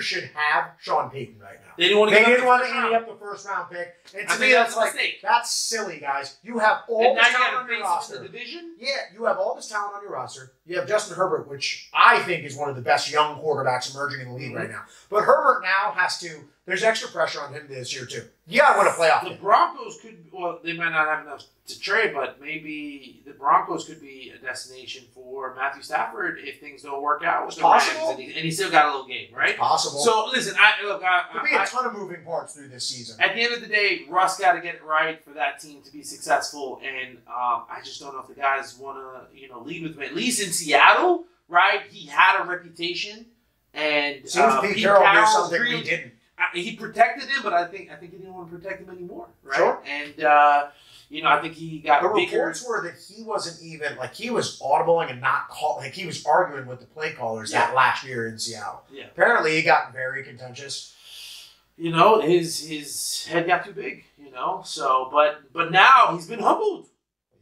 should have Sean Payton right now. They didn't want to ante up the first round pick. And to me, that's like that's silly, guys. You have all this talent on your roster. The division? Yeah, you have all this talent on your roster. You have Justin Herbert, which I think is one of the best young quarterbacks emerging in the league right now. But Herbert now has to. There's extra pressure on him this year too. You got to win a playoff game. The Broncos could. Well, they might not have enough to trade, but maybe the Broncos could be a destination for Matthew Stafford if things don't work out with the Rams, and he still got a little game, right? It's possible. So listen, could be a ton of moving parts through this season. At the end of the day, Russ got to get it right for that team to be successful, and I just don't know if the guys want to, lead with him. At least in Seattle, right? He had a reputation, and seems Pete Carroll knew something we didn't. He protected him, but I think he didn't want to protect him anymore, right? Sure. And I think he got the bigger. reports were that he wasn't even he was audibling and not he was arguing with the play callers that last year in Seattle. Yeah. Apparently, he got very contentious. His head got too big. So but now he's been humbled.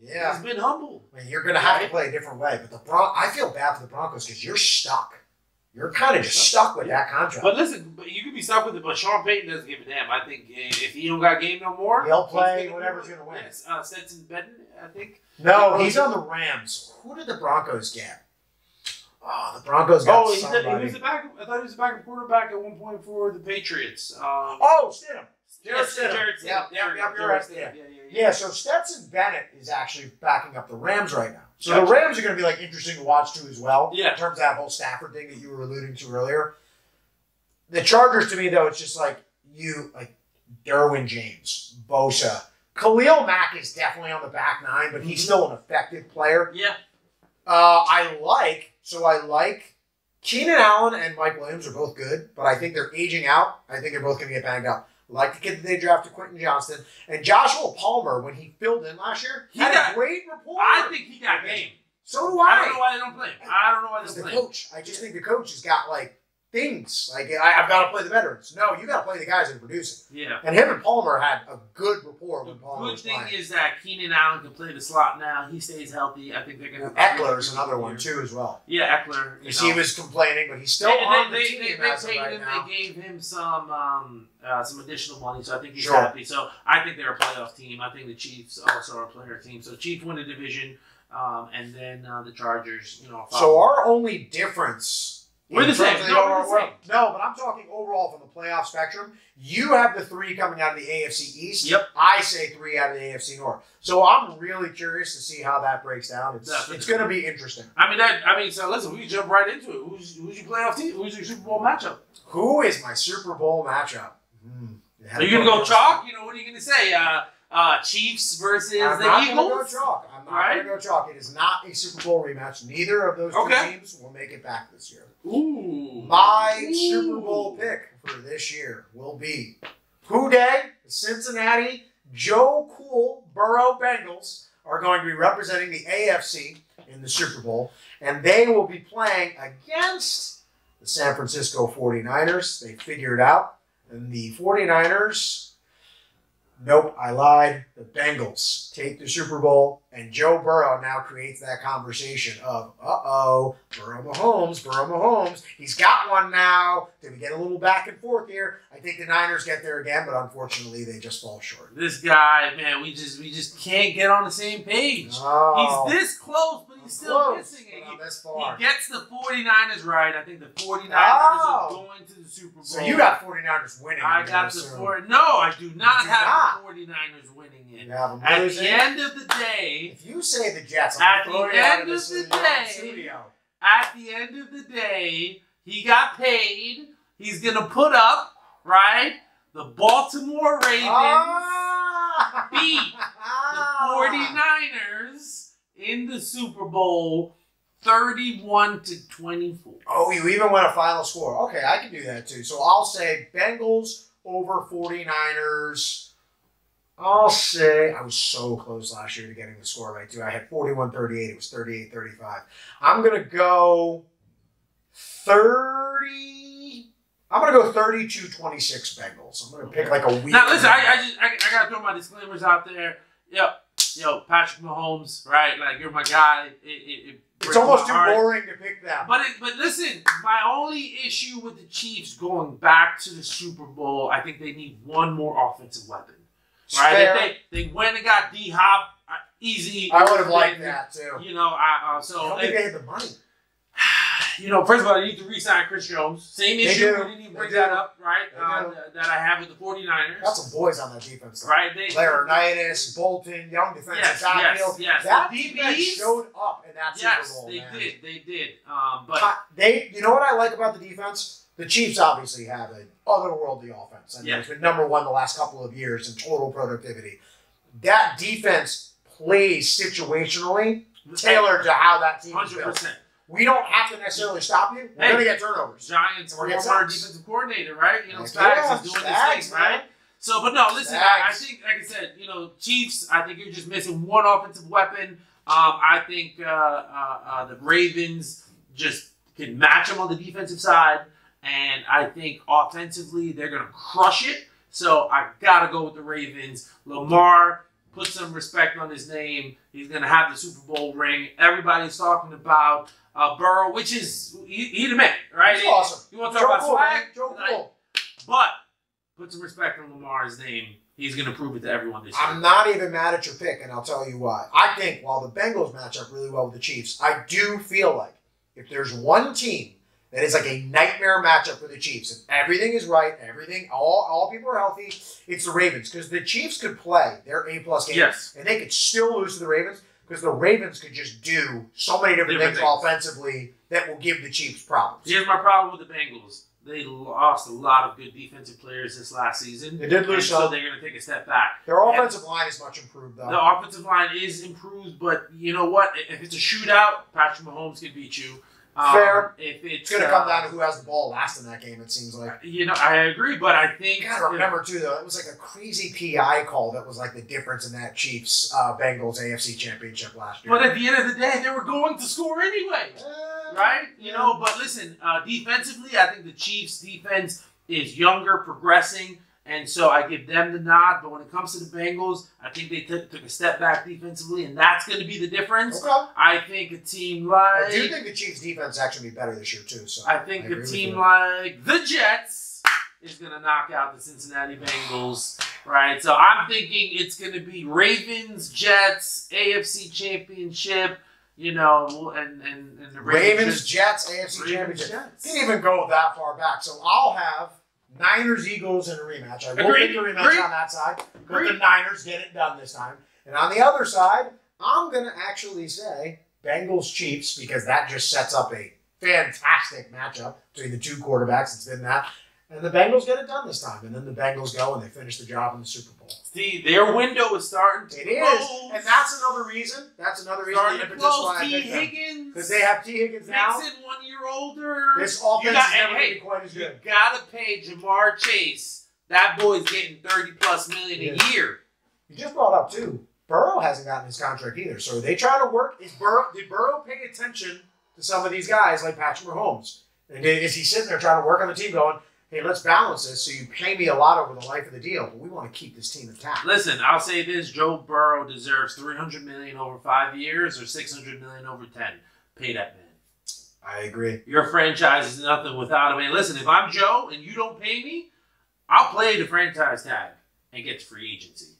Yeah, he's been humbled. I mean, you're going to have to play a different way. But I feel bad for the Broncos because you're stuck. You're kind of just stuck with that contract. But listen, you can be stuck with it, but Sean Payton doesn't give a damn. I think if he don't got game no more, he'll play whatever's going to win. Stetson Bennett, I think. No, he's on the Rams. Who did the Broncos get? Oh, the Broncos got somebody. He was a back. I thought he was a backup quarterback at one point for the Patriots. Stidham. Jared Stidham. Yep, you're right. Yeah, so Stetson Bennett is actually backing up the Rams right now. So the Rams are going to be interesting to watch too as well. Yeah. In terms of that whole Stafford thing that you were alluding to earlier. The Chargers to me though, it's just Derwin James, Bosa, Khalil Mack is definitely on the back nine, but he's still an effective player. Yeah. I like Keenan Allen and Mike Williams are both good, but I think they're aging out. I think they're both going to get banged up. I like the kid that they drafted, Quentin Johnston. And Joshua Palmer, when he filled in last year, he had a great rapport. I think he got game. So do I. I don't know why they don't play him. I don't know why they don't play him. Coach. I just think the coach has got things. I've got to play the veterans. No, you got to play the guys that are producing. Yeah. And him and Palmer had a good rapport when Palmer was playing. The good thing is that Keenan Allen can play the slot now. He stays healthy. I think they're going to have Eckler's another one too as well. Yeah, Eckler. Because he was complaining, but he's still on the team as of right now. They gave him some additional money, so I think he's happy. So I think they're a playoff team. I think the Chiefs also are a player team. So Chiefs win the division, and then the Chargers. So our only difference. We're the same. No, but I'm talking overall from the playoff spectrum. You have the 3 coming out of the AFC East. Yep. I say 3 out of the AFC North. So I'm really curious to see how that breaks down. It's going to be interesting. So listen, we can jump right into it. Who's your playoff team? Who's your Super Bowl matchup? Who is my Super Bowl matchup? Are you going to go chalk? What are you going to say? Chiefs versus the Eagles? I'm not going to go chalk. going to go chalk. It is not a Super Bowl rematch. Neither of those two teams will make it back this year. My Super Bowl pick for this year will be Who Dey, the Cincinnati Joe Cool Burrow Bengals are going to be representing the AFC in the Super Bowl, and they will be playing against the San Francisco 49ers. They figured it out, and the 49ers, nope, I lied. The Bengals take the Super Bowl, and Joe Burrow now creates that conversation of, Burrow Mahomes. He's got one now. Did we get a little back and forth here? I think the Niners get there again, but unfortunately they just fall short. This guy, man, we just can't get on the same page. Oh, He's this close, but he's still missing it. He gets the 49ers right. I think the 49ers are going to the Super Bowl. So you got 49ers winning. I got the 49ers. No, I do not have the 49ers winning it. At the end of the day, if you say the Jets, at the end of the day, he got paid. He's gonna put up, right? The Baltimore Ravens beat the 49ers in the Super Bowl 31-24. Oh, you even went a final score. Okay, I can do that too. So I'll say Bengals over 49ers. I'll say I was so close last year to getting the score right too. I had 41-38. It was 38-35. I'm going to go 30. I'm going to go 32-26 Bengals. I'm going to pick like a week. Now listen, I got to throw my disclaimers out there. Yo, Patrick Mahomes, right? Like, you're my guy. It's almost too boring to pick them. But listen, my only issue with the Chiefs going back to the Super Bowl, I think they need one more offensive weapon. Right? If they went and got D-Hop, easy. I would have liked that too. You know, I don't think they had the money. You know, first of all, they need to re-sign Chris Jones. Same issue. We didn't even bring that up, right? That I have with the 49ers. Got some boys on that defense. Though. Right? Laurinaitis, Bolton, young defensive backfield. Yes. That defense showed up in that Super Bowl. Yes, they did. You know what I like about the defense? The Chiefs obviously have an otherworldly offense. I mean, it's been number one the last couple of years in total productivity. That defense plays situationally tailored to how that team is built. 100%. We don't have to necessarily stop you. We're going to get turnovers. Giants former defensive coordinator, right? You know, Spags is doing this thing, right? So, but no, listen, I think, like I said, you know, Chiefs, I think you're just missing one offensive weapon. I think the Ravens just can match them on the defensive side. And I think offensively, they're going to crush it. So I got to go with the Ravens. Lamar, put some respect on his name. He's going to have the Super Bowl ring. Everybody's talking about Burrow, which is, he the man, right? He's awesome. You want to talk about swag? Joe Cool. But put some respect on Lamar's name. He's going to prove it to everyone this year. I'm not even mad at your pick, and I'll tell you why. I think while the Bengals match up really well with the Chiefs, I do feel like if there's one team that is like a nightmare matchup for the Chiefs. If everything is right, all people are healthy, it's the Ravens. Because the Chiefs could play their A-plus game, and they could still lose to the Ravens because the Ravens could just do so many different things offensively that will give the Chiefs problems. Here's my problem with the Bengals. They lost a lot of good defensive players this last season. They did lose some. So they're going to take a step back. Their offensive line is much improved, though. The offensive line is improved, but you know what? If it's a shootout, Patrick Mahomes can beat you. Fair. If it's going to come down to who has the ball last in that game, it seems like. You know, I agree, but I think... You got to remember, too, though, it was like a crazy PI call that was like the difference in that Chiefs-Bengals AFC Championship last year. But at the end of the day, they were going to score anyway. Right? You know, but listen, defensively, I think the Chiefs' defense is younger, progressing, and so I give them the nod. But when it comes to the Bengals, I think they took a step back defensively, and that's going to be the difference. Okay. I think a team like... I do think the Chiefs' defense actually be better this year, too. So I think a team like the Jets is going to knock out the Cincinnati Bengals, right? So I'm thinking it's going to be Ravens, Jets, AFC Championship, you know, and the Ravens, Jets, AFC Championship. Didn't even go that far back. So I'll have Niners, Eagles in a rematch. I will pick the rematch on that side, but the Niners get it done this time. And on the other side, I'm going to actually say Bengals, Chiefs, because that just sets up a fantastic matchup between the two quarterbacks. It's been that. And the Bengals get it done this time. And then the Bengals go and they finish the job in the Super Bowl. See, their window is starting to close. And that's another reason. That's another reason. Why I picked them. Because they have T. Higgins now. Mixon 1 year older. This offense is never going to be quite as good. You got to pay Jamar Chase. That boy's getting $30+ million a year. You just brought up, too, Burrow hasn't gotten his contract either. So are they trying to work? Did Burrow pay attention to some of these guys like Patrick Mahomes? And is he sitting there trying to work on the team going, hey, let's balance this so you pay me a lot over the life of the deal, but we want to keep this team intact. Listen, I'll say this. Joe Burrow deserves $300 million over 5 years or $600 million over 10. Pay that man. I agree. Your franchise is nothing without him. And listen, if I'm Joe and you don't pay me, I'll play the franchise tag and get to free agency.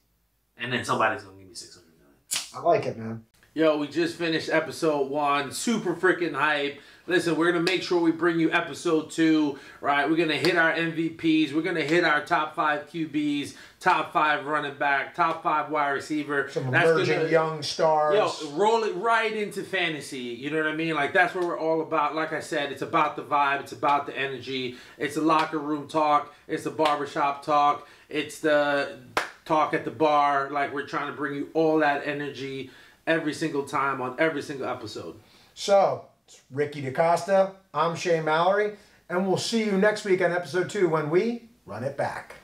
And then somebody's going to give me $600 million. I like it, man. Yo, we just finished episode 1. Super freaking hype. Listen, we're going to make sure we bring you episode 2, right? We're going to hit our MVPs. We're going to hit our top 5 QBs, top 5 running back, top 5 wide receiver. Some emerging young stars. Yo, roll it right into fantasy. You know what I mean? Like, that's what we're all about. Like I said, it's about the vibe. It's about the energy. It's the locker room talk. It's the barbershop talk. It's the talk at the bar. Like, we're trying to bring you all that energy every single time on every single episode. So, it's Ricky Dacosta. I'm Shane Mallory. And we'll see you next week on episode 2 when we run it back.